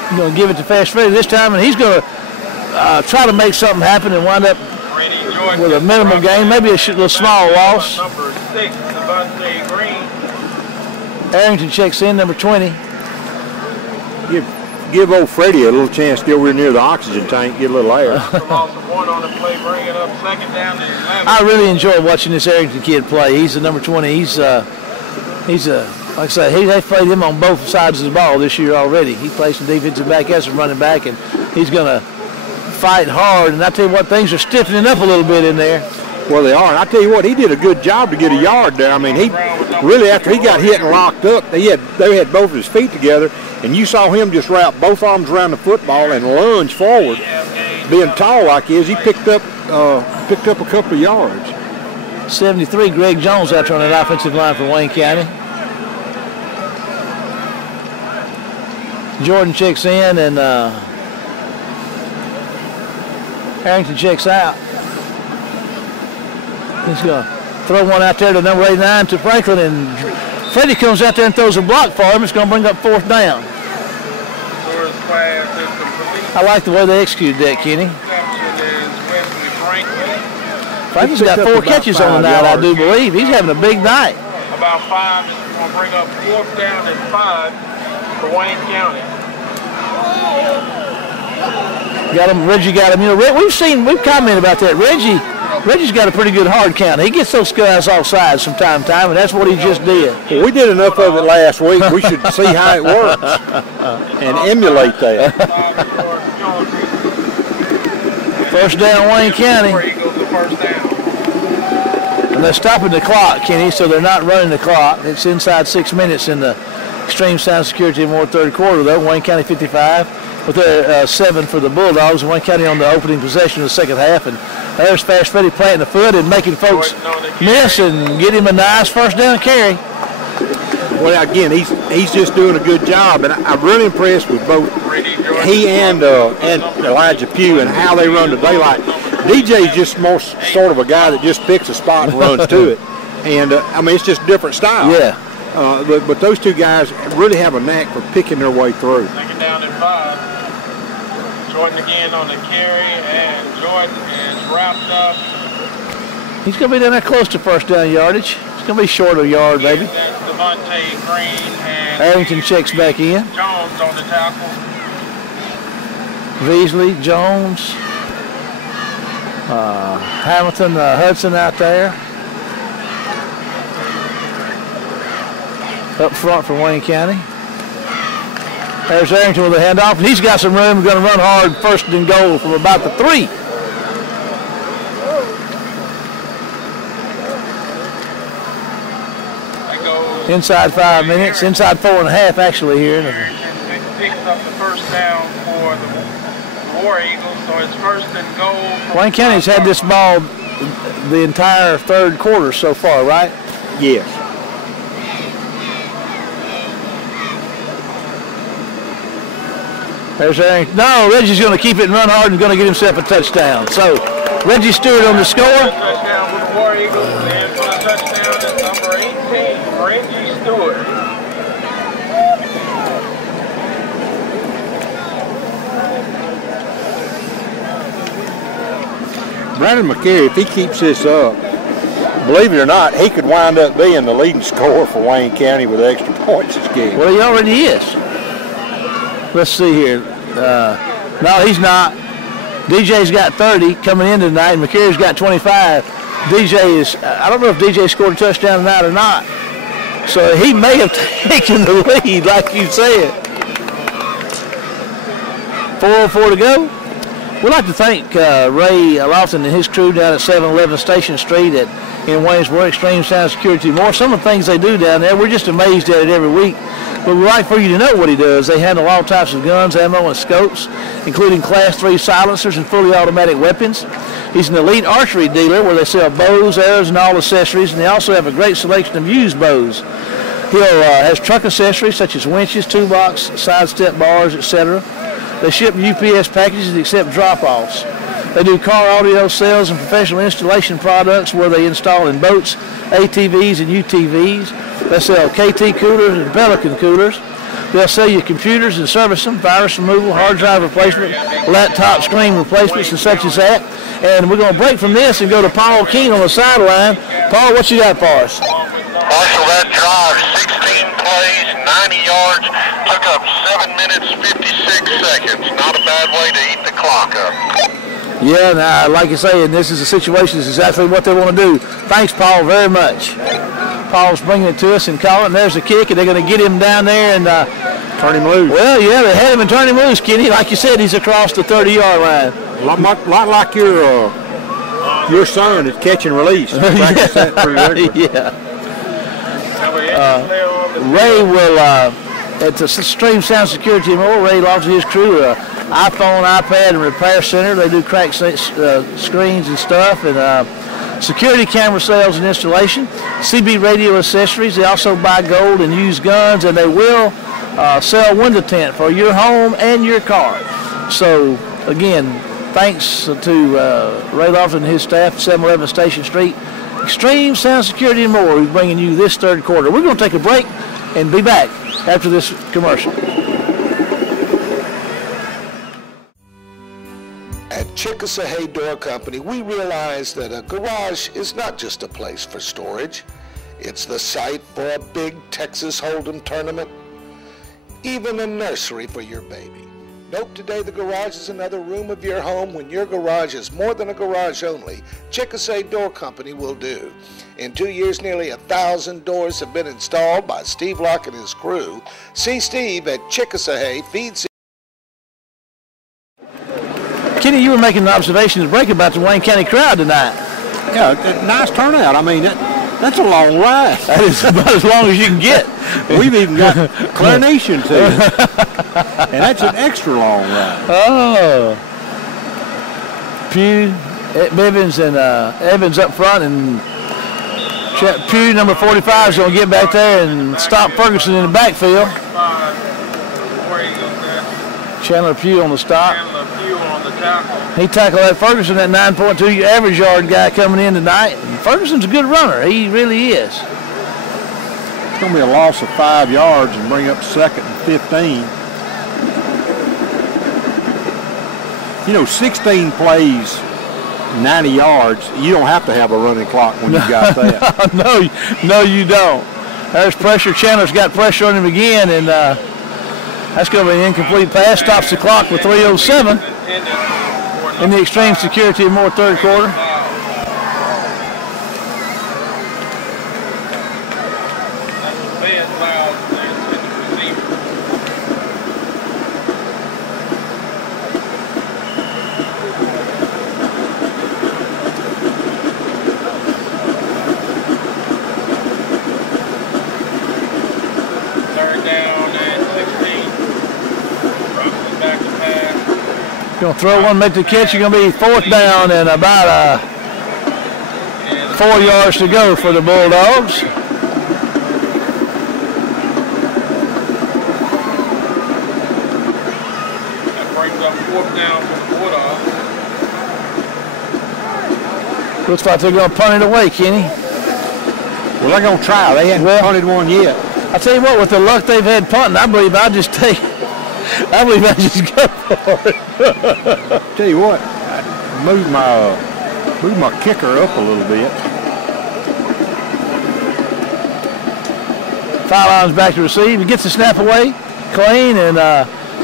He's going to give it to Fast Freddy this time, and he's going to try to make something happen and wind up with a minimal gain, maybe a little small loss. Number 6, Devontae Green. Arrington checks in, number 20. Give old Freddie a little chance to get over near the oxygen tank, get a little air. Loss of 1 on the play, bring it up 2nd down and 11. I really enjoy watching this Arrington kid play. He's the number 20. He's like I said, they played him on both sides of the ball this year already. He plays some defensive back as a running back, and he's going to fight hard. And I tell you what, things are stiffening up a little bit in there. Well, they are. And I tell you what, he did a good job to get a yard there. I mean, he really, after he got hit and locked up, they had both of his feet together, and you saw him just wrap both arms around the football and lunge forward. Being tall like he is, he picked up a couple of yards. 73, Greg Jones out there on that offensive line for Wayne County. Jordan checks in, and Arrington checks out. He's going to throw one out there to number 89 to Franklin, and Freddie comes out there and throws a block for him. It's going to bring up 4th down. I like the way they executed that, Kenny. Franklin's got 4 catches on the night, I do believe. He's having a big night. About 5, it's going to bring up 4th down and 5. For Wayne County. Got him. Reggie got him. You know, we've commented about that. Reggie's got a pretty good hard count. He gets those guys off sides from time to time, and that's what he just did. Well, we did enough of it last week. We should see how it works and emulate that. 1st down, Wayne County. And they're stopping the clock, Kenny, so they're not running the clock. It's inside 6 minutes in the Extreme Sound Security and more 3rd quarter, though. Wayne County 55 with their 7 for the Bulldogs. Wayne County on the opening possession of the 2nd half. And there's Fast Freddy planting the foot and making folks miss and get him a nice 1st down carry. Well, again, he's just doing a good job, and I'm really impressed with both he and Elijah Pugh and how they run the daylight. DJ's just more sort of a guy that just picks a spot and runs to it. And, I mean, it's just a different style. Yeah. But those two guys really have a knack for picking their way through. 2nd down and 5. Jordan again on the carry, and Jordan is wrapped up. He's going to be down there close to 1st down yardage. It's going to be short of a yard, maybe. That's Devontae Green, and Arrington checks back in. Jones on the tackle. Beasley, Jones, Hamilton, Hudson out there. Up front for Wayne County. There's Arrington with a handoff, and he's got some room. Going to run hard, 1st and goal from about the 3. Inside 5 minutes, inside 4.5 actually here. Arrington picks up the 1st down for the War Eagles, so it's 1st and goal. Wayne County's had this ball the entire 3rd quarter so far, right? Yes. There's Arrington. No, Reggie's going to keep it and run hard and going to get himself a touchdown. So Reggie Stewart on the score. Touchdown for the War Eagles, and for the touchdown is number 18, Reggie Stewart. Brandon McCary, if he keeps this up, believe it or not, he could wind up being the leading scorer for Wayne County with extra points this game. Well, he already is. Let's see here. No, he's not. DJ's got 30 coming in tonight, and McCary's got 25. DJ is, I don't know if DJ scored a touchdown tonight or not. So he may have taken the lead, like you said. 4:04 to go. We'd like to thank Ray Lofton and his crew down at 711 Station Street in Waynesboro, Extreme Sound Security more. Some of the things they do down there, we're just amazed at it every week. But we'd like for you to know what he does. They handle all types of guns, ammo, and scopes, including Class 3 silencers and fully automatic weapons. He's an elite archery dealer where they sell bows, arrows, and all accessories, and they also have a great selection of used bows. He has truck accessories such as winches, toolbox, side step bars, etc. They ship UPS packages and accept drop-offs. They do car audio sales and professional installation products where they install in boats, ATVs, and UTVs. They sell KT coolers and Pelican coolers. They'll sell you computers and service them, virus removal, hard drive replacement, laptop screen replacements, and such as that. And we're going to break from this and go to Paul Keene on the sideline. Paul, what you got for us? Marshall, that drive, 16 plays, 90 yards, took up 7 minutes, 56 seconds. Not a bad way to eat the clock up. Yeah, now, like you say, and this is a situation, this is exactly what they want to do. Thanks, Paul, very much. Paul's bringing it to us and calling. There's the kick, and they're going to get him down there and turn him loose. Well, yeah, they had him and turned him loose, Kenny. Like you said, he's across the 30-yard line. A lot like your son is catch and release. Practice that pretty regularly. Yeah. Ray will, at the Extreme Sound Security more, Ray loves his crew, iPhone, iPad, and repair center. They do crack screens and stuff, and security camera sales and installation, CB radio accessories. They also buy gold and used guns, and they will sell window tint for your home and your car. So, again, thanks to Ray Lofton and his staff at 711 Station Street. Extreme Sound Security and more, who's bringing you this third quarter. We're going to take a break and be back after this commercial. At Chickasawhay Door Company, we realize that a garage is not just a place for storage. It's the site for a big Texas Hold'em tournament, even a nursery for your baby. Nope, today the garage is another room of your home. When your garage is more than a garage only, Chickasawhay Door Company will do. In 2 years, nearly 1,000 doors have been installed by Steve Locke and his crew. See Steve at Chickasawhay Feed. Kenny, you were making an observation to break about the Wayne County crowd tonight. Yeah, nice turnout. I mean, that's a long ride. That is about as long as you can get. We've even got clarination too. And that's an extra long ride. Oh. Pugh, Bivens, and Evans up front, and Pugh, number 45, is going to get back there and stop Ferguson in the backfield. Chandler Pugh on the stop. He tackled that Ferguson, that 9.2 average yard guy coming in tonight. And Ferguson's a good runner. He really is. It's going to be a loss of 5 yards and bring up 2nd and 15. You know, 16 plays, 90 yards. You don't have to have a running clock when you got that. No, you don't. There's pressure. Chandler's got pressure on him again, and that's going to be an incomplete pass. Stops the clock with 3:07 in the Extreme Security and more third quarter. Going to throw one, make the catch. You're going to be 4th down and about 4 yards to go for the Bulldogs. That brings up 4th down for the Bulldogs. Looks like they're going to punt it away, Kenny. Well, they're going to try. They haven't punted one yet. I tell you what, with the luck they've had punting, I believe I'll just go for it. Tell you what, move my kicker up a little bit. Foul line's back to receive. He gets the snap away clean and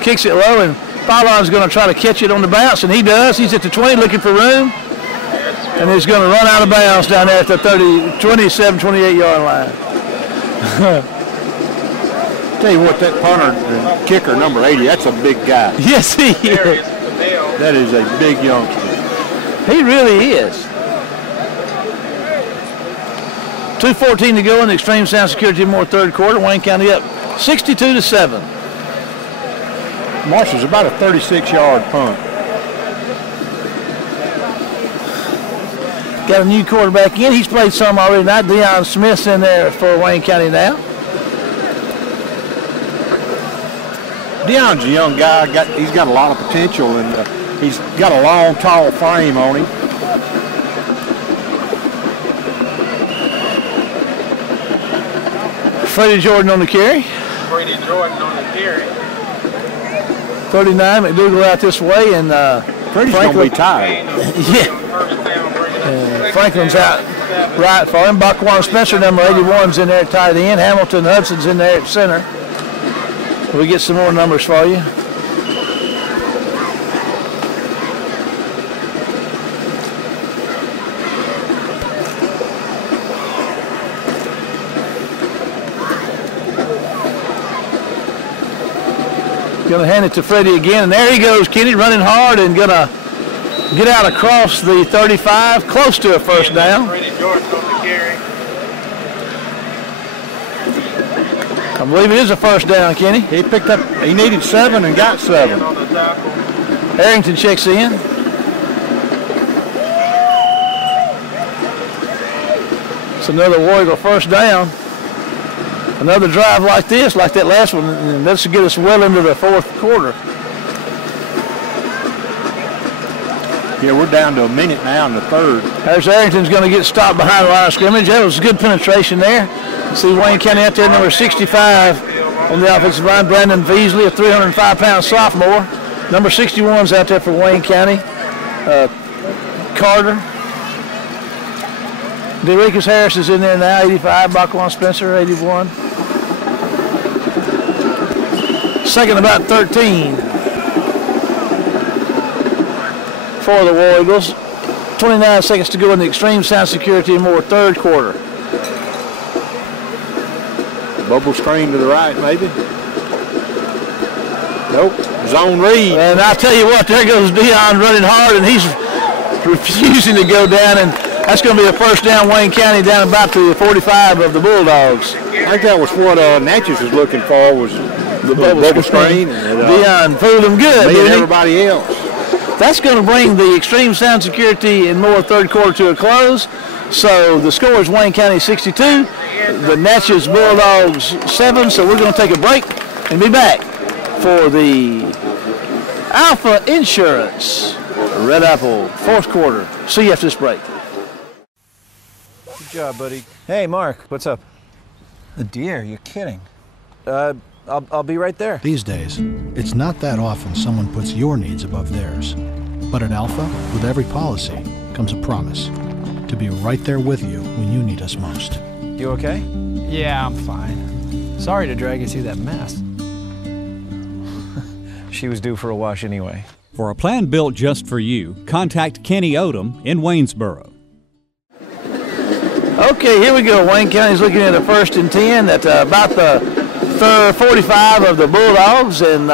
kicks it low, and Fallon's going to try to catch it on the bounce, and he does. He's at the 20 looking for room, and he's going to run out of bounds down there at the 27, 28-yard line. Tell you what, that punter and kicker, number 80, that's a big guy. Yes, he is. That is a big youngster. He really is. 2:14 to go in the Extreme Sound Security Moore third quarter. Wayne County up 62-7. Marshall's about a 36-yard punt. Got a new quarterback in. He's played some already tonight. Deion Smith's in there for Wayne County now. Deion's a young guy. He's got a lot of potential, and he's got a long, tall frame on him. Freddie Jordan on the carry. Freddie Jordan on the carry. 39, McDougal out this way, and Freddie's going to be tired. Yeah. Franklin's out right for him. Buckwan Spencer, number 81's in there at tight end. Hamilton Hudson's in there at center. We'll get some more numbers for you. Going to hand it to Freddie again, and there he goes, Kenny, running hard and going to get out across the 35, close to a first down. Freddie Jordan on the carry. I believe it is a first down, Kenny. He needed 7 and got 7. Harrington checks in. It's another War Eagle first down. Another drive like this, like that last one, and that's to get us well into the fourth quarter. Yeah, we're down to a minute now in the third. There's Harrington's going to get stopped behind the line of scrimmage. That was good penetration there. See Wayne County out there, number 65 on the offensive line. Brandon Veasley, a 305-pound sophomore. Number 61's out there for Wayne County. Carter. DeRicus Harris is in there now, 85. Buckwan Spencer, 81. Second about 13 for the War Eagles. 29 seconds to go in the Extreme Sound Security Moore third quarter. Bubble screen to the right, maybe. Nope. Zone read. And I tell you what, there goes Deion running hard, and he's refusing to go down, and that's going to be a first down, Wayne County, down about to the 45 of the Bulldogs. I think that was what Natchez was looking for, was the bubble screen. Deion fooled him good, and didn't he? Everybody else. That's going to bring the Extreme Sound Security and Moore third quarter to a close. So the score is Wayne County 62, the Natchez Bulldogs 7. So we're going to take a break and be back for the Alpha Insurance Red Apple fourth quarter. See you after this break. Good job, buddy. Hey, Mark, what's up? A deer? You're kidding. I'll be right there. These days, it's not that often someone puts your needs above theirs. But at Alpha, with every policy, comes a promise to be right there with you when you need us most. You okay? Yeah, I'm fine. Sorry to drag you through that mess. She was due for a wash anyway. For a plan built just for you, contact Kenny Odom in Waynesboro. Okay, here we go. Wayne County's looking at a 1st and 10 at about the 45 of the Bulldogs, and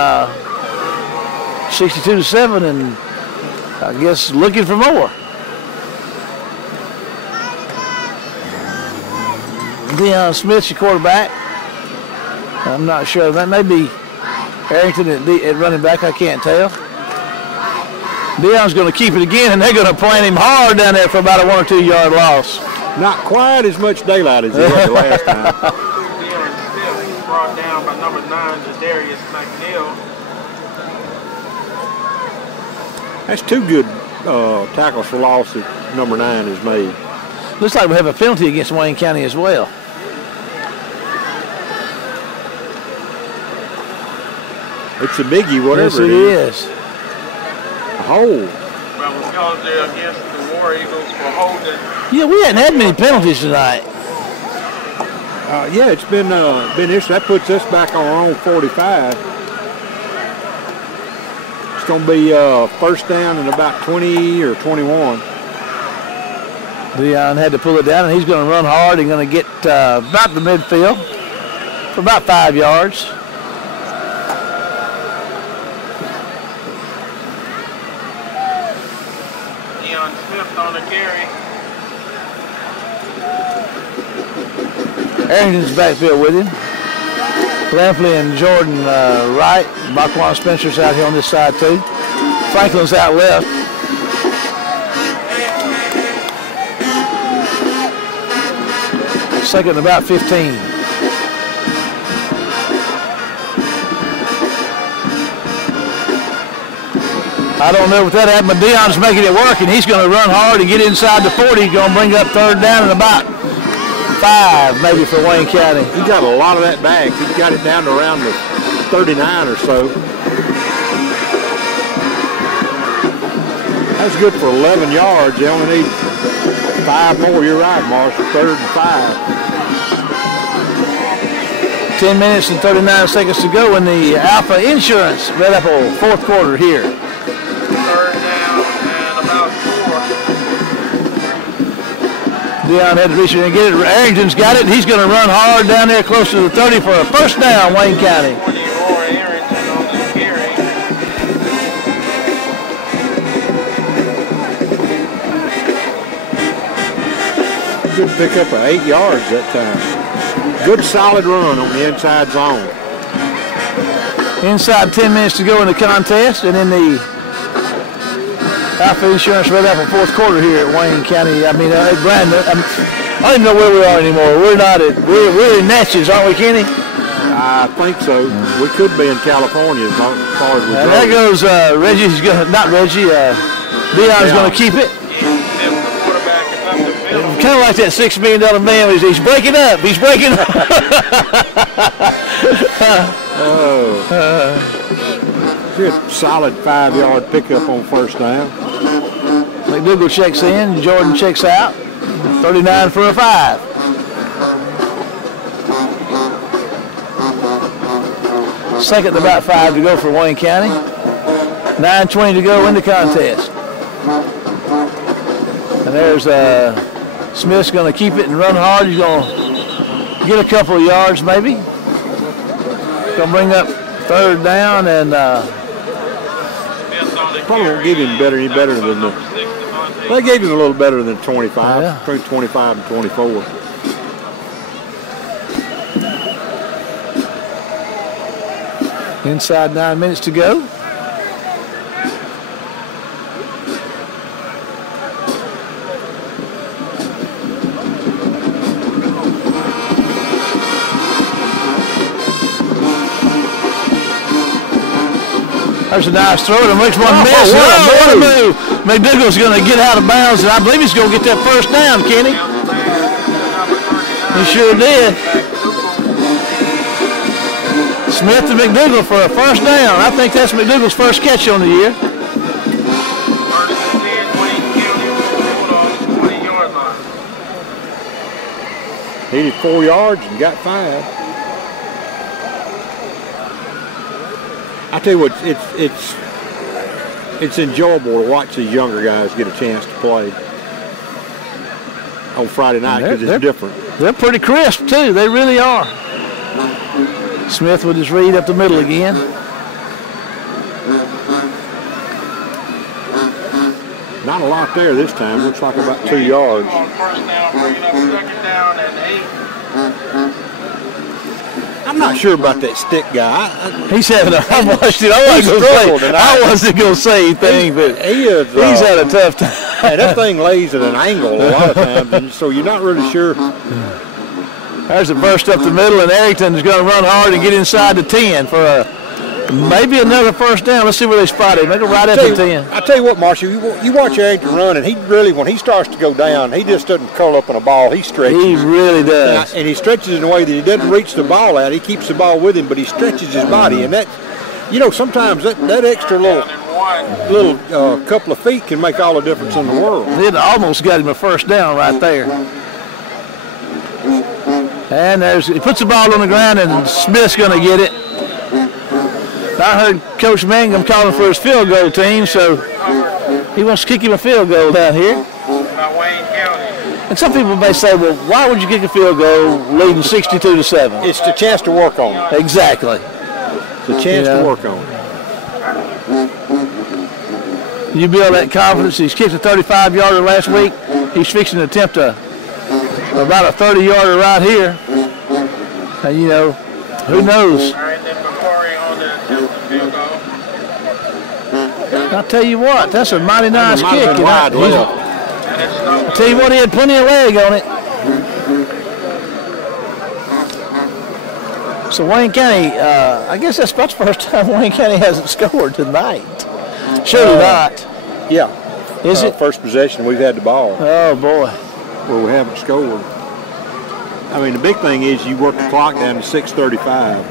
62-7, and I guess looking for more. Deion Smith's your quarterback. I'm not sure. That may be Harrington at running back. I can't tell. Deion's going to keep it again, and they're going to plant him hard down there for about a 1 or 2 yard loss. Not quite as much daylight as he had the last time. Brought down by number 9, Darius McNeil. That's 2 good tackles for loss that number 9 has made. Looks like we have a penalty against Wayne County as well. It's a biggie, whatever it is. A hold. Well, because they're against the War Eagles for holding. Yeah, we hadn't had many penalties tonight. Yeah, it's been interesting. That puts us back on our own 45. going to be first down and about 20 or 21. Dion had to pull it down, and he's going to run hard and going to get about the midfield for about 5 yards. Dion Smith on the carry. Arrington's backfield with him. Lampley and Jordan right. Bakwan Spencer's out here on this side too. Franklin's out left. Second and about 15. I don't know what that happened, but Dion's making it work, and he's going to run hard and get inside the 40. He's going to bring up third down and about 5 maybe for Wayne County. He got a lot of that back. He got it down to around the 39 or so. That's good for 11 yards. They only need 5 more. You're right, Marshall. 3rd and 5. 10 minutes and 39 seconds to go in the Alpha Insurance Red Apple fourth quarter here. Third down and about 4. Dion had to reach it and get it. Arrington's got it. He's going to run hard down there close to the 30 for a first down, Wayne County. Arrington on the carry. Good pickup of 8 yards that time. Good solid run on the inside zone. Inside 10 minutes to go in the contest, and in the Alpha Insurance Red Apple fourth quarter here at Wayne County. I mean, Brandon, I don't even know where we are anymore. We're in Natchez, aren't we, Kenny? I think so. We could be in California as far as we go. And there goes Reggie's going to, not Reggie, Dion's going to keep it. Kind of like that $6 million man. He's breaking up. He's breaking up. Good solid 5-yard pickup on first down. McDougal checks in. Jordan checks out. 39 for a 5. Second and about 5 to go for Wayne County. 9:20 to go in the contest. And there's Smith's going to keep it and run hard. He's going to get a couple of yards maybe. Going to bring up third down and probably won't give him any better than the. They gave him a little better than 25. Yeah. Between 25 and 24. Inside 9 minutes to go. There's a nice throw. It makes one miss. What a move. McDougal's going to get out of bounds, and I believe he's going to get that first down, Kenny. He sure did. Smith to McDougal for a first down. I think that's McDougal's first catch on the year. 84 yards and got 5. I tell you what, it's enjoyable to watch these younger guys get a chance to play on Friday night because it's different. They're pretty crisp too. They really are. Smith with his read up the middle again. Not a lot there this time. Looks like about 2 yards. On first down, bringing up second down and 8. I'm not sure about that stick guy. He's having a. I wasn't going to say anything, but he's had a tough time. And that thing lays at an angle a lot of times, and so you're not really sure. There's a burst up the middle, and Arrington is going to run hard and get inside the 10 for maybe another first down. Let's see where they spot him. Make it right at the 10. I tell you what, Marshall, you watch Arrington run, and he really, when he starts to go down, he just doesn't curl up in a ball. He stretches. He really does. And he stretches in a way that he doesn't reach the ball out. He keeps the ball with him, but he stretches his body, and that, sometimes that extra little couple of feet can make all the difference in the world. It almost got him a first down right there. And he puts the ball on the ground, and Smith's going to get it. I heard Coach Mangum calling for his field goal team, so he wants to kick him a field goal down here. And some people may say, well, why would you kick a field goal leading 62-7? It's the chance to work on it. Exactly. It's a chance to work on it. You build that confidence. He's kicked a 35-yarder last week. He's fixing to attempt about a 30-yarder right here. And, you know, who knows? I'll tell you what, that's a mighty nice kick. I'll tell you what, he had plenty of leg on it. So Wayne County, I guess that's about the first time Wayne County hasn't scored tonight. Surely not. Yeah. Is it? First possession, we've had the ball. Oh, boy. Well, we haven't scored. I mean, the big thing is you work the clock down to 6:35.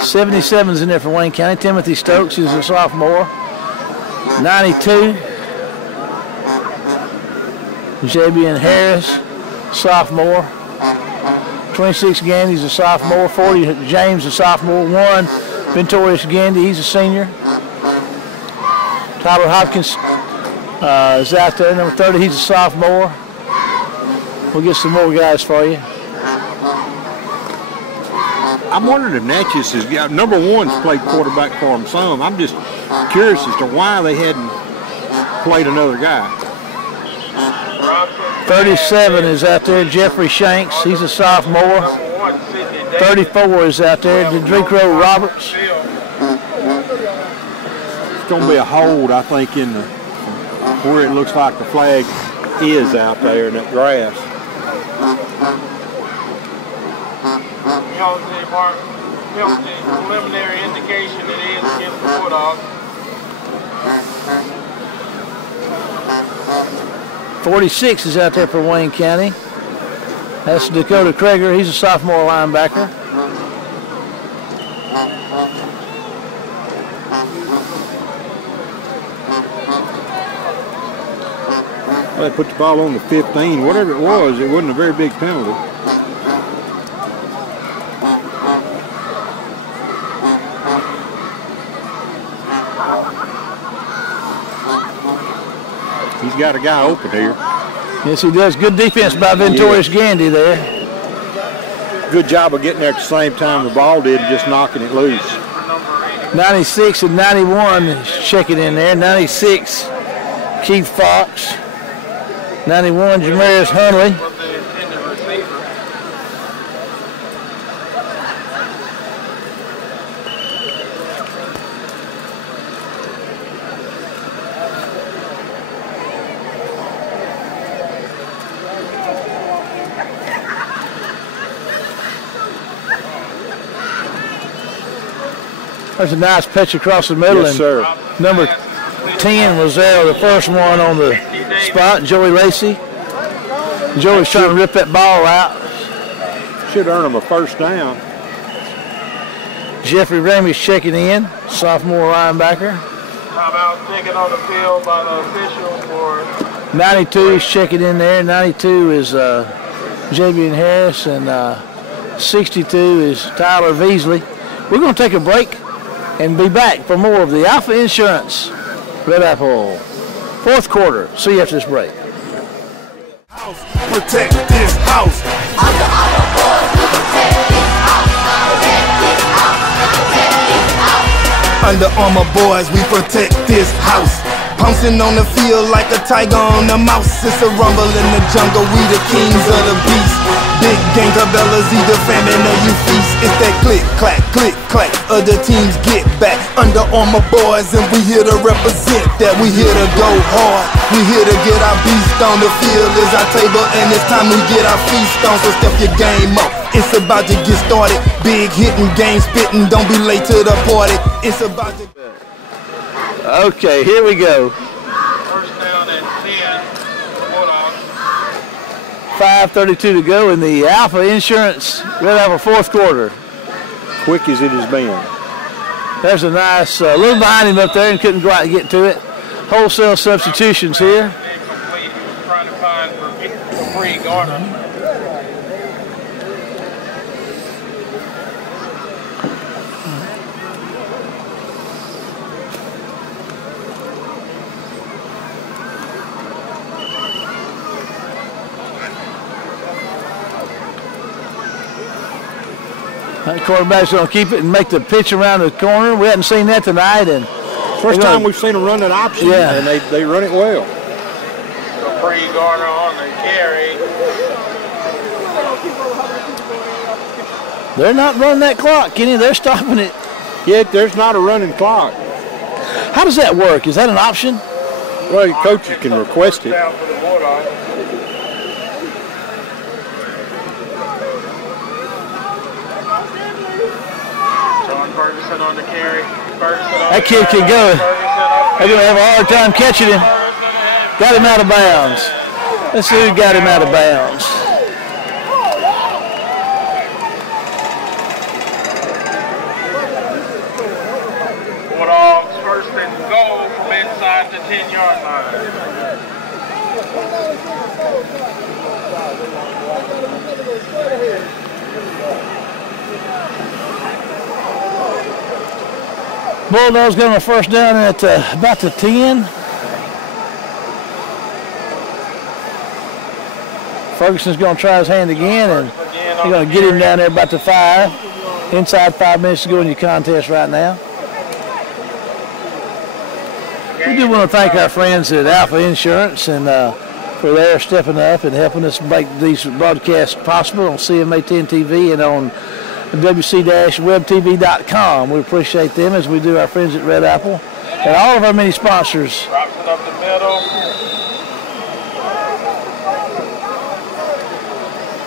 77's in there for Wayne County. Timothy Stokes is a sophomore. 92. Jabian Harris, sophomore. 26 Gandy's a sophomore. 40 James, a sophomore. 1 Ventorius Gandy, he's a senior. Tyler Hopkins is out there. Number 30, he's a sophomore. We'll get some more guys for you. I'm wondering if Natchez has got, number 1's played quarterback for him some. I'm just curious as to why they hadn't played another guy. 37 is out there, Jeffrey Shanks, he's a sophomore. 34 is out there, Dedrico Roberts. It's going to be a hold, I think, in the where it looks like the flag is out there in that grass. Preliminary indication it is against the Bulldogs. 46 is out there for Wayne County. That's Dakota Krager. He's a sophomore linebacker. Well, they put the ball on the 15. Whatever it wasn't a very big penalty. He's got a guy open here. Yes, he does. Good defense by Ventorius Gandy there. Good job of getting there at the same time the ball did and just knocking it loose. 96 and 91 is checking in there. 96, Keith Fox. 91, Jamarius Hunley. There's a nice pitch across the middle. Yes, sir. Number 10 was there, the first one on the spot, Joey Lacey. Joey's trying to rip that ball out. Should earn him a first down. Jeffrey Ramey's checking in, sophomore linebacker. Timeout taken on the field by the official for 92 is checking in there. 92 is Jabian Harris, and 62 is Tyler Veasley. We're going to take a break and be back for more of the Alpha Insurance Red Apple fourth quarter. See you after this break. Protect this house. Under Armour boys, we protect this house. Pouncing on the field like a tiger on a mouse. It's a rumble in the jungle, we the kings of the beast. Big gang Cabela's, either famine or you feast. It's that click, clack, other teams get back. Under Armour boys, and we here to represent that. We here to go hard, we here to get our beast on. The field is our table, and it's time we get our feast on. So step your game up, it's about to get started. Big hitting, game spitting, don't be late to the party. It's about to... Okay, here we go. first down at 10. Bulldogs. 5:32 to go in the Alpha Insurance Red Apple fourth quarter. Quick as it has been. There's a nice little behind him up there and couldn't quite get to it. Wholesale substitutions here. Incomplete. He was trying to find Capri Garner. That quarterback's going to keep it and make the pitch around the corner. We hadn't seen that tonight. And first time we've seen them run that option, yeah. And they run it well. Capri Garner on the carry. They're not running that clock, Kenny. They're stopping it. Yet there's not a running clock. How does that work? Is that an option? Well, your coaches can request it. Down for the Bulldogs. John Ferguson on the carry. That kid can go. They're going to have a hard time catching him. Got him out of bounds. Let's see who got him out of bounds. Bulldogs first and goal from inside the 10-yard line. Bulldogs got a first down at about the 10. Ferguson's going to try his hand again, and they're going to get him down there about the 5. Inside 5 minutes to go in your contest right now. We do want to thank our friends at Alpha Insurance and for their stepping up and helping us make these broadcasts possible on CMA 10 TV and on WC-WebTV.com. We appreciate them as we do our friends at Red Apple and all of our many sponsors. Drops it up the middle.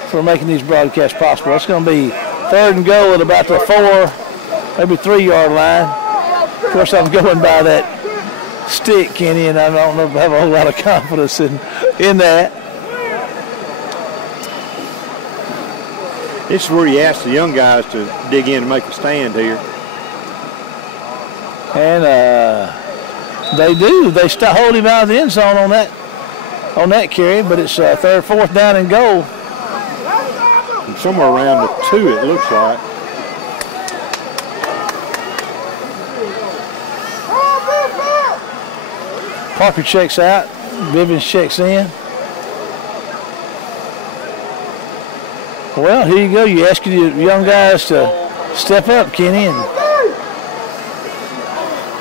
For making these broadcasts possible. It's going to be third and goal at about the 4, maybe 3-yard line. Of course, I'm going by that stick, Kenny, and I don't know if I have a whole lot of confidence in that. This is where you ask the young guys to dig in and make a stand here. And they do. They hold him out of the end zone on that carry, but it's third, 4th down and goal. And somewhere around the 2, it looks like. Parker checks out. Bivens checks in. Well, here you go. You ask your young guys to step up, Kenny, and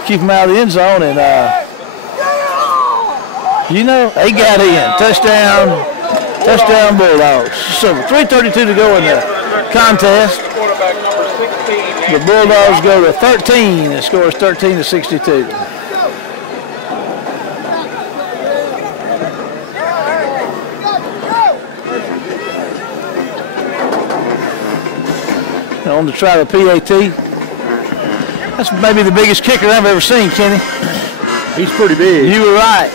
keep them out of the end zone. And, you know, they got in. Touchdown Bulldogs. So 3:32 to go in the contest. The Bulldogs go to 13. The score is 13-62. On to try the PAT. That's maybe the biggest kicker I've ever seen, Kenny. He's pretty big. You were right.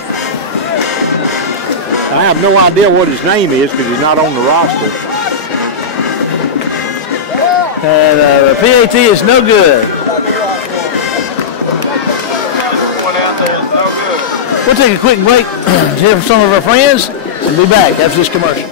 I have no idea what his name is because he's not on the roster. And the PAT is no good. We'll take a quick break to hear from some of our friends and be back after this commercial.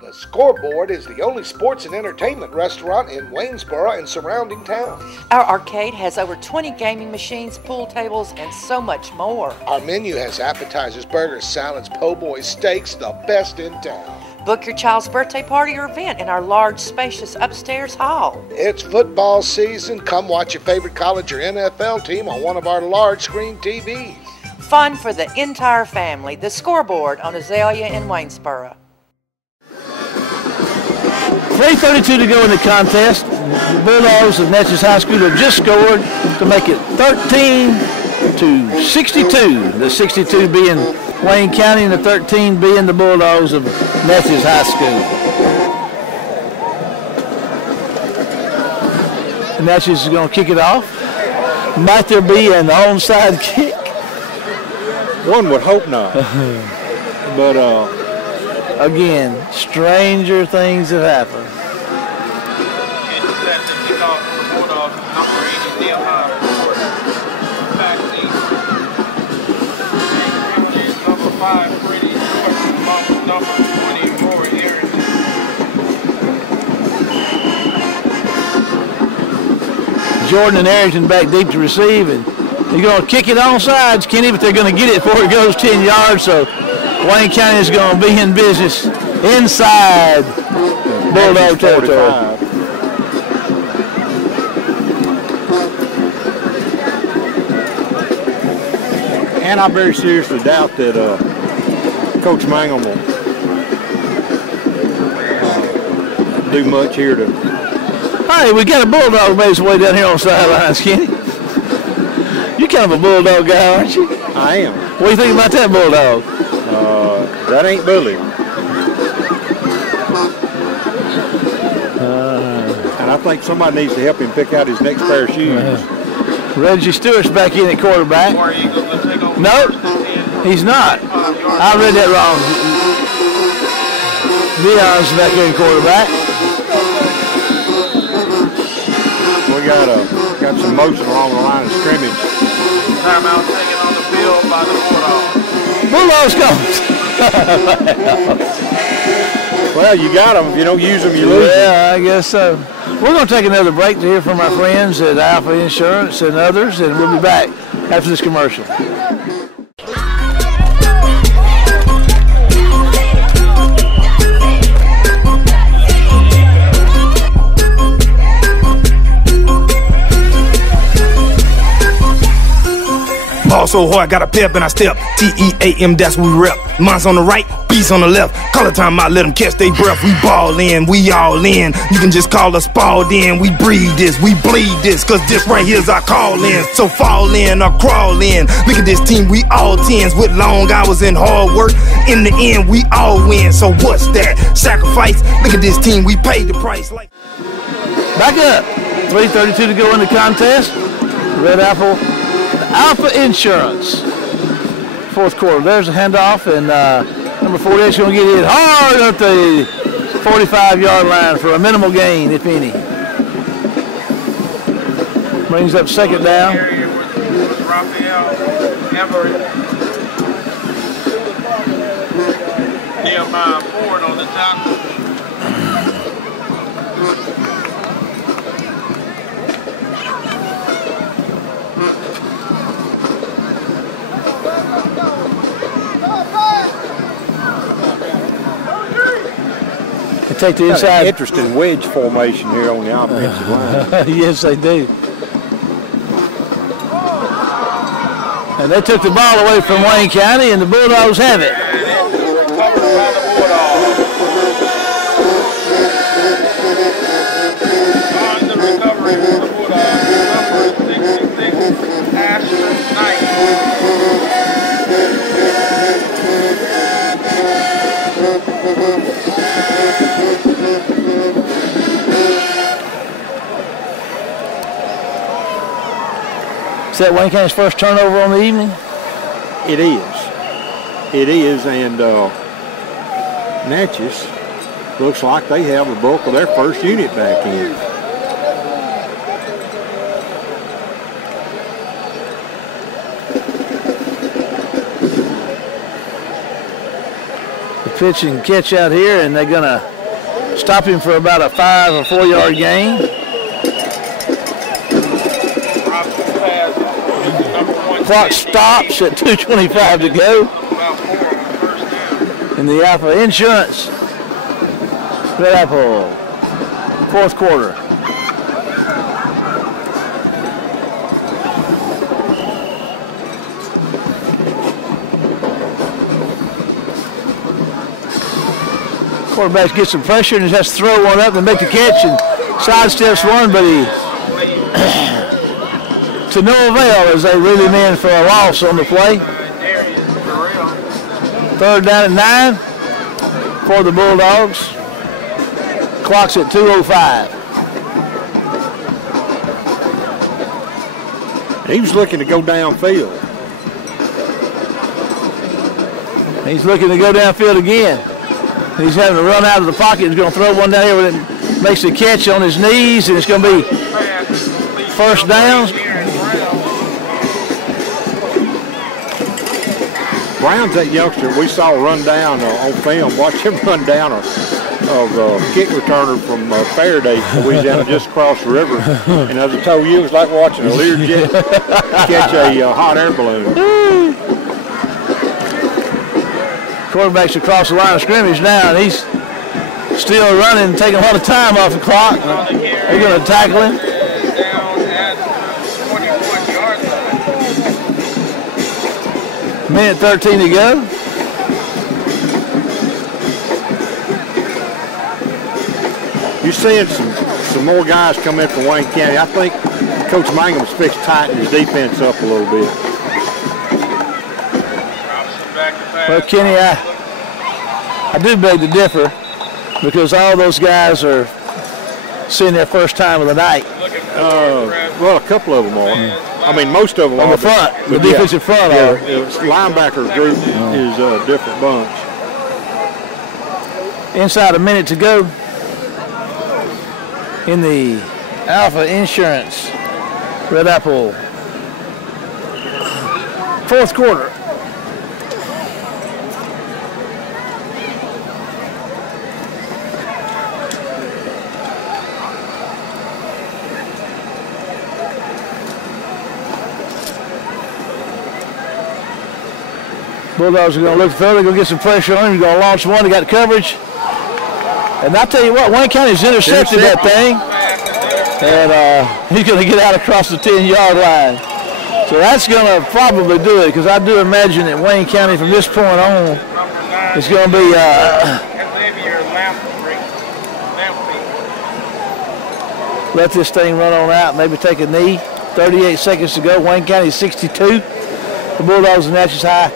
The Scoreboard is the only sports and entertainment restaurant in Waynesboro and surrounding towns. Our arcade has over 20 gaming machines, pool tables, and so much more. Our menu has appetizers, burgers, salads, po' boys, steaks, the best in town. Book your child's birthday party or event in our large, spacious upstairs hall. It's football season. Come watch your favorite college or NFL team on one of our large screen TVs. Fun for the entire family. The Scoreboard on Azalea in Waynesboro. 3:32 to go in the contest. The Bulldogs of Natchez High School have just scored to make it 13-62. The 62 being Wayne County and the 13 being the Bulldogs of Natchez High School. And Natchez is going to kick it off. Might there be an onside kick? One would hope not. But again, stranger things have happened. Jordan and Arrington back deep to receive, and they're going to kick it on sides, Kenny, but they're going to get it before it goes 10 yards, so Wayne County is going to be in business inside Bulldog territory. And I very seriously doubt that Coach Mangum will do much here to. Hey, we got a Bulldog made his way down here on the sidelines, Kenny. You're kind of a Bulldog guy, aren't you? I am. What do you think about that Bulldog? That ain't Bully. And I think somebody needs to help him pick out his next pair of shoes. Reggie Stewart's back in at quarterback. Nope, he's not. I read that wrong. Dion's back in quarterback. We got some motion along the line of scrimmage. Timeout taken on the field by the Bulldogs. Bulldogs comes. Well, you got them. If you don't use them, you lose them. Yeah, I guess so. We're going to take another break to hear from our friends at Alpha Insurance and others, and we'll be back after this commercial. Ball so hard, got a pep and I step. T-E-A-M, that's what we rep. Mine's on the right, B's on the left. Call it time, I let them catch they breath. We ball in, we all in. You can just call us balled in. We breathe this, we bleed this, cause this right here's our call in. So fall in or crawl in. Look at this team, we all tens with long hours and hard work. In the end, we all win. So what's that? Sacrifice? Look at this team, we paid the price. Like Back up. 3:32 to go in the contest. Red Apple. Alpha Insurance. Fourth quarter. There's a handoff, and number 48 is going to get hit hard at the 45-yard line for a minimal gain, if any. Brings up second down. Nehemiah Ford on the top. Take the inside. Interesting wedge formation here on the offensive line. Yes, they do. And they took the ball away from Wayne County, and the Bulldogs have it. On the recovery for the Bulldogs, number 66, Asher Knight. Is that Wayne County's first turnover on the evening? It is. It is, and Natchez looks like they have the bulk of their first unit back in. The pitch and catch out here, and they're going to stop him for about a 5 or 4 yard gain. Clock stops at 2:25 to go. And the Alpha Insurance Red Apple fourth quarter. Quarterback gets some pressure and has to throw one up and make the catch and sidesteps one, but he to no avail as they reel him in for a loss on the play. Third down and 9 for the Bulldogs. Clock's at 2:05. He was looking to go downfield. He's looking to go downfield again. He's having to run out of the pocket. He's going to throw one down here when it makes the catch on his knees, and it's going to be first down. Brown's that youngster we saw run down on film. Watch him run down a kick returner from Faraday, Louisiana, just across the river. And as I told you, it was like watching a Learjet catch a hot air balloon. Quarterback's across the line of scrimmage now, and he's still running, taking a lot of time off the clock. They're going to tackle him. Minute 13 to go. You're seeing some more guys come in from Wayne County. I think Coach Mangum's fixed to tighten his defense up a little bit. Well, Kenny, I do beg to differ because all those guys are seeing their first time of the night. Well, a couple of them are. I mean, most of them on are. the front, the defensive front are. Linebacker group is a different bunch. Inside a minute to go in the Alpha Insurance Red Apple fourth quarter. Bulldogs are going to look through. They're going to get some pressure on him. They're going to launch one. They got coverage. And I'll tell you what, Wayne County's intercepted that thing. And he's going to get out across the 10-yard line. So that's going to probably do it because I do imagine that Wayne County from this point on is going to be let this thing run on out, maybe take a knee. 38 seconds to go. Wayne County 62. The Bulldogs and Natchez High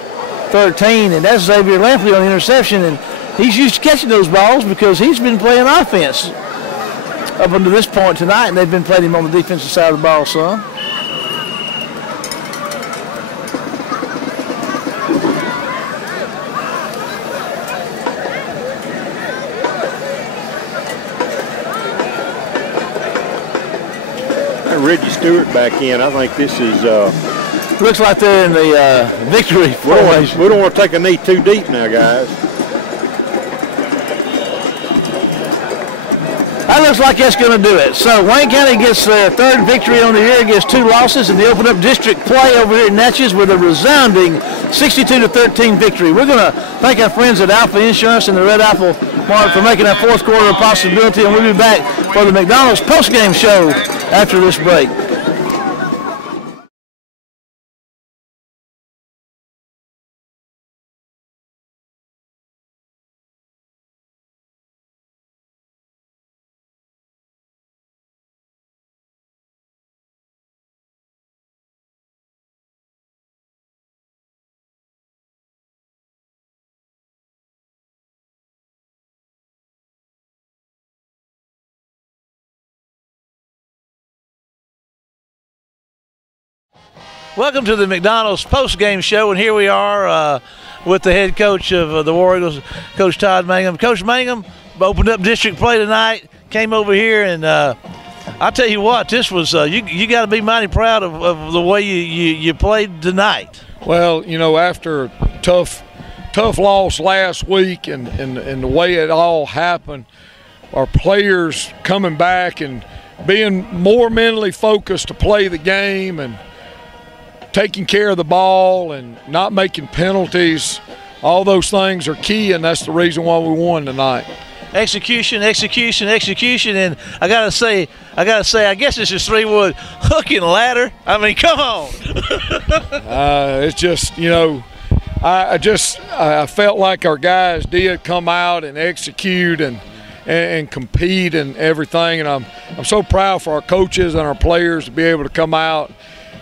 13, and that's Xavier Lampley on the interception, and he's used to catching those balls because he's been playing offense up until this point tonight, and they've been playing him on the defensive side of the ball some. Reggie Stewart back in. I think this is looks like they're in the victory formation. We don't want to take a knee too deep now, guys. That looks like that's going to do it. So Wayne County gets their third victory on the year, gets 2 losses, and they open up district play over here in Natchez with a resounding 62-13 victory. We're going to thank our friends at Alpha Insurance and the Red Apple Mark for making that fourth quarter a possibility, and we'll be back for the McDonald's postgame show after this break. Welcome to the McDonald's post-game show, and here we are with the head coach of the War Eagles, Coach Todd Mangum. Coach Mangum opened up district play tonight, came over here, and I'll tell you what, this was you got to be mighty proud of the way you played tonight. Well, you know, after a tough loss last week and the way it all happened, our players coming back and being more mentally focused to play the game and taking care of the ball and not making penalties, all those things are key, and that's the reason why we won tonight. Execution, and I gotta say, I guess this is 3-wood hook and ladder. I mean, come on. It's just, you know, I felt like our guys did come out and execute and compete and everything, and I'm so proud for our coaches and our players to be able to come out.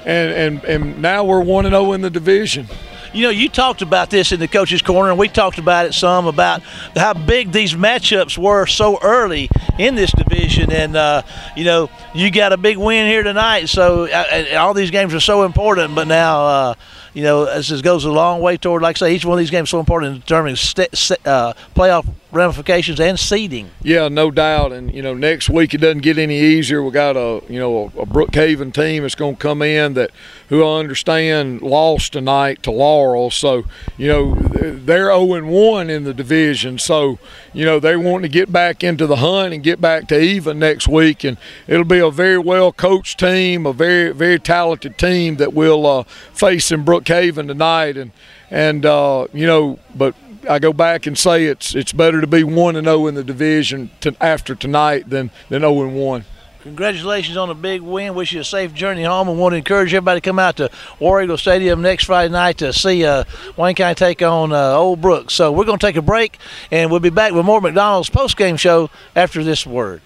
And now we're 1-0 in the division. You know, you talked about this in the coach's corner, and we talked about it some about how big these matchups were so early in this division. And, you know, you got a big win here tonight, so all these games are so important. But now, you know, this goes a long way toward, like I say, each one of these games is so important in determining playoff ramifications and seeding. Yeah, no doubt. And, you know, next week it doesn't get any easier. We got a Brookhaven team that's going to come in who I understand lost tonight to Laurel. So, you know, they're 0-1 in the division. So, you know, they want to get back into the hunt and get back to even next week. And it'll be a very well-coached team, a very, very talented team that we'll face in Brookhaven tonight. And you know, but I go back and say it's better to be 1-0 in the division after tonight than 0-1. Congratulations on a big win. Wish you a safe journey home, and want to encourage everybody to come out to War Eagle Stadium next Friday night to see Wayne County take on Old Brook. So we're going to take a break, and we'll be back with more McDonald's post-game show after this word.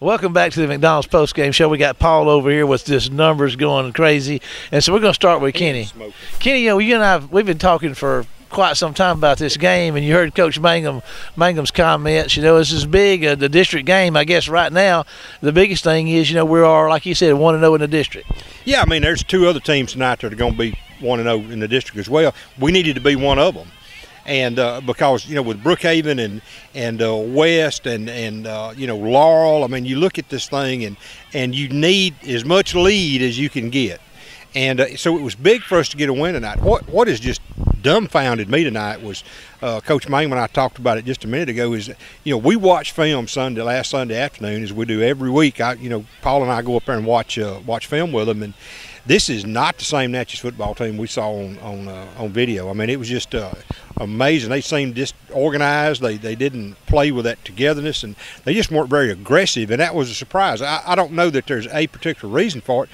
Welcome back to the McDonald's post-game show. We got Paul over here with just numbers going crazy. And so we're going to start with Kenny. Kenny, you and I, we've been talking for quite some time about this game, and you heard Coach Mangum's comments. This is big, the district game. I guess right now the biggest thing is, we are, like you said, 1-0 in the district. Yeah, I mean, there's 2 other teams tonight that are going to be 1-0 in the district as well. We needed to be one of them. And because, with Brookhaven and West and Laurel, I mean, you look at this thing and you need as much lead as you can get. And so it was big for us to get a win tonight. What has just dumbfounded me tonight was Coach Mangum and I talked about it just a minute ago is, we watched film last Sunday afternoon, as we do every week. Paul and I go up there and watch film with them, and this is not the same Natchez football team we saw on video. I mean, it was just amazing. They seemed disorganized. They didn't play with that togetherness, and they just weren't very aggressive, and that was a surprise. I don't know that there's a particular reason for it.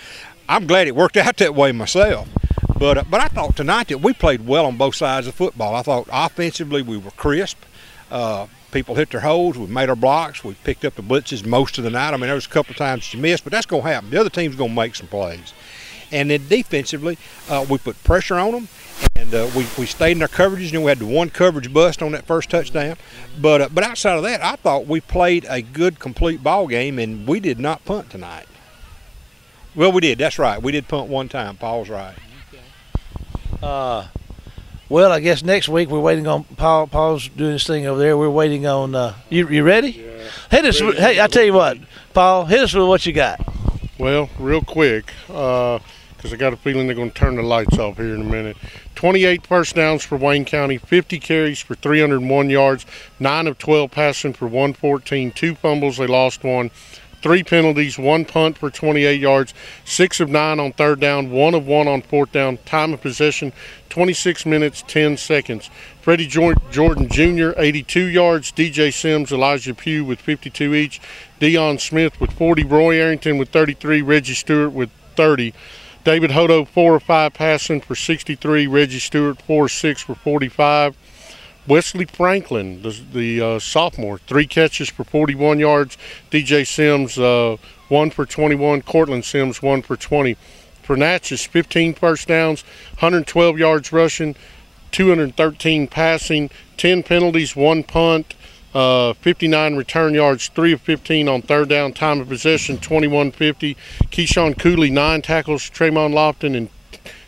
I'm glad it worked out that way myself. But I thought tonight that we played well on both sides of football. I thought offensively we were crisp. People hit their holes. We made our blocks. We picked up the blitzes most of the night. I mean, there was a couple of times that you missed, but that's going to happen. The other team's going to make some plays. And then defensively, we put pressure on them, and we stayed in our coverages. We had the one coverage bust on that first touchdown. But outside of that, I thought we played a good, complete ball game, and we did not punt tonight. Well, we did. That's right. We did punt one time. Paul's right. Okay. Well, I guess next week we're waiting on Paul. Paul's doing this thing over there. We're waiting on. You ready? Yeah. Hit us. Hey, I tell you what, Paul. Hit us with what you got. Well, real quick, because I got a feeling they're going to turn the lights off here in a minute. 28 first downs for Wayne County, 50 carries for 301 yards, 9 of 12 passing for 114, 2 fumbles, they lost 1, 3 penalties, 1 punt for 28 yards, 6 of 9 on third down, 1 of 1 on fourth down, time of possession 26 minutes, 10 seconds. Freddie Jordan Jr., 82 yards, DJ Sims, Elijah Pugh with 52 each, Deion Smith with 40, Roy Arrington with 33, Reggie Stewart with 30. David Hodo, 4 of 5 passing for 63, Reggie Stewart, 4 of 6 for 45. Wesley Franklin, the sophomore, 3 catches for 41 yards. DJ Sims, 1 for 21. Cortland Sims, 1 for 20. For Natchez, 15 first downs, 112 yards rushing, 213 passing, 10 penalties, 1 punt, 59 return yards, 3 of 15 on third down. Time of possession, 21:50. Keyshawn Cooley, 9 tackles. Tremont Lofton and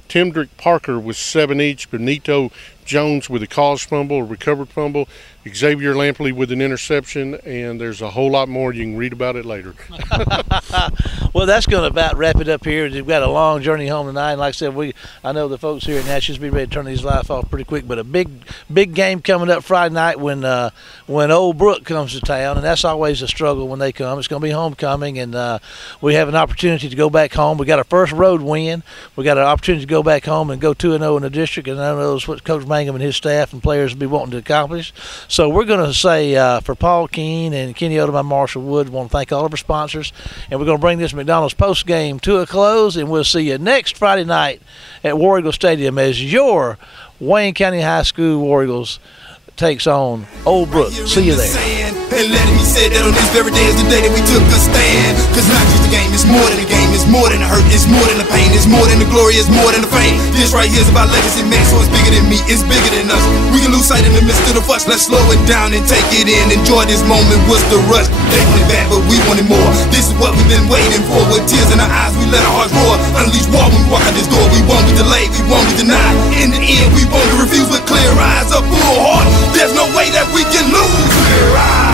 Timdrick Parker with 7 each. Benito Jones with a caused fumble, a recovered fumble. Xavier Lampley with an interception, and there's a whole lot more. You can read about it later. Well, that's going to about wrap it up here. We've got a long journey home tonight. And like I said, I know the folks here at Natchez be ready to turn these lights off pretty quick. But a big game coming up Friday night when Old Brook comes to town, and that's always a struggle when they come. It's going to be homecoming, and we have an opportunity to go back home. We got our first road win. We got an opportunity to go back home and go 2-0 in the district, and I know that's what Coach Mangum and his staff and players will be wanting to accomplish. So we're going to say for Paul Keene and Kenny Odom and Marshall Wood, we want to thank all of our sponsors, and we're going to bring this McDonald's post game to a close, and we'll see you next Friday night at War Eagle Stadium as your Wayne County High School War Eagles takes on Old Brook. See you there. And letting me say that on this very day is the day that we took a stand. Cause not just a game, it's more than a game. It's more than a hurt, it's more than the pain. It's more than the glory, it's more than the fame. This right here is about legacy, man, so it's bigger than me, it's bigger than us. We can lose sight in the midst of the fuss. Let's slow it down and take it in. Enjoy this moment, what's the rush? They wanted bad, but we wanted more. This is what we've been waiting for. With tears in our eyes, we let our hearts roar. Unleash war when we walk out this door. We won't be delayed, we won't be denied. In the end, we won't be refused with clear eyes, a full heart. There's no way that we can lose. Clear eyes.